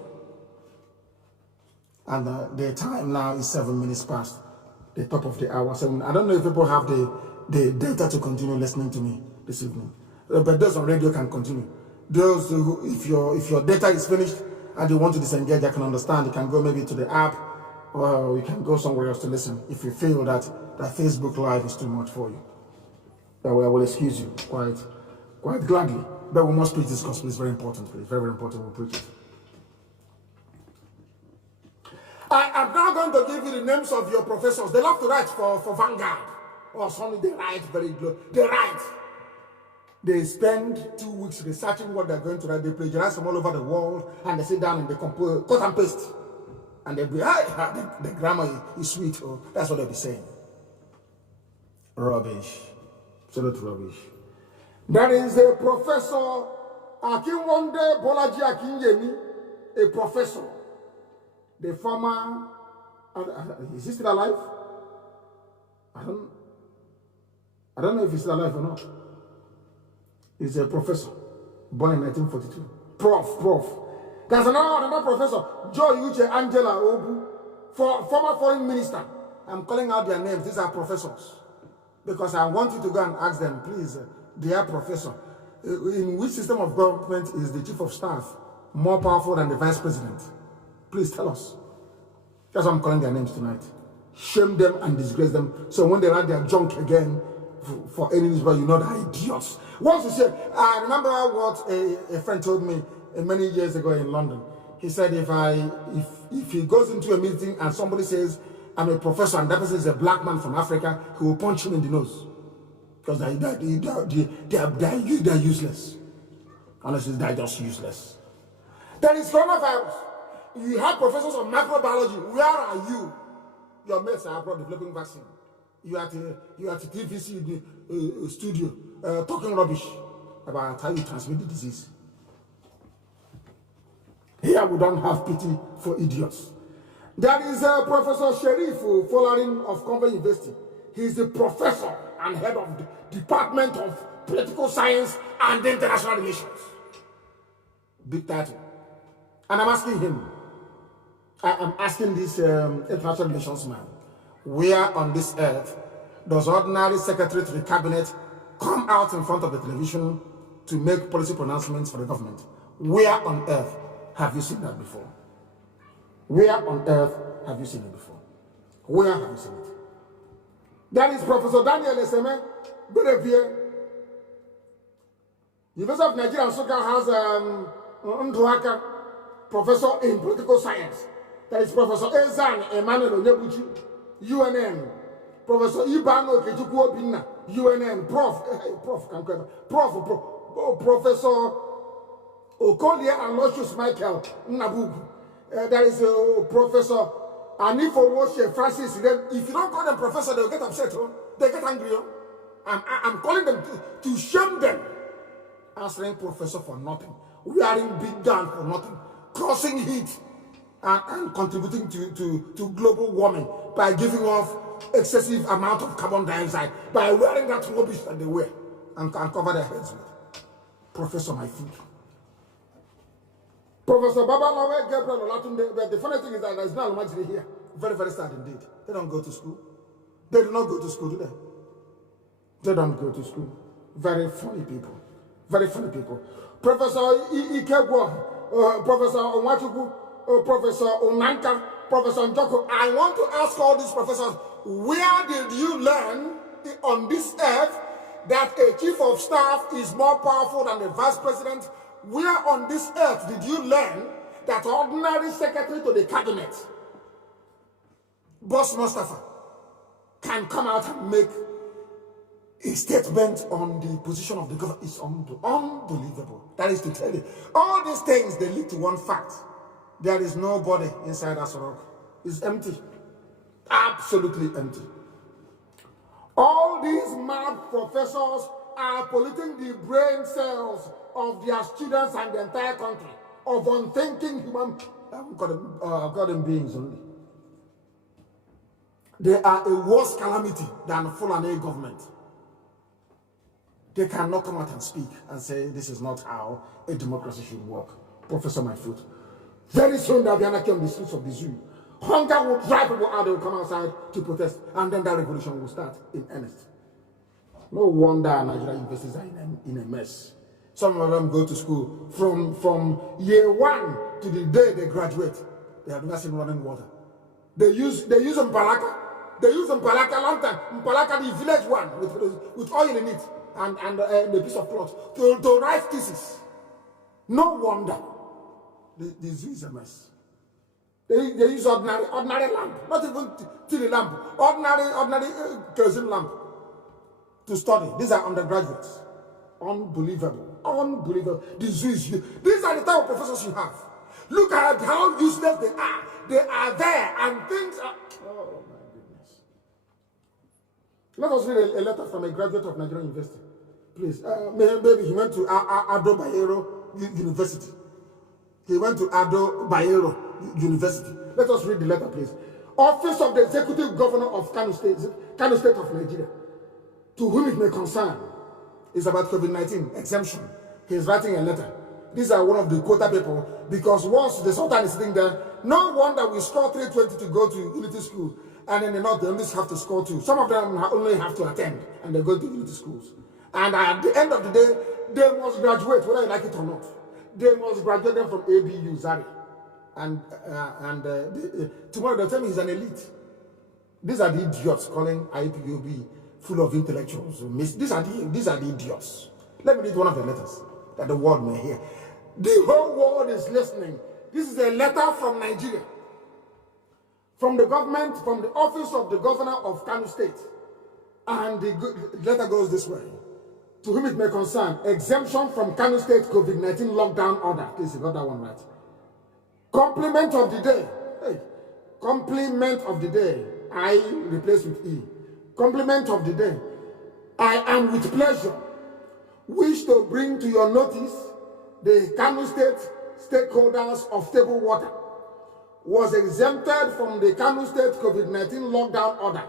And the time now is 7 minutes past the top of the hour. I don't know if people have the data to continue listening to me this evening. But those on radio can continue. Those who, if your data is finished and you want to disengage, I can understand. You can go maybe to the app, or you can go somewhere else to listen if you feel that Facebook Live is too much for you. That way I will excuse you quite gladly. But we must preach this gospel. It's very important. It's very, very important we preach it. I am now going to give you the names of your professors. They love to write for Vanguard or something. They write very good. They write. They spend 2 weeks researching what they're going to write. They plagiarize from all over the world, and they sit down and they compose, cut and paste. And they'll be, the grammar is sweet. Oh, that's what they'll be saying. Rubbish. Absolute rubbish. That is a Professor Akinwande Bolaji Akinyemi, a professor. The former, is he still alive? I don't know if he's still alive or not. He's a professor, born in 1942. Prof. There's another professor, Joy Uche Angela Obu, former foreign minister. I'm calling out their names. These are professors. Because I want you to go and ask them, please, dear professor, in which system of government is the chief of staff more powerful than the vice president? Please tell us. That's why I'm calling their names tonight. Shame them and disgrace them. So when they write their junk again for any newspaper, you know they're idiots. Once you said, I remember what a friend told me many years ago in London. He said, if he goes into a meeting and somebody says, I'm a professor and that person is a black man from Africa, he will punch him in the nose. Because they're useless. Honestly, they're just useless. There is coronavirus. You have professors of microbiology. Where are you? Your mates are abroad developing vaccine. You are at the TVC studio talking rubbish about how you transmit the disease. Here we don't have pity for idiots. There is Professor Sherif Folarin of Convent University. He is the professor and head of the Department of Political Science and International Relations. Big title. And I'm asking him, I'm asking this international relations man, where on this earth does ordinary secretary to the cabinet come out in front of the television to make policy pronouncements for the government? Where on earth have you seen that before? Where on earth have you seen it before? Where have you seen it? That is Professor Daniel Eseme Berevier. University of Nigeria Nsukka has Nduaka, professor in political science. That is Professor Ezan Emmanuel Onyebuchi, UNN. Professor Ibano Kejukwu Obinna, UNN. Professor Okolie Aloysius Michael Nnabugu. There is Professor Anifo Woshe Francis. If you don't call them professor, they'll get upset. They get angry. I'm calling them to shame them. Answering professor for nothing. Wearing big gun for nothing. Causing heat and contributing to global warming by giving off excessive amount of carbon dioxide by wearing that rubbish that they wear and cover their heads with. Professor, my food. Professor Babalawe Gabriel Olatunde, but the funny thing is that there's no Almajiri here. Very, very sad indeed. They don't go to school. They do not go to school, do they? They don't go to school. Very funny people. Very funny people. Professor Ikegwo, Professor Onwachukwu, Professor Onanka, Professor Njoko. I want to ask all these professors, where did you learn on this earth that a chief of staff is more powerful than the vice president? Where on this earth did you learn that ordinary secretary to the cabinet, Boss Mustafa, can come out and make a statement on the position of the government is unbelievable. That is to tell you, all these things, they lead to one fact. There is nobody inside Asorok. It's empty. Absolutely empty. All these mad professors are polluting the brain cells of their students and the entire country, of unthinking human, God beings only. They are a worse calamity than Fulani government. They cannot come out and speak and say this is not how a democracy should work. Professor My Foot. Very soon there will be anarchy on the streets of the zoo. Hunger will drive people out, they will come outside to protest, and then that revolution will start in earnest. No wonder Nigerian universities are in a mess. Some of them go to school from year 1 to the day they graduate. They have never seen running water. They use Mpalaka. They use Mpalaka lantern. Mpalaka, the village one, with oil in it and a piece of cloth to write thesis. No wonder the zoo is a mess. They use ordinary lamp, not even tiny lamp, ordinary kerosene lamp to study. These are undergraduates. Unbelievable. Unbelievable. The zoo is here. These are the type of professors you have. Look at how useless they are. They are there and things are... Oh my goodness. Let us read a letter from a graduate of Nigerian University. Please. Maybe he went to Ado Bayero University. He went to Ado Bayero University. Let us read the letter, please. Office of the Executive Governor of Kanu State of Nigeria, to whom it may concern, is about COVID-19 exemption. He is writing a letter. These are one of the quota people, because once the Sultan is sitting there, no wonder we score 320 to go to Unity School, and in the North they only have to score 2. Some of them only have to attend, and they go to Unity Schools. And at the end of the day, they must graduate, whether you like it or not. They must graduate them from ABU, Zari. And tomorrow they'll tell me he's an elite. These are the idiots calling IPOB full of intellectuals. These are the idiots. Let me read one of the letters that the world may hear. The whole world is listening. This is a letter from Nigeria, from the government, from the office of the governor of Kanu State. And the letter goes this way. To whom it may concern, exemption from Kanu State COVID-19 lockdown order. Please, you got that one right. Compliment of the day. Hey, compliment of the day. I replace with E. Compliment of the day. I am with pleasure wish to bring to your notice the Kanu State stakeholders of table water was exempted from the Kanu State COVID-19 lockdown order,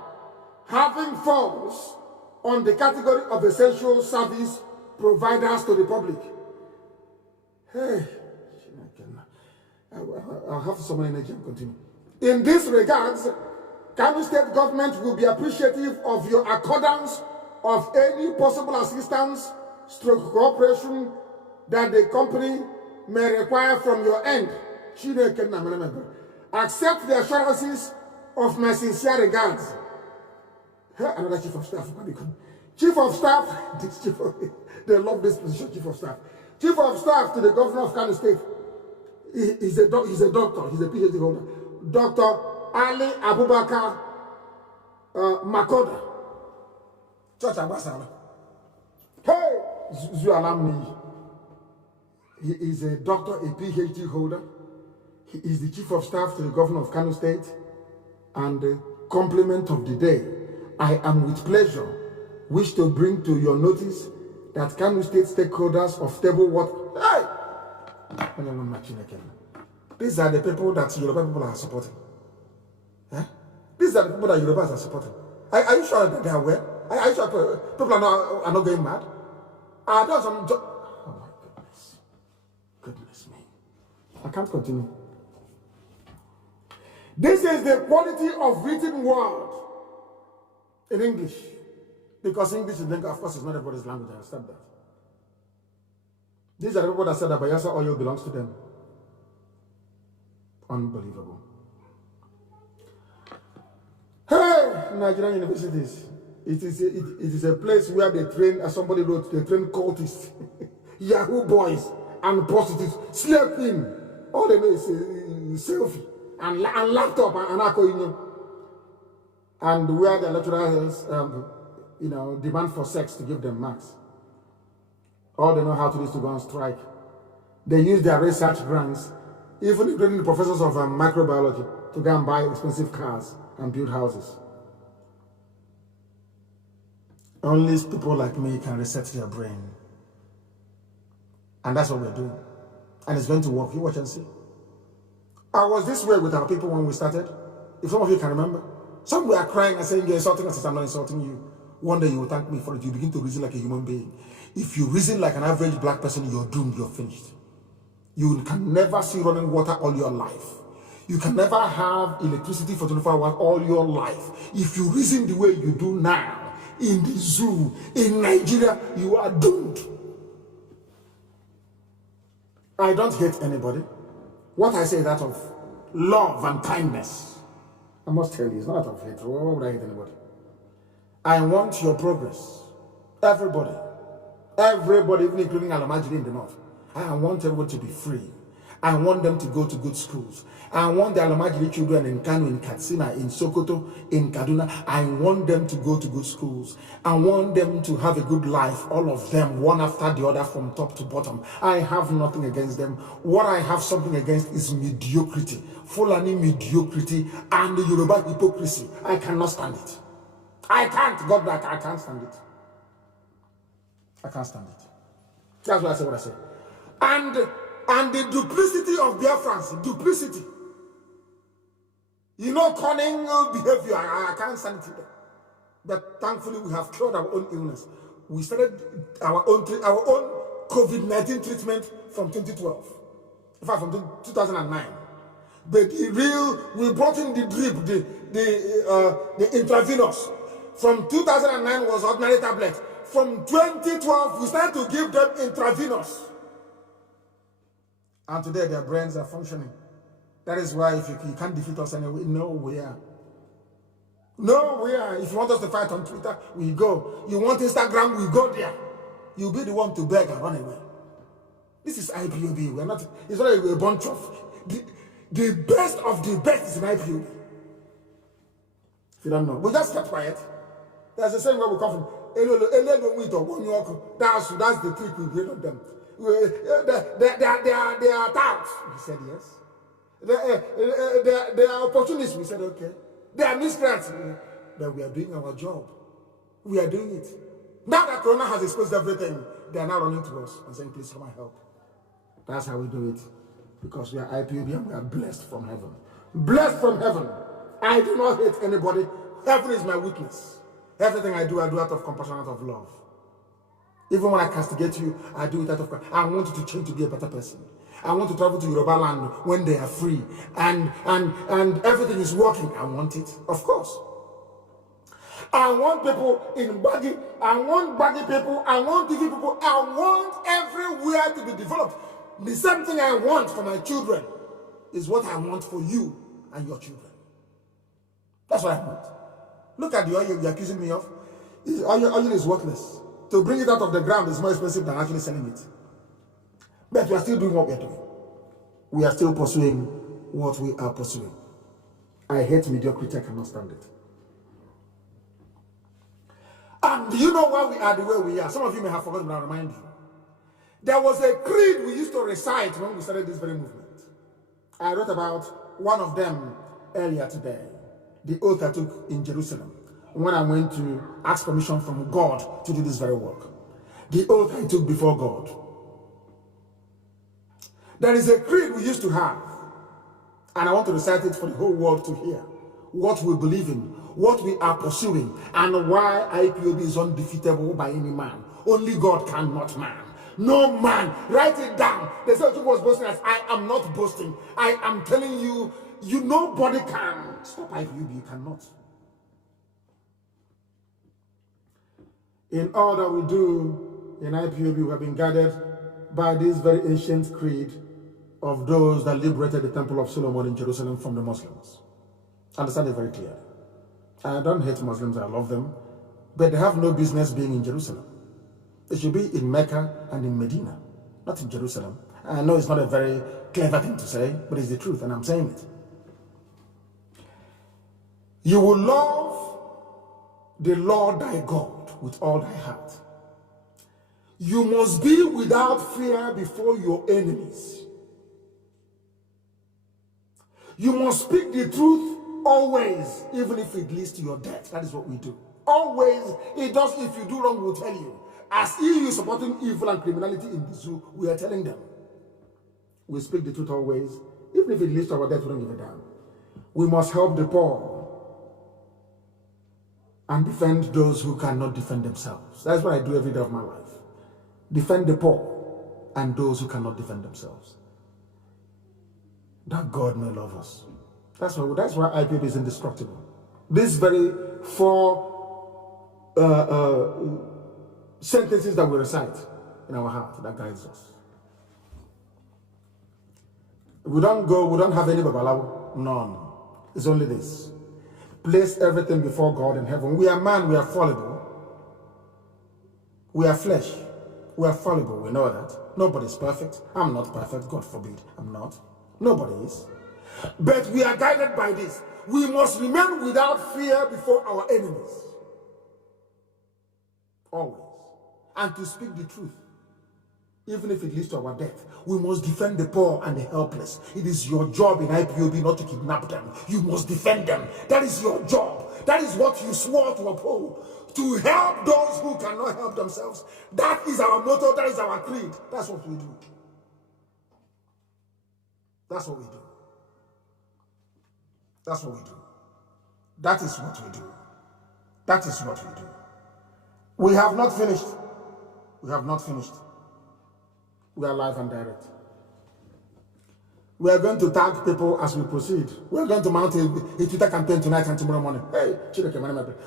having falls on the category of essential service providers to the public. Hey, I'll have some energy and continue. In this regards, Kanu State government will be appreciative of your accordance of any possible assistance stroke cooperation that the company may require from your end. Accept the assurances of my sincere regards. Another chief of staff. Chief of staff, they love this position, chief of staff. Chief of staff to the governor of Kanu State. He's a doctor, he's a PhD holder. Dr. Ali Abubakar Makoda. Church Ambassador. Hey, Zu alumni. He is a doctor, a PhD holder. He is the chief of staff to the governor of Kanu State. And the compliment of the day, I am with pleasure wish to bring to your notice that Kanu State stakeholders of table water. Hey! These are the people that Yoruba people are supporting. Eh? These are the people that Yorubas are supporting. Are you sure that they are aware? Are you sure people are not going mad? Are there some... Oh my goodness. Goodness me. I can't continue. This is the quality of written word in English. Because English is language, of course, is not everybody's language. I understand that. These are the people that said that Bayelsa oil belongs to them. Unbelievable. Hey, Nigerian universities. It is a place where they train, as somebody wrote, they train cultists, Yahoo boys, and prostitutes, slave queen. All they know is selfie, and laptop, and alcohol. And where the lecturers demand for sex to give them marks. All they know how to do is to go on strike. They use their research grants, even including the professors of microbiology, to go and buy expensive cars and build houses. Only people like me can reset their brain. And that's what we're doing. And it's going to work. You watch and see. I was this way with our people when we started. If some of you can remember. Some were crying and saying, you're insulting us. I'm not insulting you. One day you will thank me for it. You begin to reason like a human being. If you reason like an average black person, you're doomed. You're finished. You can never see running water all your life. You can never have electricity for 24 hours all your life. If you reason the way you do now, in the zoo, in Nigeria, you are doomed. I don't hate anybody. What I say is that of love and kindness. I must tell you, it's not out of hate. Why would I hate anybody? I want your progress. Everybody, even including Alamajiri in the north. I want everyone to be free. I want them to go to good schools. I want the Alamajiri children in Kanu, in Katsina, in Sokoto, in Kaduna. I want them to go to good schools. I want them to have a good life, all of them, one after the other, from top to bottom. I have nothing against them. What I have something against is mediocrity, Fulani mediocrity, and the Yoruba hypocrisy. I cannot stand it. I can't. God, I can't stand it. I can't stand it. That's why I say what I say. And the duplicity of Biafrans, duplicity. Cunning behavior, I can't stand it either. But thankfully, we have cured our own illness. We started our own COVID-19 treatment from 2012. In fact, from 2009. But we brought in the drip, the intravenous. From 2009 was ordinary tablet. From 2012, we started to give them intravenous. And today their brains are functioning. That is why if you can't defeat us anyway, nowhere. Nowhere. If you want us to fight on Twitter, we go. You want Instagram, we go there. You'll be the one to beg and run away. This is IPOB. We're not, it's not a bunch of, the best of the best is in IPOB. If you don't know, we just kept quiet. There's the same where we come from. That's the trick we bring on them. They are touts. We said yes. They are opportunists. We said okay. They are miscreants. But we are doing our job. We are doing it. Now that Corona has exposed everything, they are now running to us and saying, please come and help. That's how we do it. Because we are IPOB and we are blessed from heaven. Blessed from heaven. I do not hate anybody. Heaven is my witness. Everything I do out of compassion, out of love. Even when I castigate you, I do it out of I want you to change to be a better person. I want to travel to Yoruba land when they are free. And everything is working. I want it, of course. I want people in baggy. I want baggy people. I want TV people. I want everywhere to be developed. The same thing I want for my children is what I want for you and your children. That's what I want. Look at the oil you're accusing me of. Oil is worthless. To bring it out of the ground is more expensive than actually selling it. But we are still doing what we are doing. We are still pursuing what we are pursuing. I hate mediocrity. I cannot stand it. And do you know why we are the way we are? Some of you may have forgotten, but I'll remind you. There was a creed we used to recite when we started this very movement. I wrote about one of them earlier today. The oath I took in Jerusalem when I went to ask permission from God to do this very work. The oath I took before God. There is a creed we used to have, and I want to recite it for the whole world to hear. What we believe in, what we are pursuing, and why IPOB is undefeatable by any man. Only God cannot man. No man. Write it down. They said you was boasting as I am not boasting. I am telling you, nobody can stop IPOB. You cannot. In all that we do in IPOB, we have been guided by this very ancient creed of those that liberated the Temple of Solomon in Jerusalem from the Muslims. Understand it very clearly. I don't hate Muslims, I love them, but they have no business being in Jerusalem. They should be in Mecca and in Medina, not in Jerusalem. I know it's not a very clever thing to say, but it's the truth, and I'm saying it. You will love the Lord thy God with all thy heart. You must be without fear before your enemies. You must speak the truth always, even if it leads to your death. That is what we do. Always, it does. If you do wrong, we'll tell you. As EU supporting evil and criminality in the zoo, we are telling them. We speak the truth always, even if it leads to our death, we don't give a damn. We must help the poor and defend those who cannot defend themselves. That's what I do every day of my life. Defend the poor and those who cannot defend themselves. That God may love us. That's why IPOB is indestructible. These very 4 sentences that we recite in our heart, that guides us. We don't have any babalawo, none. It's only this. Place everything before God in heaven. We are man, we are fallible. We are flesh. We are fallible, we know that. Nobody's perfect. I'm not perfect, God forbid. I'm not. Nobody is. But we are guided by this. We must remain without fear before our enemies. Always. And to speak the truth, even if it leads to our death. We must defend the poor and the helpless. It is your job in IPOB not to kidnap them. You must defend them. That is your job. That is what you swore to uphold. To help those who cannot help themselves. That is our motto. That is our creed. That's what we do. That's what we do. That's what we do. That is what we do. That is what we do. We have not finished. We have not finished. We are live and direct. We are going to tag people as we proceed. We are going to mount a Twitter campaign tonight and tomorrow morning. Hey,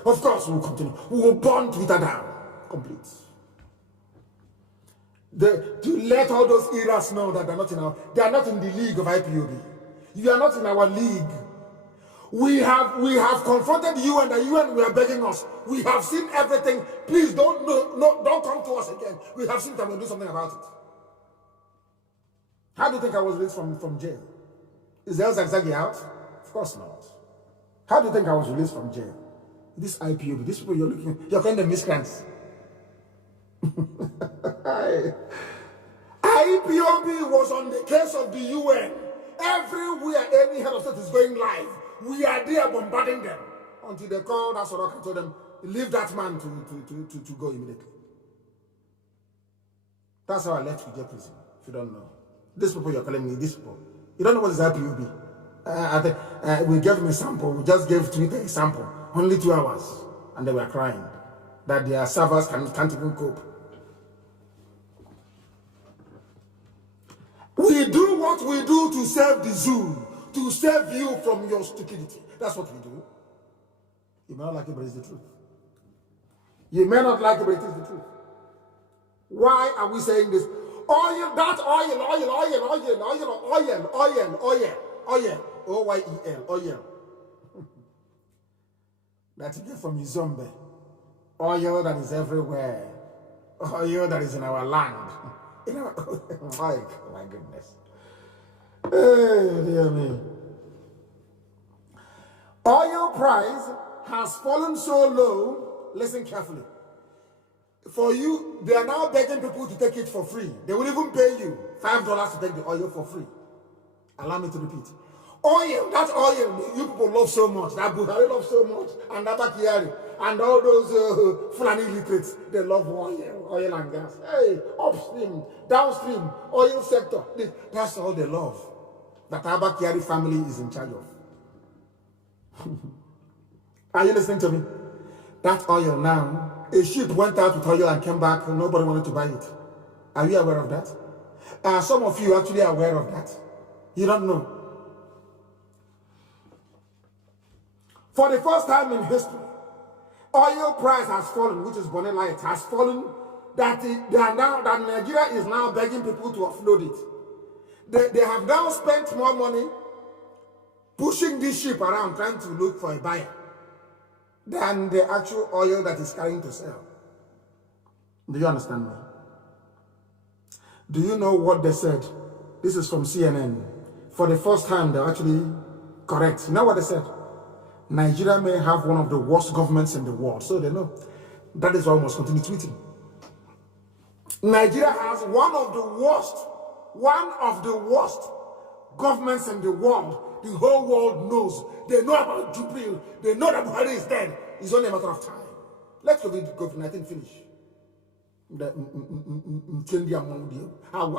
of course we will continue. We will burn Twitter down. Complete. To let all those eras know that they are not in the league of IPOB. You are not in our league. We have confronted you and the UN. We are begging us. We have seen everything. Please don't come to us again. We have seen that we'll do something about it. How do you think I was released from jail? Is El Zagzagi out? Of course not. How do you think I was released from jail? This IPOB, these people you're calling them miscreants. IPOB was on the case of the UN. Everywhere any head of state is going live, we are there bombarding them until they called us and told them, leave that man to go immediately. That's how I left Fiji prison, if you don't know. These people you're calling me, these people. You don't know what is IPOB. We gave them a sample. We just gave Twitter a sample. Only 2 hours. And they were crying that their servers can't even cope. We do what we do to save the zoo, to save you from your stupidity. That's what we do. You may not like it, but it's the truth. You may not like it, but it is the truth. Why are we saying this? Oil, that oil. O-Y-E-L, oil. That you get from Izombe. Oil that is everywhere. Oil that is in our land. My goodness. Hey, dear me. Oil price has fallen so low. Listen carefully. For you, they are now begging people to take it for free. They will even pay you $5 to take the oil for free. Allow me to repeat. Oil, that oil you people love so much, that Buhari loves so much, and that Bakiyari, and all those Fulani illiterates, they love oil and gas. Hey, upstream, downstream, oil sector, that's all they love. That Abakiyari family is in charge of. Are you listening to me? That oil now, a ship went out with oil and came back, and nobody wanted to buy it. Are you aware of that? Some of you actually are aware of that. You don't know. For the first time in history, oil price has fallen, which is Bonnet Light, has fallen, that Nigeria is now begging people to offload it. They have now spent more money pushing this ship around, trying to look for a buyer, than the actual oil that is carrying to sell. Do you understand me? Do you know what they said? This is from CNN. For the first time, they're actually correct. You know what they said? Nigeria may have one of the worst governments in the world. So they know. That is why we must continue tweeting. Nigeria has one of the worst governments in the world. The whole world knows. They know about Jubril. They know that Buhari is dead. It's only a matter of time. Let COVID-19 finish. How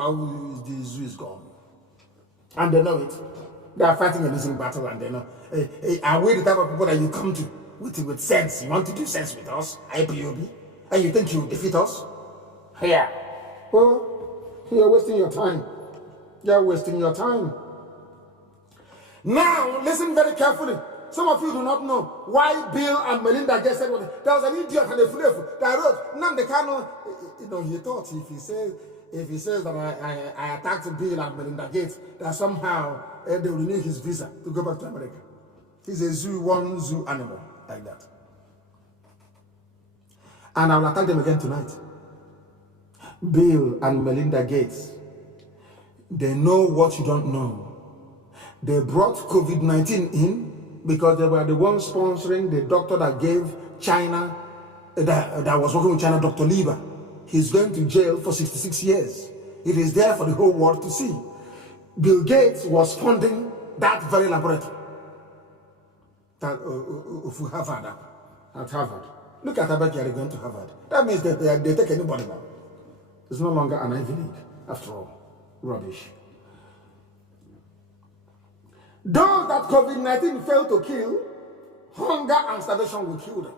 the zoo is gone. And they know it. They are fighting a losing battle, and they know. Are we the type of people that you come to with sense? You want to do sense with us, IPOB? And you think you will defeat us? Here. Well, you're wasting your time. You're wasting your time. Now, listen very carefully. Some of you do not know why Bill and Melinda Gates said what. There was an idiot and a fool that wrote, Nnamdi Kanu. You know, he thought if he says that I attacked Bill and Melinda Gates, that somehow they will renew his visa to go back to America. He's a one zoo animal like that. And I will attack them again tonight. Bill and Melinda Gates, they know what you don't know. They brought COVID-19 in because they were the ones sponsoring the doctor that gave China, that was working with China, Dr. Lieber. He's going to jail for 66 years. It is there for the whole world to see. Bill Gates was funding that very laboratory. That Harvard, at Harvard. Look at Harvard, you're going to Harvard. That means that they take anybody now. It's no longer an Ivy League, after all. Rubbish. Those that COVID-19 failed to kill, hunger and starvation will kill them.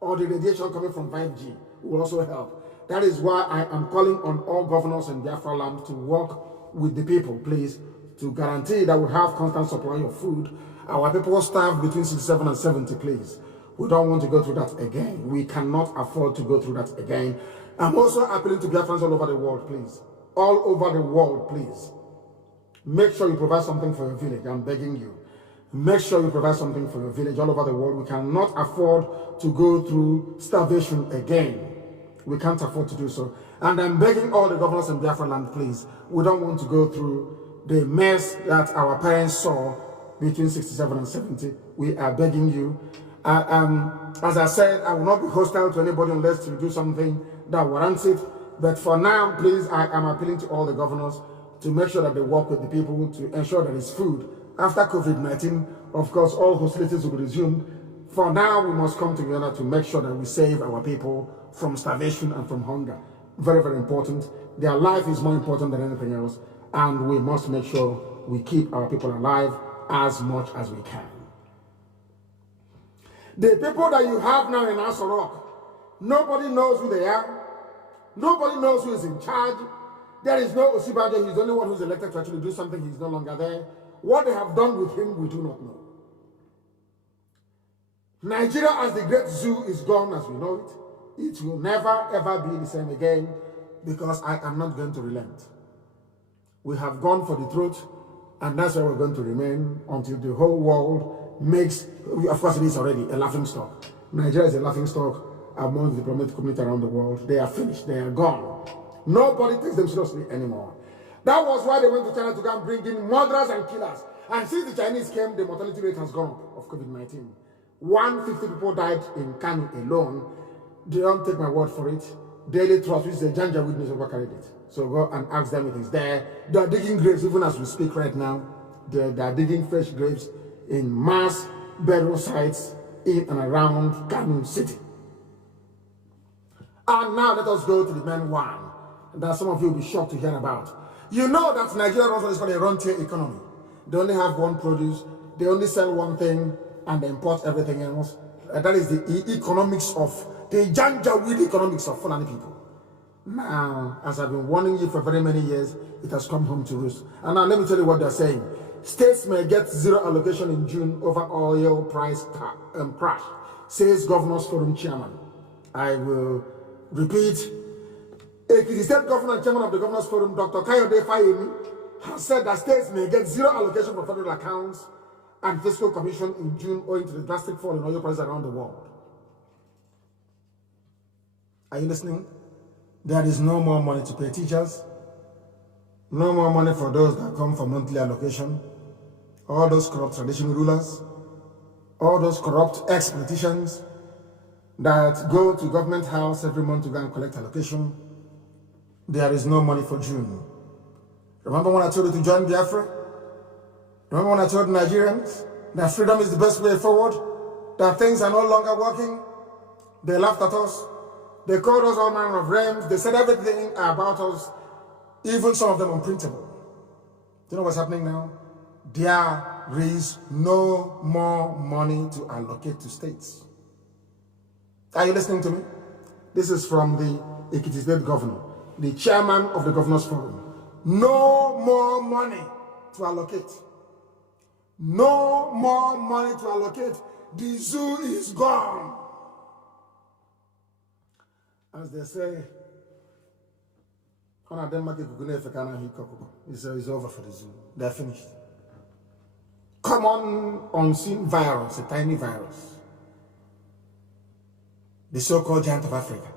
Or the radiation coming from 5G will also help. That is why I am calling on all governors in Biafra land to work with the people, please, to guarantee that we have constant supply of food. Our people starve between 67 and 70, please. We don't want to go through that again. We cannot afford to go through that again. I'm also appealing to Biafrans all over the world, please. All over the world, please. Make sure you provide something for your village. I'm begging you. Make sure you provide something for your village all over the world. We cannot afford to go through starvation again. We can't afford to do so. And I'm begging all the governors in Biafra land, please. We don't want to go through the mess that our parents saw between 67 and 70. We are begging you. As I said, I will not be hostile to anybody unless you do something that warrants it. But for now, please, I am appealing to all the governors to make sure that they work with the people to ensure that it's food. After COVID-19, of course, all hostilities will be resumed. For now, we must come together to make sure that we save our people from starvation and from hunger. Very, very important. Their life is more important than anything else. And we must make sure we keep our people alive as much as we can. The people that you have now in Asorok, nobody knows who they are. Nobody knows who is in charge. There is no Osibajo. He's the only one who's elected to actually do something. He's no longer there. What they have done with him, we do not know. Nigeria as the great zoo is gone as we know it. It will never ever be the same again because I am not going to relent. We have gone for the truth and that's where we're going to remain until the whole world makes, of course it is already a laughingstock. Nigeria is a laughingstock among the diplomatic community around the world. They are finished. They are gone. Nobody takes them seriously anymore. That was why they went to China to go and bring in murderers and killers. And since the Chinese came, the mortality rate has gone up of COVID-19. 150 people died in Kanu alone. They don't take my word for it. Daily Trust, which is a Janja witness, overcarried it. So go and ask them if it's there. They are digging graves even as we speak right now. They are digging fresh graves in mass burial sites in and around Kanu City. And now let us go to the main one that some of you will be shocked to hear about. You know that Nigeria runs what is called a rentier economy. They only have one produce, they only sell one thing, and they import everything else. That is the economics of, the Janjaweed economics of Fulani people. Now, as I've been warning you for very many years, it has come home to roost. And now let me tell you what they're saying. States may get zero allocation in June over oil price crash, says Governors Forum Chairman. I will repeat. The State Governor and Chairman of the Governors Forum, Dr. Kayode Fayemi, has said that states may get zero allocation from federal accounts and fiscal commission in June owing to the drastic fall in oil prices around the world. Are you listening? There is no more money to pay teachers, no more money for those that come for monthly allocation, all those corrupt traditional rulers, all those corrupt ex-politicians, that go to government house every month to go and collect allocation. There is no money for June. Remember when I told you to join Biafra? Remember when I told Nigerians that freedom is the best way forward? That things are no longer working? They laughed at us. They called us all manner of names. They said everything about us, even some of them unprintable. Do you know what's happening now? There is no more money to allocate to states. Are you listening to me? This is from the Ekiti State Governor, the chairman of the Governors Forum. No more money to allocate. No more money to allocate. The zoo is gone. As they say, it's over for the zoo. They're finished. Common unseen virus, a tiny virus. The so-called giant of Africa.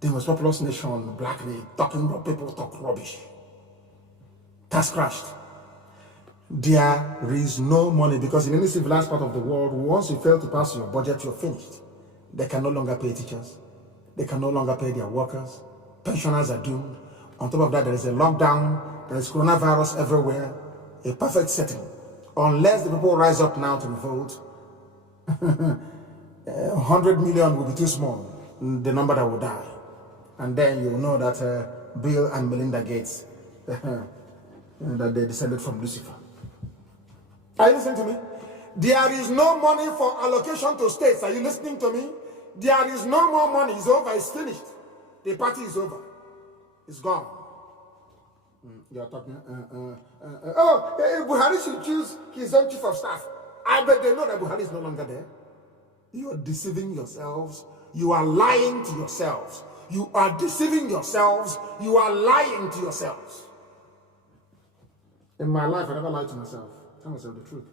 The most populous nation, blackly, talking about people talk rubbish. That's crashed. There is no money because in any civilized part of the world, once you fail to pass your budget, you're finished. They can no longer pay teachers. They can no longer pay their workers. Pensioners are doomed. On top of that, there is a lockdown. There is coronavirus everywhere. A perfect setting. Unless the people rise up now to revolt, 100 million will be too small, the number that will die. And then you'll know that Bill and Melinda Gates, that they descended from Lucifer. Are you listening to me? There is no money for allocation to states. Are you listening to me? There is no more money. It's over. It's finished. The party is over. It's gone. You're talking. Buhari should choose his own chief of staff. I bet they know that Buhari is no longer there. You are deceiving yourselves. You are lying to yourselves. You are deceiving yourselves. You are lying to yourselves. In my life, I never lied to myself. Tell myself the truth.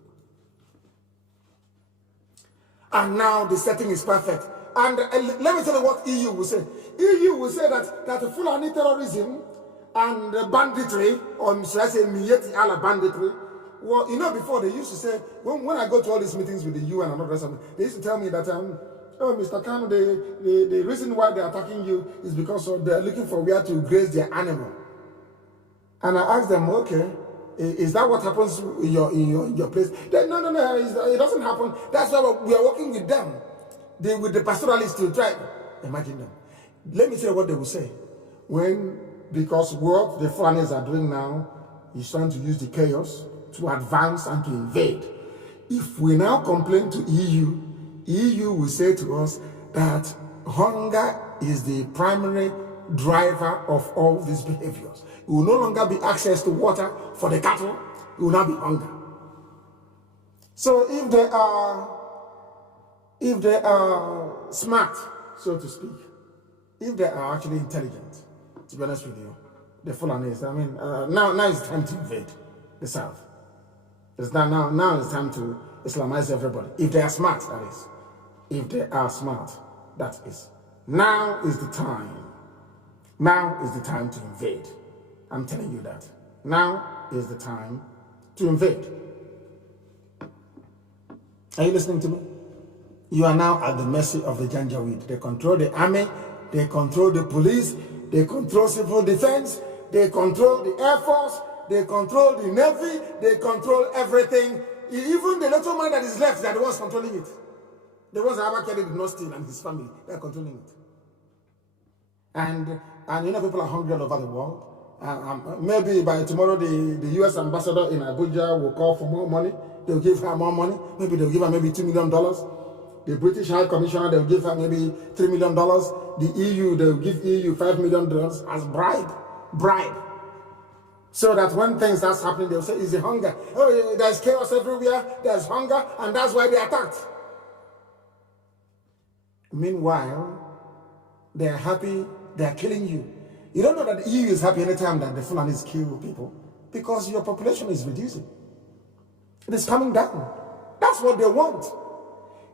And now the setting is perfect. And let me tell you what EU will say. EU will say that Fulani terrorism and banditry, or should I say Mieti ala banditry, well, you know, before they used to say, when I go to all these meetings with the UN and all the rest of them, they used to tell me that, oh, Mr. Kanu, the reason why they're attacking you is because they're looking for where to graze their animal. And I asked them, okay, is that what happens in your place? They, no, it doesn't happen. That's why we are working with them. With the pastoralists to try. Imagine them. Let me tell you what they will say. Because what the foreigners are doing now is trying to use the chaos to advance and to invade. If we now complain to EU will say to us that hunger is the primary driver of all these behaviors. It will no longer be access to water for the cattle. It will now be hunger. So if they are smart, so to speak, if they are actually intelligent, to be honest with you, the Fulanis, I mean, now it's time to invade the South. It's now it's time to Islamize everybody. If they are smart, that is. If they are smart, that is. Now is the time. Now is the time to invade. I'm telling you that. Now is the time to invade. Are you listening to me? You are now at the mercy of the Janjaweed. They control the army, they control the police, they control civil defense, they control the Air Force, they control the Navy, they control everything. Even the little man that is left, they're the ones controlling it. The ones that Abakari did not steal and his family, they're controlling it. And you know, people are hungry all over the world. Maybe by tomorrow, the US ambassador in Abuja will call for more money. They'll give her more money. Maybe they'll give her maybe $2 million. The British High Commissioner, they'll give her maybe $3 million. The EU, they'll give EU $5 million as bribe. So that when things start happening, they'll say, is it hunger? Oh, there's chaos everywhere. There's hunger, and that's why they attacked. Meanwhile, they are happy. They are killing you. You don't know that the EU is happy anytime that the Fulanis kill people because your population is reducing. It is coming down. That's what they want.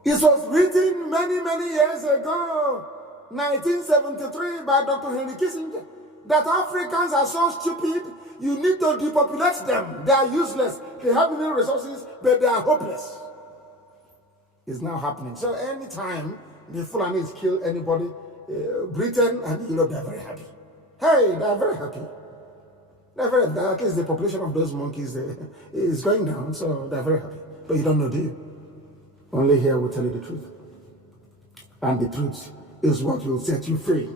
It was written many, many years ago, 1973, by Dr. Henry Kissinger, that Africans are so stupid, you need to depopulate them. They are useless. They have many resources, but they are hopeless. It's now happening. So anytime the Fulanis kill anybody, Britain and Europe, they're very happy. Hey, they're very happy. They're very, at least the population of those monkeys is going down, so they're very happy. But you don't know, do you? Only here will tell you the truth. And the truth is what will set you free.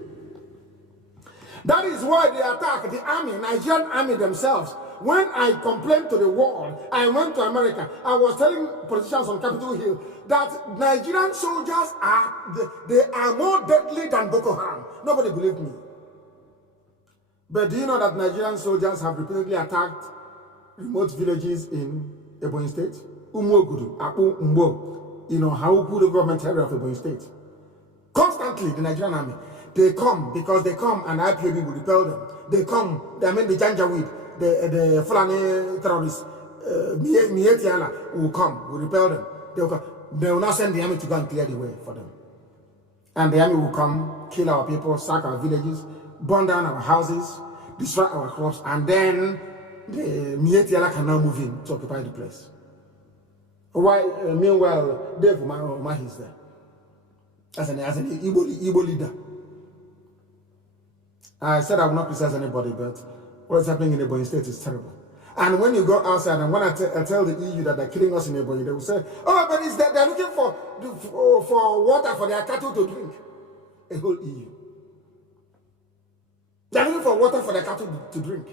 That is why they attack the army, Nigerian army themselves. When I complained to the world, I went to America, I was telling politicians on Capitol Hill that Nigerian soldiers are more deadly than Boko Haram. Nobody believed me. But do you know that Nigerian soldiers have repeatedly attacked remote villages in Ebonyi State? Umuogudu, Apu, Mbo, Hauku, the government area of Ebonyi State. Constantly, the Nigerian army, they come because they come and IPOB will repel them. They come, the Janjaweed, the Fulani terrorists, Mietiala will come, will repel them. They will not send the army to go and clear the way for them. And the army will come, kill our people, sack our villages, burn down our houses, destroy our crops, and then the Mietiala can now move in to occupy the place. Meanwhile, Dave Umahi is there as an Igbo leader. I said I will not criticize anybody, but what is happening in Ebonyi State is terrible. And when you go outside, and when I tell the EU that they're killing us in Ebonyi, they will say, "Oh, but it's that they're looking for water for their cattle to drink." A whole EU. They're looking for water for their cattle to drink.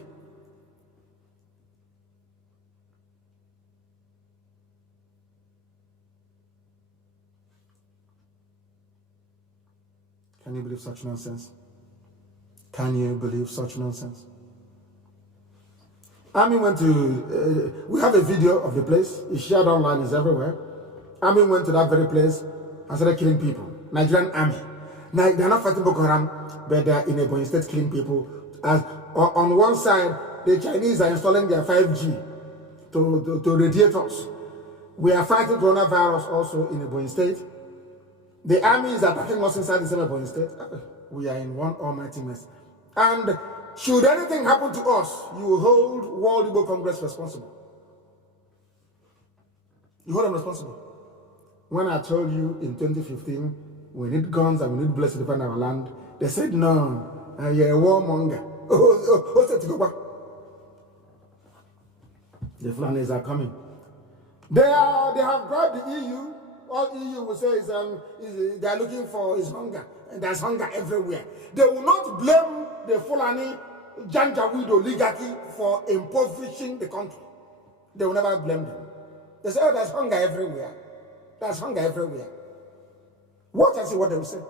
Can you believe such nonsense? Can you believe such nonsense? Army went to, we have a video of the place, it's shared online, it's everywhere. Army went to that very place and started killing people. Nigerian army. Now, they're not fighting Boko Haram, but they're in Ebonyi State killing people. As, on one side, the Chinese are installing their 5G to radiate us. We are fighting coronavirus also in Ebonyi State. The army is attacking us inside the same Ebonyi State. We are in one almighty mess. And should anything happen to us, you will hold World Igbo Congress responsible. You hold them responsible. When I told you in 2015, we need guns and we need bullets to defend our land, they said, no, you're a warmonger. The Fulanis are coming. They have grabbed the EU. All EU will say is they are looking for is hunger. And there's hunger everywhere. They will not blame the Fulani Janjaweed oligarchy for impoverishing the country. They will never blame them. They say, oh, there's hunger everywhere. There's hunger everywhere. Watch and see what they will say.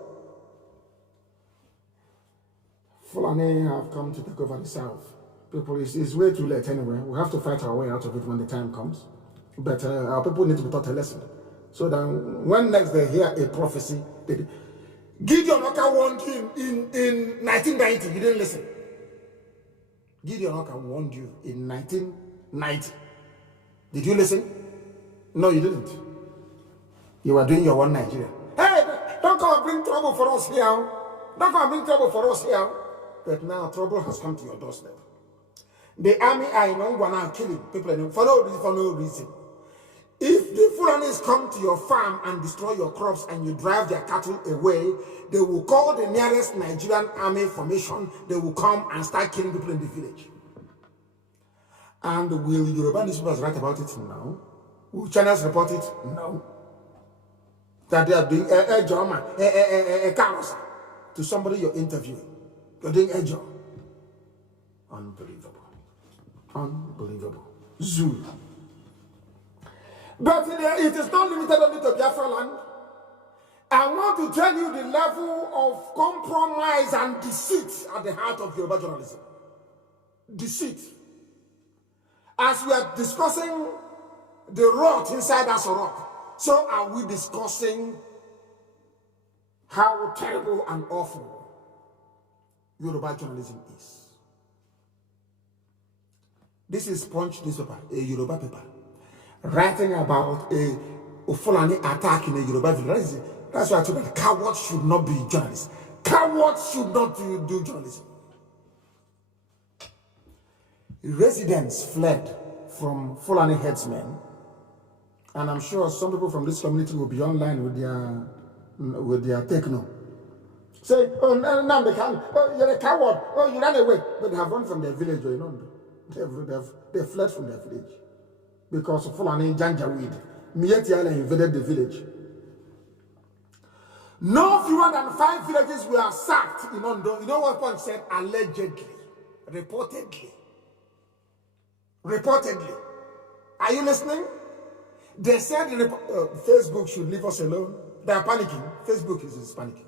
Fulani have come to take over the South. People, it's way too late anyway. We have to fight our way out of it when the time comes. But our people need to be taught a lesson. So that when next they hear a prophecy, Gideon Oka warned you in 1990, you didn't listen. Gideon Oka warned you in 1990. Did you listen? No, you didn't. You were doing your one Nigeria. Hey, don't come and bring trouble for us here. Don't come and bring trouble for us here. But now trouble has come to your doorstep. The army are in Ongwana killing people for no reason. If the Fulanis come to your farm and destroy your crops and you drive their cattle away, they will call the nearest Nigerian army formation. They will come and start killing people in the village. And will Yoruba newspapers write about it? No. Will channels report it? No. That they are doing a drama, a carousel to somebody you're interviewing. You're doing a job. Unbelievable. Unbelievable. Zoo. But it is not limited only to Biafra land. I want to tell you the level of compromise and deceit at the heart of Yoruba journalism. Deceit. As we are discussing the rot inside Asorok, so are we discussing how terrible and awful Yoruba journalism is. This is Punch newspaper, a Yoruba paper, writing about a Fulani attack in a Yoruba village. That's why I told you that cowards should not be journalists. Cowards should not do journalism. Residents fled from Fulani headsmen, and I'm sure some people from this community will be online with their with their techno. Say, oh, Nnamdi Kanu, oh, you're a coward, oh, you ran away. But they have run from their village, you know. They fled from their village. Because of Fulani Janjaweed. Mieti Allah invaded the village. No fewer than 5 villages were sacked in Ondo. You know what Punch said? Allegedly. Reportedly. Reportedly. Are you listening? They said Facebook should leave us alone. They are panicking. Facebook is panicking.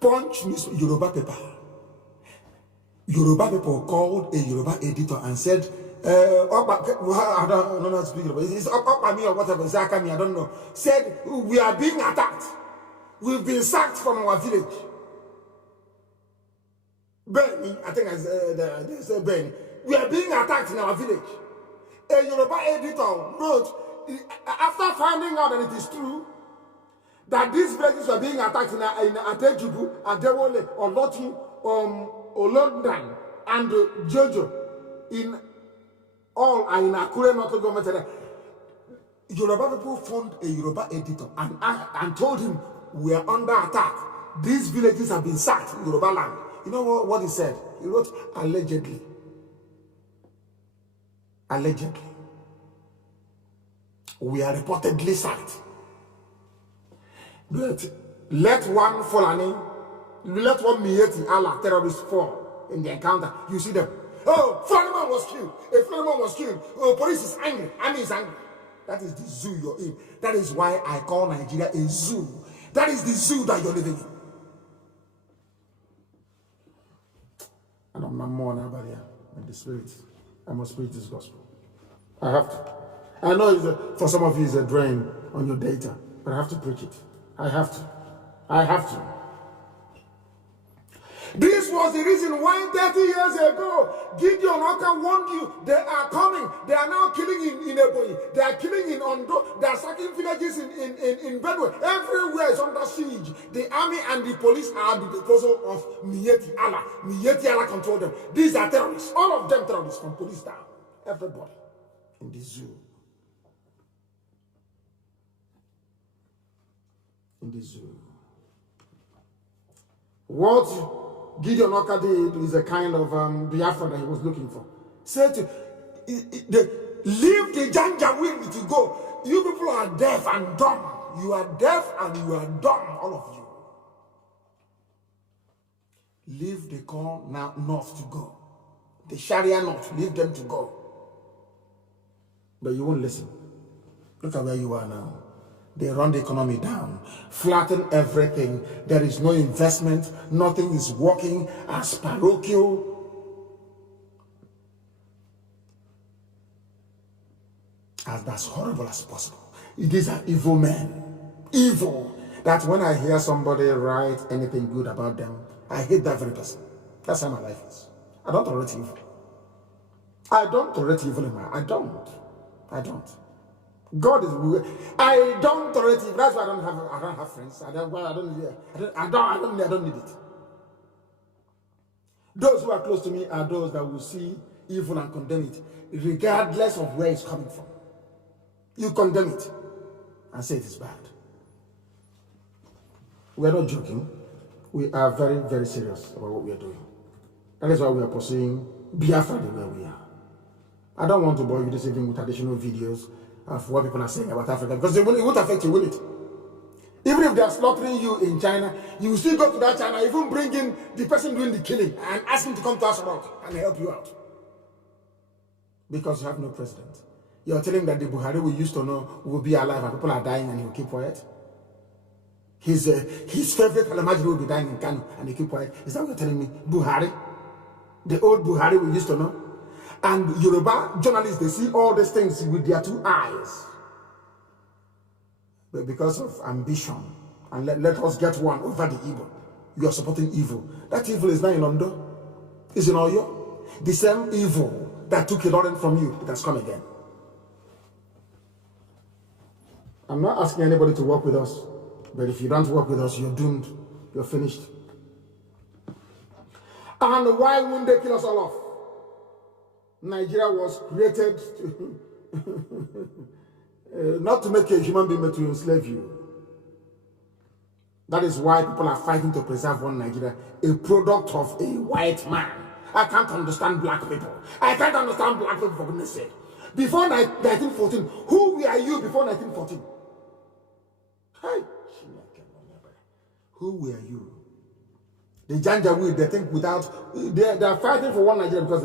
Punch news Yoruba paper. Yoruba people called a Yoruba editor and said, I don't know how to speak Yoruba. It's up by me or whatever, Zakami, I don't know. Said, we are being attacked. We've been sacked from our village. Benny, I think they said Benny. We are being attacked in our village. A Yoruba editor wrote, after finding out that it is true, that these villages were being attacked in Atejubu, Adewole, Oloti, Olondan, and Jojo, in all are in Akure North government area. Yoruba people found a Yoruba editor and told him, we are under attack. These villages have been sacked in Yoruba land. You know what he said? He wrote, allegedly. Allegedly. We are reportedly sacked. But let one Fulani, let one Mieti Allah terrorist fall in the encounter. You see them. Oh, Fulani man was killed. A Fulani man was killed. Oh, police is angry. Army is angry. That is the zoo you're in. That is why I call Nigeria a zoo. That is the zoo that you're living in. And I'm not more now, here. In the spirit. I must preach this gospel. I have to. I know for some of you it's a drain on your data, but I have to preach it. I have to. I have to. This was the reason why 30 years ago, Gideon Oka warned you, they are coming. They are now killing in Ebonyi. They are killing in Ondo. They are sacking villages in Benue. Everywhere is under siege. The army and the police are at the disposal of Mieti Allah. Mieti Allah control them. These are terrorists. All of them terrorists from police down. Everybody in the zoo. In the zoo. What Gideon Oka did is a kind of Biafra that he was looking for. Said to leave the Janjaweed to go. You people are deaf and dumb. You are deaf and you are dumb, all of you. Leave the call now north to go. The Sharia north, leave them to go. But you won't listen. Look at where you are now. They run the economy down, flatten everything. There is no investment. Nothing is working as parochial. As that's horrible as possible. These are evil men. Evil. That when I hear somebody write anything good about them, I hate that very person. That's how my life is. I don't tolerate evil. I don't tolerate evil in my life. I don't. God is. I don't tolerate it. That's why I don't have friends. I don't need it. Those who are close to me are those that will see evil and condemn it, regardless of where it's coming from. You condemn it and say it is bad. We are not joking. We are very, very serious about what we are doing. That is why we are pursuing Biafra the way we are. I don't want to bore you this evening with additional videos of what people are saying about Africa, because it won't affect you, will it? Even if they are slaughtering you in China, you will still go to that China, even bring in the person doing the killing and ask him to come to us and help you out. Because you have no president. You're telling that the Buhari we used to know will be alive and people are dying and he will keep quiet? His favorite Alamajiri will be dying in Kanu and he keep quiet. Is that what you're telling me? Buhari? The old Buhari we used to know? And Yoruba journalists, they see all these things with their 2 eyes. But because of ambition, and let us get one over the evil, you are supporting evil. That evil is not in Ondo. It's in Oyo. The same evil that took Ilorin from you, it has come again. I'm not asking anybody to work with us, but if you don't work with us, you're doomed. You're finished. And why wouldn't they kill us all off? Nigeria was created to not to make you a human being, but to enslave you. That is why people are fighting to preserve one Nigeria, a product of a white man. I can't understand black people. I can't understand black people, for goodness sake. Before 1914, who were you before 1914? Hey, who were you? The Janjaweed, they think without, they are fighting for one Nigeria because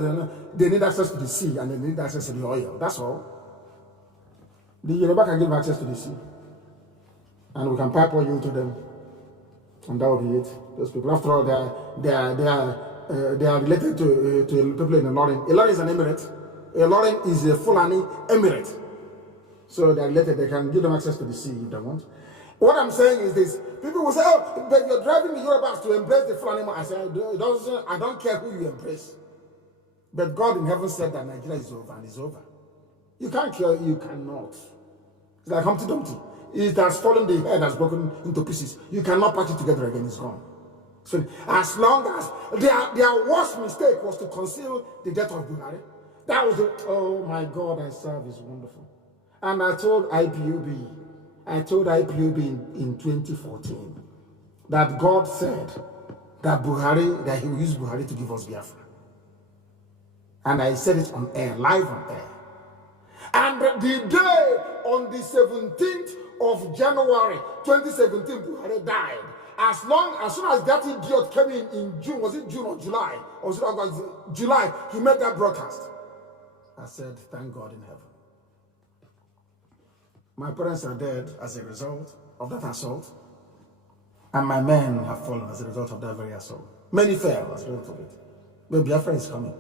they need access to the sea and they need access to the oil. That's all. The Yoruba can give access to the sea. And we can pipe oil to them. And that will be it. Those people, after all, they are related to people in Ilorin. Ilorin is an emirate. Ilorin is a Fulani emirate. So they are related. They can give them access to the sea if they want. What I'm saying is this. People will say, oh, but you're driving the Yorubas to embrace the Fulani. I say, I don't care who you embrace. But God in heaven said that Nigeria is over and it's over. You can't kill, you cannot. It's like Humpty Dumpty. It has fallen, the head has broken into pieces. You cannot patch it together again, it's gone. So as long as their worst mistake was to conceal the death of Buhari, that was the, oh my God, I serve is wonderful. And I told IPOB in 2014 that God said that he will use Buhari to give us Biafra. And I said it on air, live on air. And the day on the 17th of January 2017, Buhari died. As soon as that idiot came in June, was it June or July? Or was it August? July, he made that broadcast. I said, thank God in heaven. My parents are dead as a result of that assault. And my men have fallen as a result of that very assault. Many fell as a result of it. But Biafra is coming.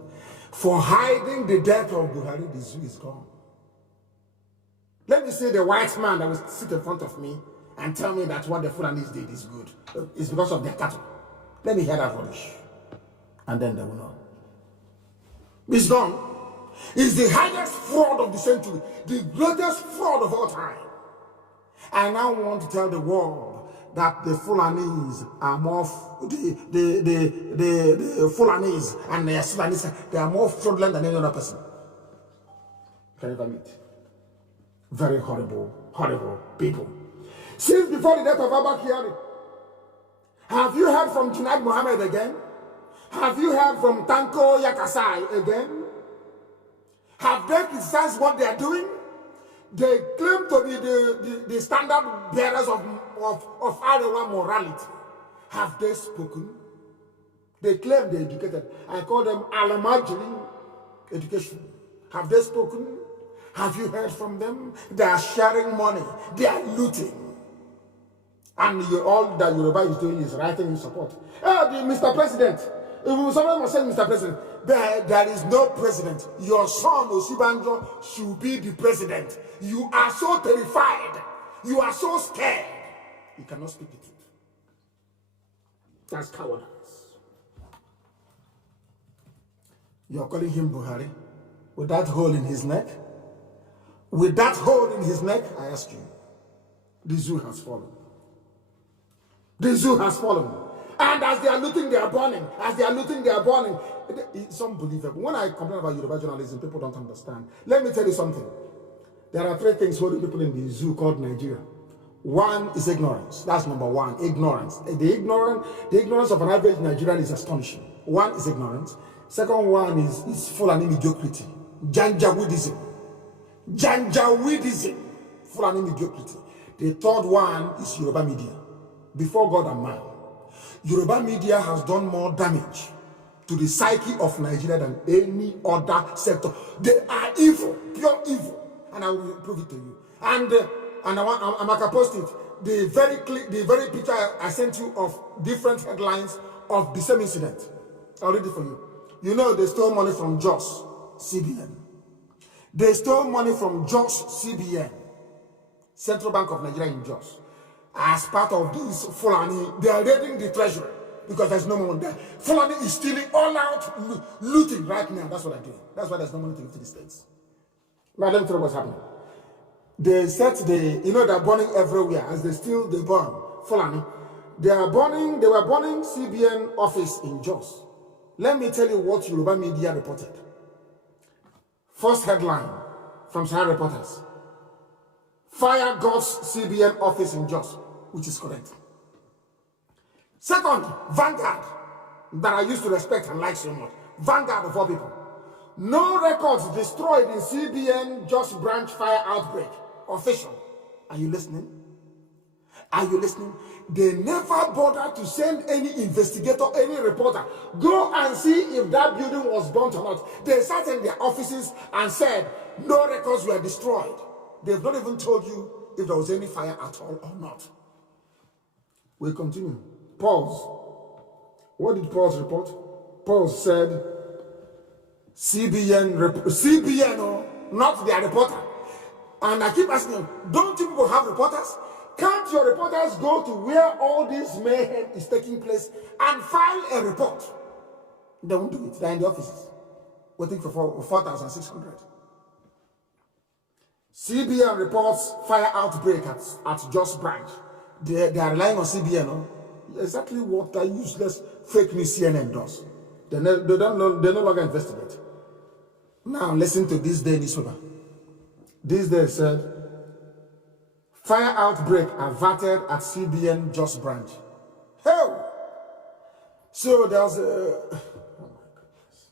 For hiding the death of Buhari, the zoo is gone. Let me see the white man that will sit in front of me and tell me that what the Fulanis did is good. It's because of their cattle. Let me hear that rubbish. And then they will know. It's gone. It's the highest fraud of the century. The greatest fraud of all time. I now want to tell the world that the Fulanis are more, the Fulanis and the Sudanese, they are more fraudulent than any other person. Can you ever meet? Very horrible, horrible people. Since before the death of Abba Kyari, have you heard from Junaid Mohammed again? Have you heard from Tanko Yakasai again? Have they criticized what they are doing? They claim to be the standard bearers of Arewa morality. Have they spoken? They claim they're educated. I call them Alamajiri education. Have they spoken? Have you heard from them? They are sharing money. They are looting. And all that Yoruba is doing is writing in support. Mr. President, if someone was saying, Mr. President, there is no president. Your son, Osibanjo, should be the president. You are so terrified. You are so scared. You cannot speak the truth. That's cowardice. You're calling him Buhari with that hole in his neck? With that hole in his neck, I ask you, the zoo has fallen. The zoo has fallen. And as they are looting, they are burning. As they are looting, they are burning. It's unbelievable. When I complain about Yoruba journalism, people don't understand. Let me tell you something. There are three things holding people in the zoo called Nigeria. One is ignorance. That's number one, ignorance. The ignorance of an average Nigerian is astonishing. One is ignorance. Second one is Fulani mediocrity. Janjaweedism. Janjaweedism. Fulani mediocrity. The third one is Yoruba media. Before God and man, Yoruba media has done more damage to the psyche of Nigeria than any other sector. They are evil, pure evil. And I will prove it to you. And I'm going to post it. The very picture I sent you of different headlines of the same incident. I'll read it for you. You know they stole money from Jos CBN. They stole money from Jos CBN, Central Bank of Nigeria in Jos. As part of this Fulani, they are raiding the treasury because there's no money there. Fulani is stealing all out, looting right now. That's what they're doing. That's why there's no money to give to the states. Now let me tell you what's happening. They set they're burning everywhere. As they steal, they burn. Fulani. They were burning CBN office in Jos. Let me tell you what Yoruba media reported. First headline from Sahara Reporters. fire God's CBN office in Jos, which is correct. Second, Vanguard, that I used to respect and like so much. Vanguard of all people. No records destroyed in CBN Jos branch fire outbreak. Official. Are you listening? Are you listening? They never bothered to send any investigator, any reporter. Go and see if that building was burnt or not. They sat in their offices and said, no records were destroyed. They've not even told you if there was any fire at all or not. We continue. Pause. What did Paul's report? Paul said, CBN, not their reporter. And I keep asking them, don't you people have reporters? Can't your reporters go to where all this mayhem is taking place and file a report? They won't do it. They're in the offices, waiting for 4,600. CBN reports fire outbreak at Jos branch. They are relying on CBN. No? Exactly what that useless fake news CNN does. They no longer investigate. Now listen to this day newspaper. This day said, fire outbreak averted at CBN Jos branch. Hell! So there's a... Oh my goodness.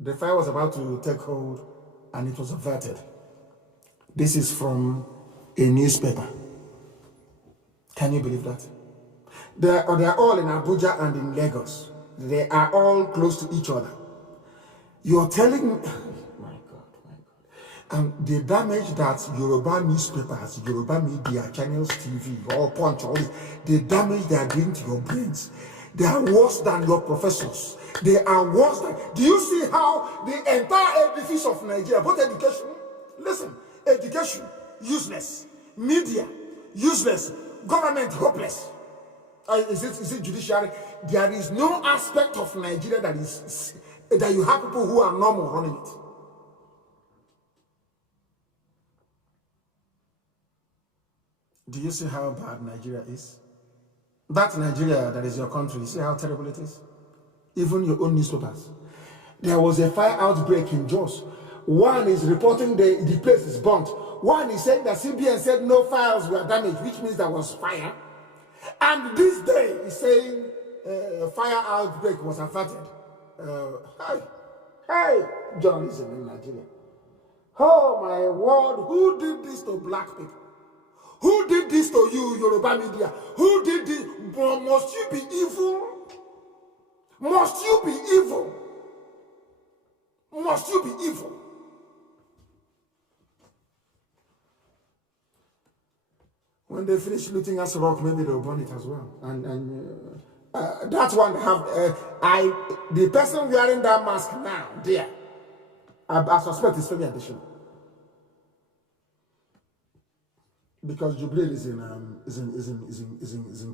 The fire was about to take hold and it was averted. This is from a newspaper. Can you believe that? They are all in Abuja and in Lagos. They are all close to each other. You're telling me... My God. The damage that Yoruba newspapers, Yoruba media, channels, TV, all Punch, all this, the damage they are doing to your brains, they are worse than your professors. They are worse than... Do you see how the entire edifice of Nigeria, both education, listen, education, useless, media, useless, government, hopeless. Is it judiciary? There is no aspect of Nigeria that you have people who are normal running it. Do you see how bad Nigeria is? That Nigeria that is your country, you see how terrible it is? Even your own newspapers. There was a fire outbreak in Jos. One is reporting the place is burnt. One is saying that CBN said no files were damaged, which means there was fire. And this day is saying fire outbreak was averted. Hey, journalism in Nigeria. Oh my word, who did this to black people? Who did this to you, Yoruba media? Who did this? Must you be evil? Must you be evil? Must you be evil? When they finish looting us rock, maybe they'll burn it as well. And that one have the person wearing that mask now there. I suspect it's very additional. Because Jubril is in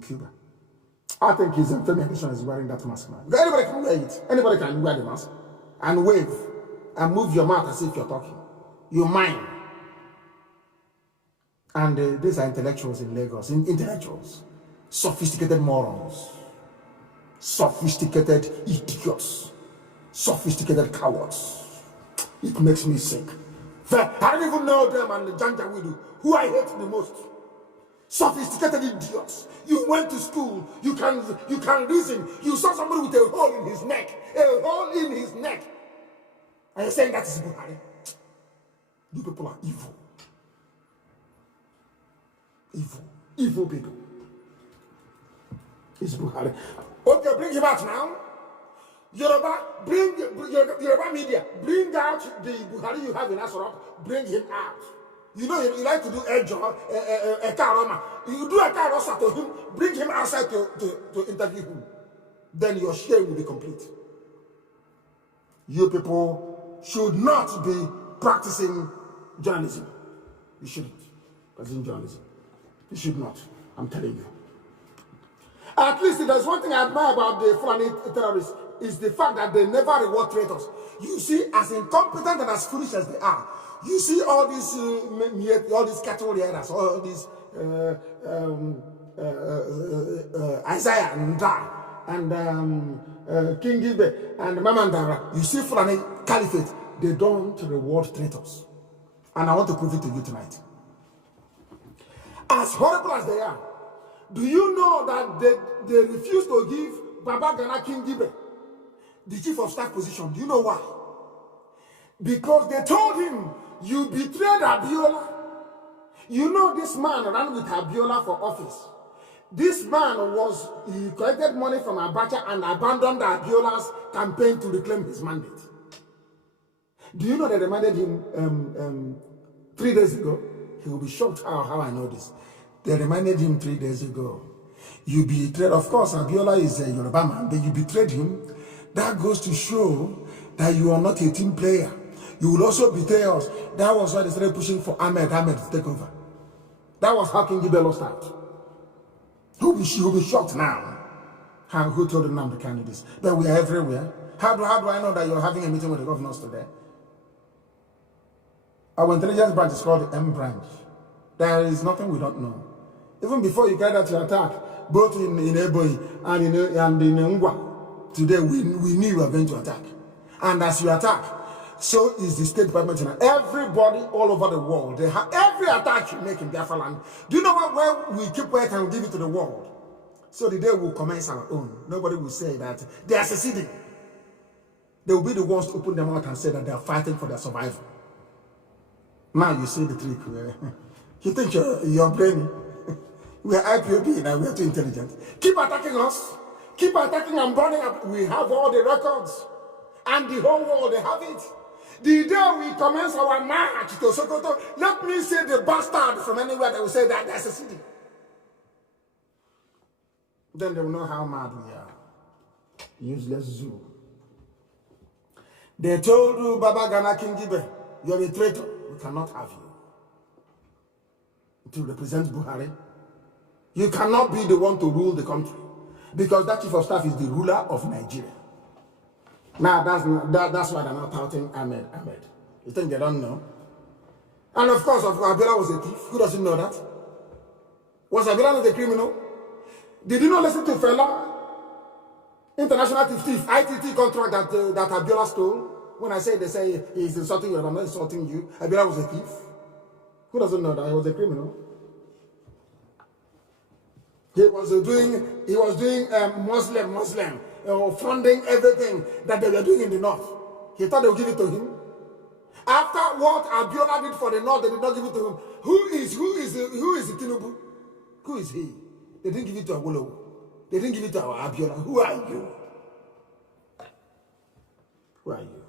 Cuba. I think he's in Femi Addition is wearing that mask now. Anybody can wear it. Anybody can wear the mask and wave and move your mouth as if you're talking. You mind. And these are intellectuals in Lagos. Intellectuals. Sophisticated morons. Sophisticated idiots. Sophisticated cowards. It makes me sick. I don't even know them and the Janjaweed, who I hate the most. Sophisticated idiots. You went to school. You can reason. You saw somebody with a hole in his neck. A hole in his neck. And you're saying that is Buhari. You people are evil. Evil. Evil people. It's Buhari. Okay, bring him out now. Yoruba media, bring out the Buhari you have in Asorok, bring him out. You know, you like to do a job, a karoma. You do a karosa to him, bring him outside to interview him. Then your share will be complete. You people should not be practicing journalism. You shouldn't. Practicing journalism. You should not. I'm telling you. At least there's one thing I admire about the Fulani terrorists is the fact that they never reward traitors. You see, as incompetent and as foolish as they are, you see all these cattle raiders, all these Isaiah and Da and King Gibe and Mamandara. You see Fulani Caliphate, they don't reward traitors. And I want to prove it to you tonight. As horrible as they are, do you know that they refused to give Baba Gana Kingibe the chief of staff position? Do you know why? Because they told him, you betrayed Abiola. You know this man ran with Abiola for office. This man he collected money from Abacha and abandoned Abiola's campaign to reclaim his mandate. Do you know they reminded him 3 days ago? He will be shocked how I know this. They reminded him 3 days ago. You betrayed, of course, Abiola is a Yoruba man, but you betrayed him. That goes to show that you are not a team player. You will also betray us. That was why they started pushing for Ahmed to take over. That was how King Gibe lost out. He'll be shocked now. Who told him Nnamdi Kanu this? But we are everywhere. How do I know that you're having a meeting with the governors today? Our intelligence branch is called the M branch. There is nothing we don't know. Even before you carried out your attack, both in Ebonyi and in Ngwa, today we knew you were going to attack. And as you attack, so is the State Department. Everybody all over the world, they have every attack you make in Biafra land. Do you know what? Where we keep work and give it to the world? So the day we'll commence our own. Nobody will say that they are seceding. They will be the ones to open them out and say that they are fighting for their survival. Now you see the trick. You think you're brainy? We are IPOB now, we are too intelligent. Keep attacking us. Keep attacking and burning up. We have all the records. And the whole world, they have it. The day we commence our march to Sokoto, let me say the bastard from anywhere that will say that there's a city. Then they will know how mad we are. Useless zoo. They told you, Baba Gana Kingibe, you're a traitor. We cannot have you. To represent Buhari. You cannot be the one to rule the country. Because that chief of staff is the ruler of Nigeria. Now, that's why they're not touting Ahmed. You think they don't know? And of course, Abiola was a thief. Who doesn't know that? Was Abiola not a criminal? Did you not listen to Fela? International thief, ITT contract that Abiola stole? When I say, they say he's insulting you, and I'm not insulting you. Abiola was a thief. Who doesn't know that he was a criminal? He was doing Muslim, funding everything that they were doing in the north. He thought they would give it to him. After what Abiola did for the north, they did not give it to him. Who is Tinubu? Who is he? They didn't give it to Awolowo. They didn't give it to our Abiola. Who are you? Who are you?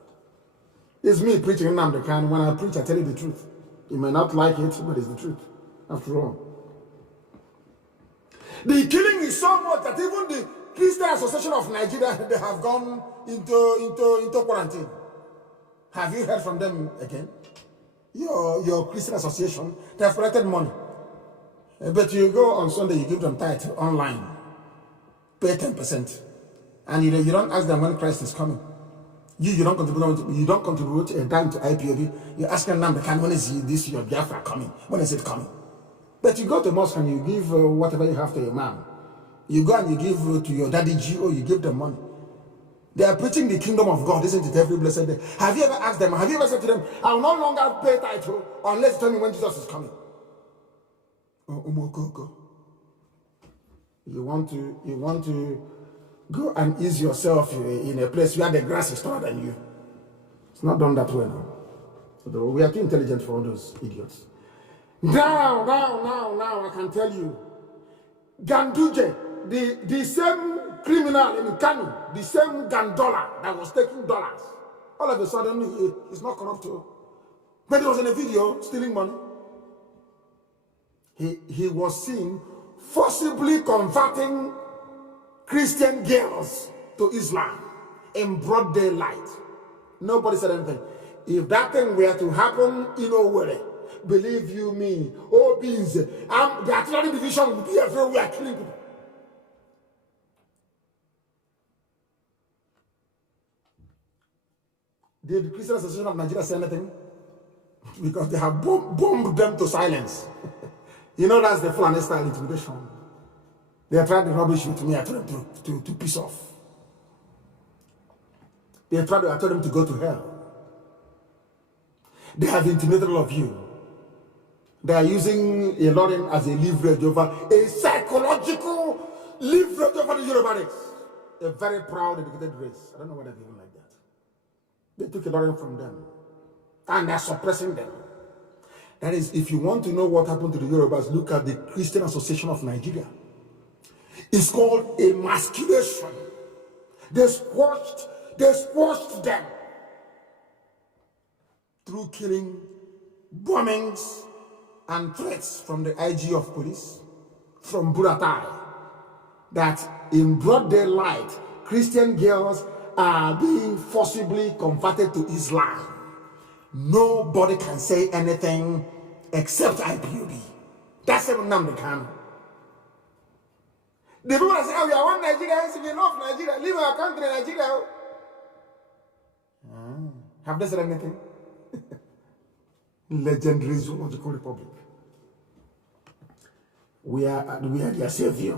It's me preaching Nnamdi Kanu. When I preach, I tell you the truth. You may not like it, but it's the truth. After all. The killing is so much that even the Christian Association of Nigeria, they have gone into quarantine. Have you heard from them again? Your Christian Association, they have collected money. But you go on Sunday, you give them tithe online. Pay 10%. And you don't ask them when Christ is coming. You don't contribute a dime to IPOB. You ask them, when is this your Biafra coming? When is it coming? But you go to mosque and you give whatever you have to your mom. You go and you give to your daddy GO, you give them money. They are preaching the kingdom of God, isn't it, every blessed day? Have you ever asked them, have you ever said to them, I will no longer pay title unless you tell me when Jesus is coming? You want to go and ease yourself in a place where the grass is taller than you. It's not done that way now. So we are too intelligent for all those idiots. Now, I can tell you, Ganduje, the same criminal in Kanu, the same Gandola that was taking dollars, all of a sudden he's not corrupt too. But he was in a video stealing money. He was seen forcibly converting Christian girls to Islam in broad daylight. Nobody said anything. If that thing were to happen in Owerri, believe you me, the artillery division will be everywhere killing people. Did the Christian Association of Nigeria say anything? Because they have bombed them to silence. You know, that's the Fulani style intimidation. They tried the rubbish with me. I told them to piss off. I told them to go to hell. They have intimidated all of you. They are using a Lauren as a leverage over a psychological leverage over the Yoruba race. A very proud, educated race. I don't know whether they even like that. They took a Lauren from them. And they're suppressing them. That is, if you want to know what happened to the Yorubas, look at the Christian Association of Nigeria. It's called emasculation. They squashed them through killing, bombings, and threats from the IG of police, from Buratai, that in broad daylight, Christian girls are being forcibly converted to Islam. Nobody can say anything except IPOB. That's Mazi Nnamdi Kanu. The people that say, oh, we are one Nigerians, we love Nigeria, leave our country, Nigeria. Have they said anything? Legendary zoological republic. We are their savior.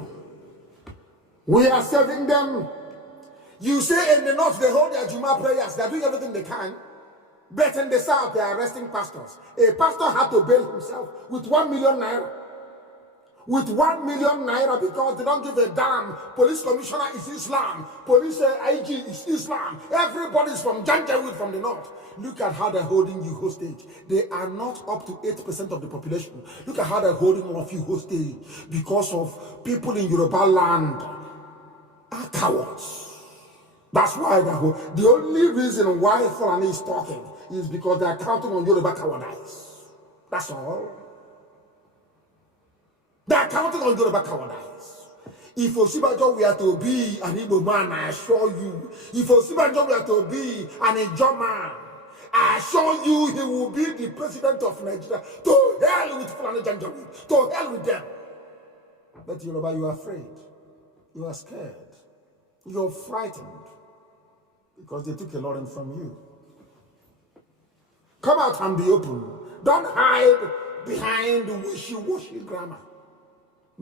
We are serving them. You say in the north they hold their Juma prayers, they are doing everything they can. But in the south they are arresting pastors. A pastor had to bail himself with 1 million naira. With 1 million naira because they don't give a damn. Police commissioner is Islam. Police IG is Islam. Everybody is from Janjaweed from the north. Look at how they're holding you hostage. They are not up to 8% of the population. Look at how they're holding all of you hostage because of people in Yoruba land are cowards. That's why the only reason why Fulani is talking is because they are counting on Yoruba cowardice. That's all. They are counting on Yoruba cowardice. If Osibajo were to be an Igbo man, I assure you. If Osibajo were to be an Ijaw man, I assure you he will be the president of Nigeria. To hell with Fulani Janjaweed. To hell with them. But Yoruba, you are afraid. You are scared. You are frightened. Because they took a lot from you. Come out and be open. Don't hide behind the wishy-washy grammar.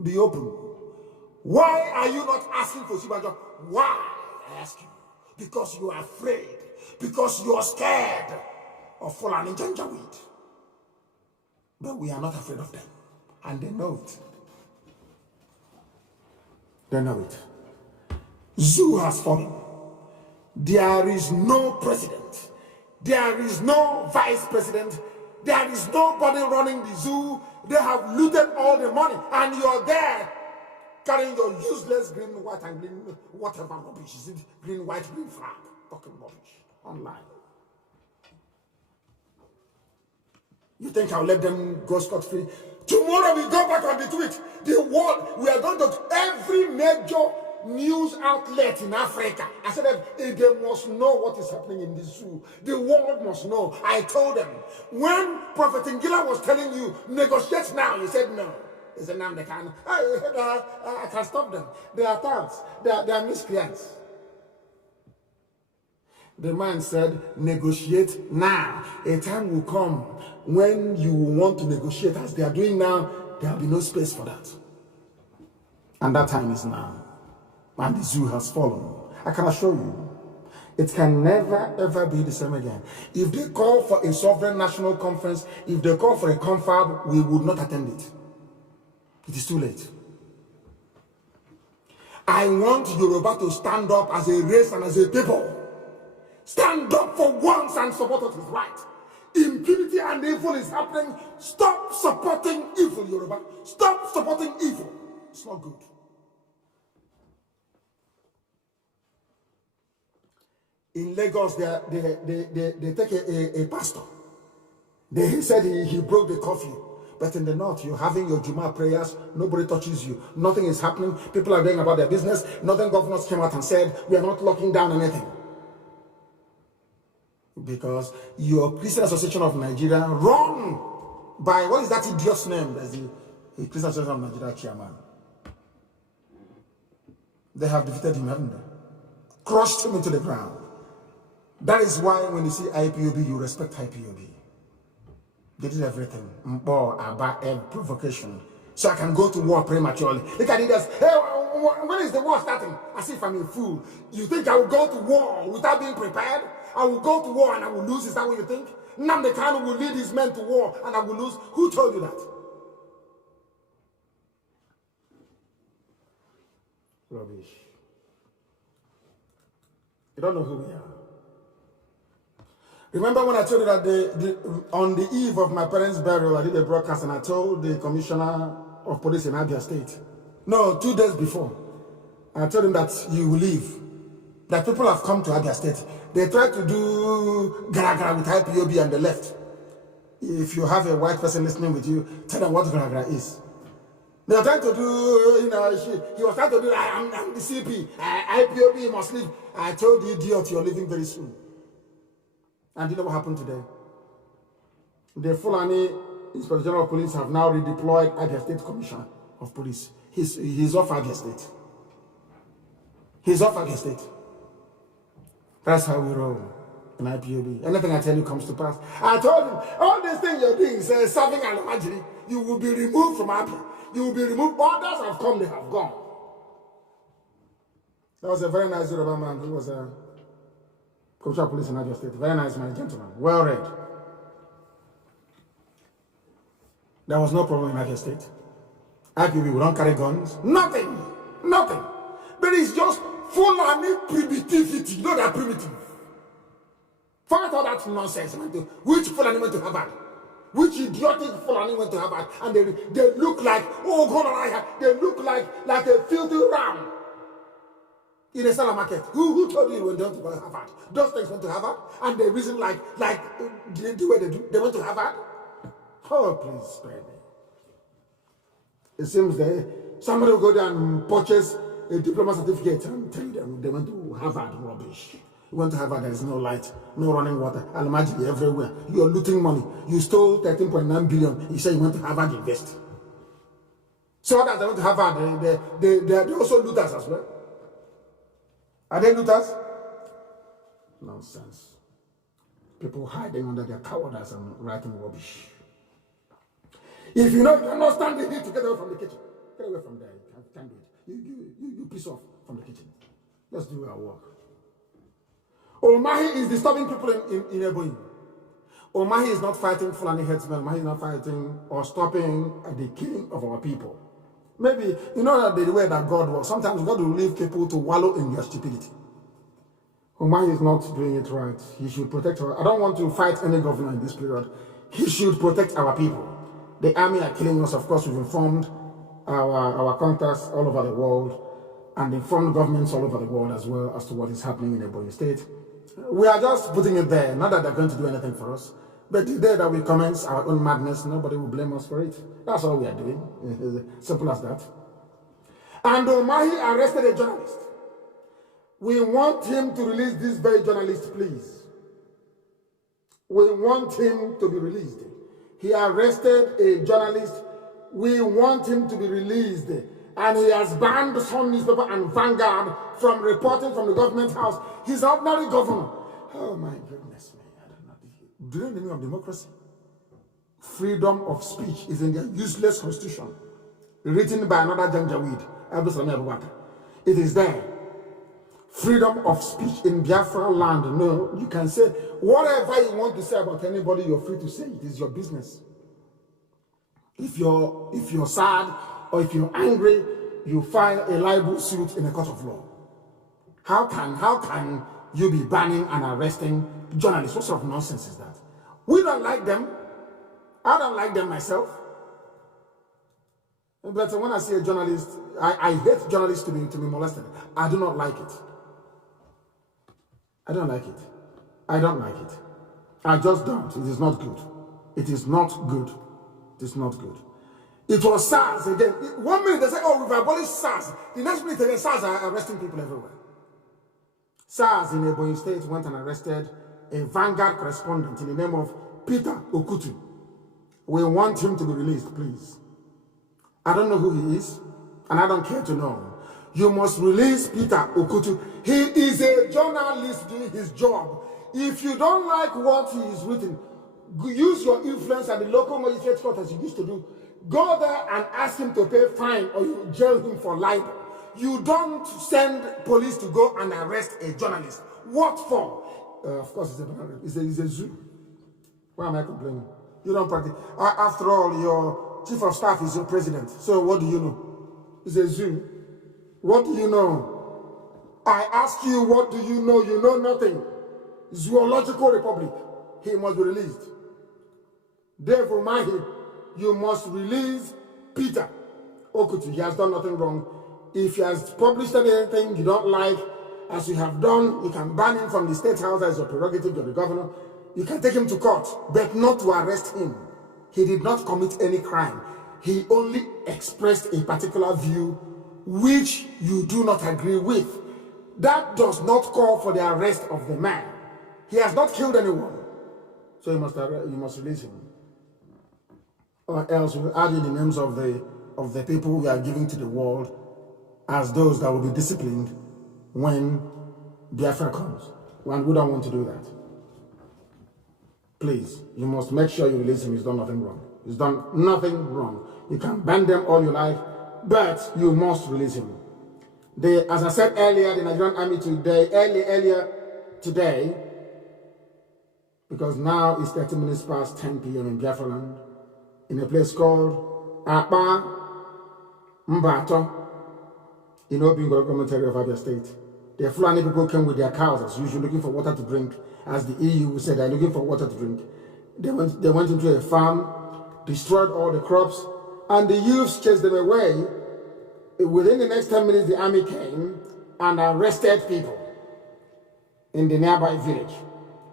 Be open. Why are you not asking for Osibajo? Why? I ask you. Because you are afraid. Because you are scared of Fulani Janjaweed. But we are not afraid of them. And they know it. They know it. Zoo has fallen. There is no president. There is no vice president. There is nobody running the zoo. They have looted all the money. And you're there carrying your useless green, white, and green, whatever rubbish. Is it green, white, green flag? Talking rubbish online. You think I'll let them go scot-free? Tomorrow we go back on the tweet. The world, we are going to every major news outlet in Africa. I said that they must know what is happening in the zoo. The world must know. I told them, when Prophet Ngila was telling you, negotiate now, you said no. He said, Nnamdi Kanu, I can stop them. They are thugs. They are miscreants. The man said, negotiate now. A time will come when you want to negotiate as they are doing now. There will be no space for that. And that time is now. And the zoo has fallen. I can assure you, it can never ever be the same again. If they call for a sovereign national conference, if they call for a confab, we would not attend it. It is too late. I want Yoruba to stand up as a race and as a people. Stand up for once and support what is right. Impunity and evil is happening. Stop supporting evil, Yoruba. Stop supporting evil. It's not good. In Lagos, they take a pastor. They said he broke the curfew. But in the north, you're having your Juma prayers. Nobody touches you. Nothing is happening. People are going about their business. Northern governors came out and said, we are not locking down anything. Because your Christian Association of Nigeria, run by, what is that idiot's name? That's the Christian Association of Nigeria chairman. They have defeated him, haven't they? Crushed him into the ground. That is why when you see IPOB, you respect IPOB. They did everything. About provocation. So I can go to war prematurely. Look at it as, hey, when is the war starting? As if I'm a fool. You think I will go to war without being prepared? I will go to war and I will lose. Is that what you think? Nnamdi Kanu will lead his men to war and I will lose. Who told you that? Rubbish. You don't know who we are. Remember when I told you that on the eve of my parents' burial, I did a broadcast and I told the commissioner of police in Abia State, no, 2 days before, I told him that you will leave, that people have come to Abia State. They tried to do gara-gara with IPOB and they left. If you have a white person listening with you, tell them what gara-gara is. They were trying to do, he was trying to do, I'm the CP, IPOB must leave. I told the idiot you're leaving very soon. And you know what happened today? The Fulani Inspector General of Police have now redeployed Abia State Commissioner of Police. He's off Abia State. He's off Abia State. That's how we roll in IPOB. Anything I tell you comes to pass. I told him, all these things you're doing, serving an imaginary, you will be removed from Abia. You will be removed. Others have come, they have gone. That was a very nice Yoruba man who was a Commissioner of Police in Abia State. Very nice man, gentleman. Well read. There was no problem in Abia State. IPOB, we don't carry guns. Nothing. Nothing. But it's just Fulani primitivity. You know that primitive. Forget all that nonsense. Which Fulani went to Harvard? Which idiotic Fulani went to Harvard? And they look like, oh God, they look like a filthy ram in a salad market. Who told you when they went to Harvard? Those things went to Harvard, and they reason like the way they do. They went to Harvard. Oh, please spare me. It seems somebody will go there and purchase a diploma certificate and tell them they went to Harvard. Rubbish. You went to Harvard, there is no light, no running water, almajiri everywhere. You are looting money. You stole 13.9 billion. You say you went to Harvard invest. So that they went to Harvard, they also looters as well. Are they looters? Nonsense. People hiding under their cowardice and writing rubbish. If you know you cannot stand the heat to get away from the kitchen, get away from there. You can't do it. You piss off from the kitchen. Let's do our work. Omahi is disturbing people in Ebonyi. Omahi is not fighting Fulani headsmen. Omahi is not fighting or stopping the killing of our people. Maybe, you know that the way that God works, sometimes God will leave people to wallow in their stupidity. Omahi is not doing it right. He should protect our... I don't want to fight any governor in this period. He should protect our people. The army are killing us. Of course, we've informed our contacts all over the world and informed governments all over the world as well as to what is happening in Ebonyi State. We are just putting it there, not that they're going to do anything for us, but the day that we commence our own madness, nobody will blame us for it. That's all we are doing. Simple as that. And Omahi arrested a journalist. We want him to release this very journalist, please. We want him to be released. He arrested a journalist. We want him to be released. And he has banned the Sun newspaper and Vanguard from reporting from the government house. He's an ordinary governor. Oh my goodness me. I don't know. Do you know the meaning of democracy? Freedom of speech is in their useless constitution. Written by another Janjaweed. It is there. Freedom of speech in Biafra land. No, you can say whatever you want to say about anybody, you're free to say it. It's your business. If you're sad or if you're angry, you file a libel suit in a court of law. How can you be banning and arresting journalists? What sort of nonsense is that? We don't like them. I don't like them myself. But when I see a journalist, I hate journalists to be molested. I do not like it. I don't like it. I don't like it. I just don't. It is not good. It is not good. It is not good. It was SARS again. 1 minute they say, oh, we've abolished SARS. The next minute the SARS are arresting people everywhere. SARS in Ebonyi State went and arrested a Vanguard correspondent in the name of Peter Okutu. We want him to be released, please. I don't know who he is, and I don't care to know. You must release Peter Okutu. He is a journalist doing his job. If you don't like what he is written, use your influence at the local magistrate court as you used to do. Go there and ask him to pay fine or you jail him for libel. You don't send police to go and arrest a journalist. What for? Of course, it's a zoo. Why am I complaining? You don't practice. After all, your chief of staff is your president. So what do you know? It's a zoo. What do you know? I ask you, what do you know? You know nothing. Zoological Republic. He must be released. Dave Umahi, you must release Peter Okutu. He has done nothing wrong. If he has published anything you don't like, as you have done, you can ban him from the state house as your prerogative, you're the governor. You can take him to court, but not to arrest him. He did not commit any crime. He only expressed a particular view which you do not agree with. That does not call for the arrest of the man. He has not killed anyone. So you must release him. Or else we will add in the names of the people we are giving to the world as those that will be disciplined when Biafra comes. And we don't want to do that. Please, you must make sure you release him. He's done nothing wrong. He's done nothing wrong. You can ban them all you like, but you must release him. As I said earlier, the Nigerian army today, earlier today, because now it's 30 minutes past 10 p.m. in Biafra land, in a place called Apa Mbato, in Obingoro commentary of Abia State. The Fulani people came with their cows as usual, looking for water to drink. As the EU said, they're looking for water to drink. They went into a farm, destroyed all the crops, and the youths chased them away. Within the next 10 minutes, the army came and arrested people in the nearby village.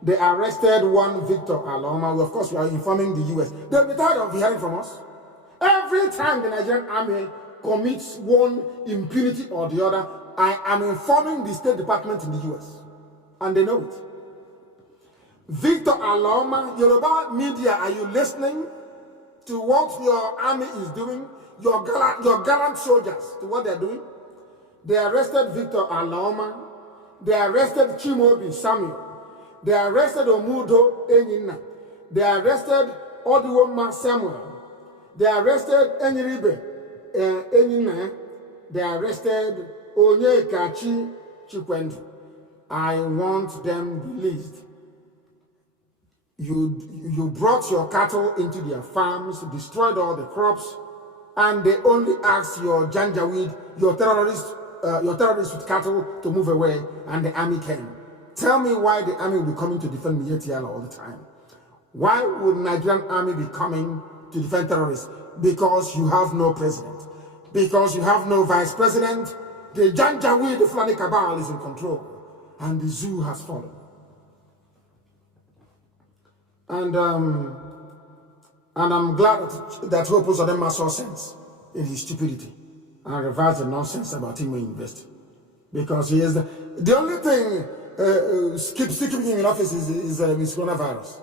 They arrested one Victor Aloma. Of course, we are informing the US. They'll be tired of hearing from us. Every time the Nigerian army commits one impunity or the other, I am informing the State Department in the US. And they know it. Victor Aloma, Yoruba media, are you listening to what your army is doing? Your gallant soldiers, to what they're doing? They arrested Victor Aloma. They arrested Chimobi Samuel. They arrested Omudo Enyina. They arrested Odiwoma Samuel. They arrested Enyiribe Enyina. They arrested Onyekachi Chikwendu. I want them released. You brought your cattle into their farms, destroyed all the crops, and they only asked your Janjaweed, your terrorists with cattle to move away, and the army came. Tell me why the army will be coming to defend Mietiala all the time. Why would Nigerian army be coming to defend terrorists? Because you have no president. Because you have no vice president. The Janjaweed, the Fulani cabal is in control, and the zoo has fallen. And I'm glad that Hope Uzodinma saw sense in his stupidity and reversed the nonsense about him investing. Because he is the only thing still keeping him in office is coronavirus.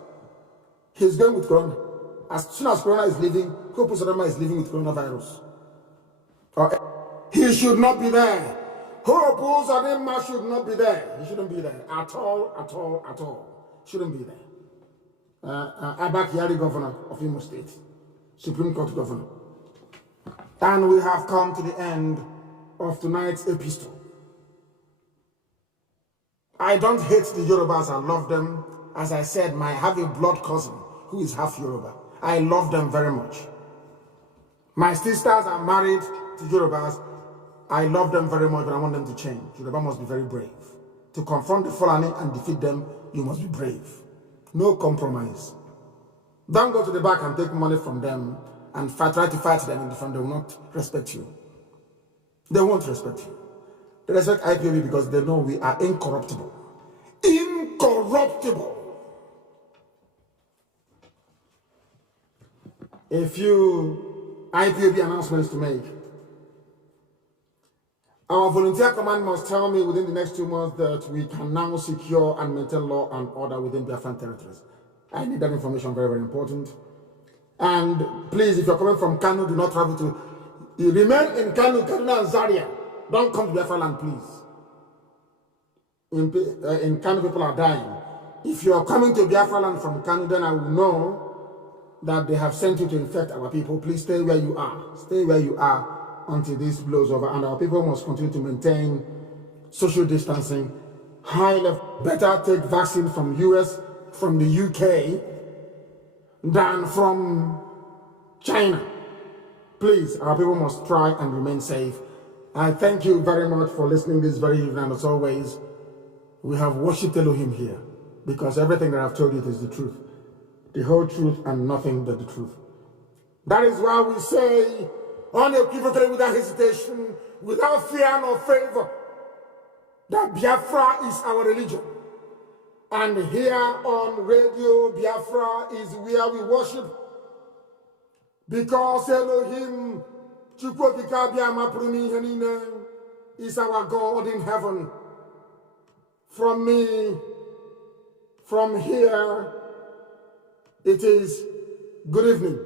He's going with corona. As soon as corona is leaving, Hope Uzodinma is living with coronavirus. He should not be there. Hope Uzodinma should not be there. He shouldn't be there at all. Shouldn't be there. Abak Yari, governor of Imo State, Supreme Court governor. And we have come to the end of tonight's epistle. I don't hate the Yorubas, I love them. As I said, I have a blood cousin who is half Yoruba. I love them very much. My sisters are married to Yorubas. I love them very much, but I want them to change. Yoruba must be very brave. To confront the Fulani and defeat them, you must be brave. No compromise. Don't go to the back and take money from them and try to fight them in the front. They will not respect you. They won't respect you. They respect IPOB because they know we are incorruptible. Incorruptible. A few IPOB announcements to make. Our volunteer command must tell me within the next 2 months that we can now secure and maintain law and order within Biafran territories. I need that information, very, very important. And please, if you're coming from Kanu, do not travel to... You remain in Kanu, Kaduna and Zaria. Don't come to Biafra land, please. In Kanu, people are dying. If you're coming to Biafra land from Kanu, then I will know that they have sent you to infect our people. Please stay where you are. Stay where you are until this blows over, and our people must continue to maintain social distancing, high level. Better take vaccine from US, from the UK, than from China. Please, our people must try and remain safe. I thank you very much for listening this very evening. And as always, we have worshipped Elohim here because everything that I've told you is the truth, the whole truth and nothing but the truth. That is why we say unequivocally, without hesitation, without fear nor favor, that Biafra is our religion. And here on Radio Biafra is where we worship, because Elohim is our God in heaven. From me, from here, it is good evening.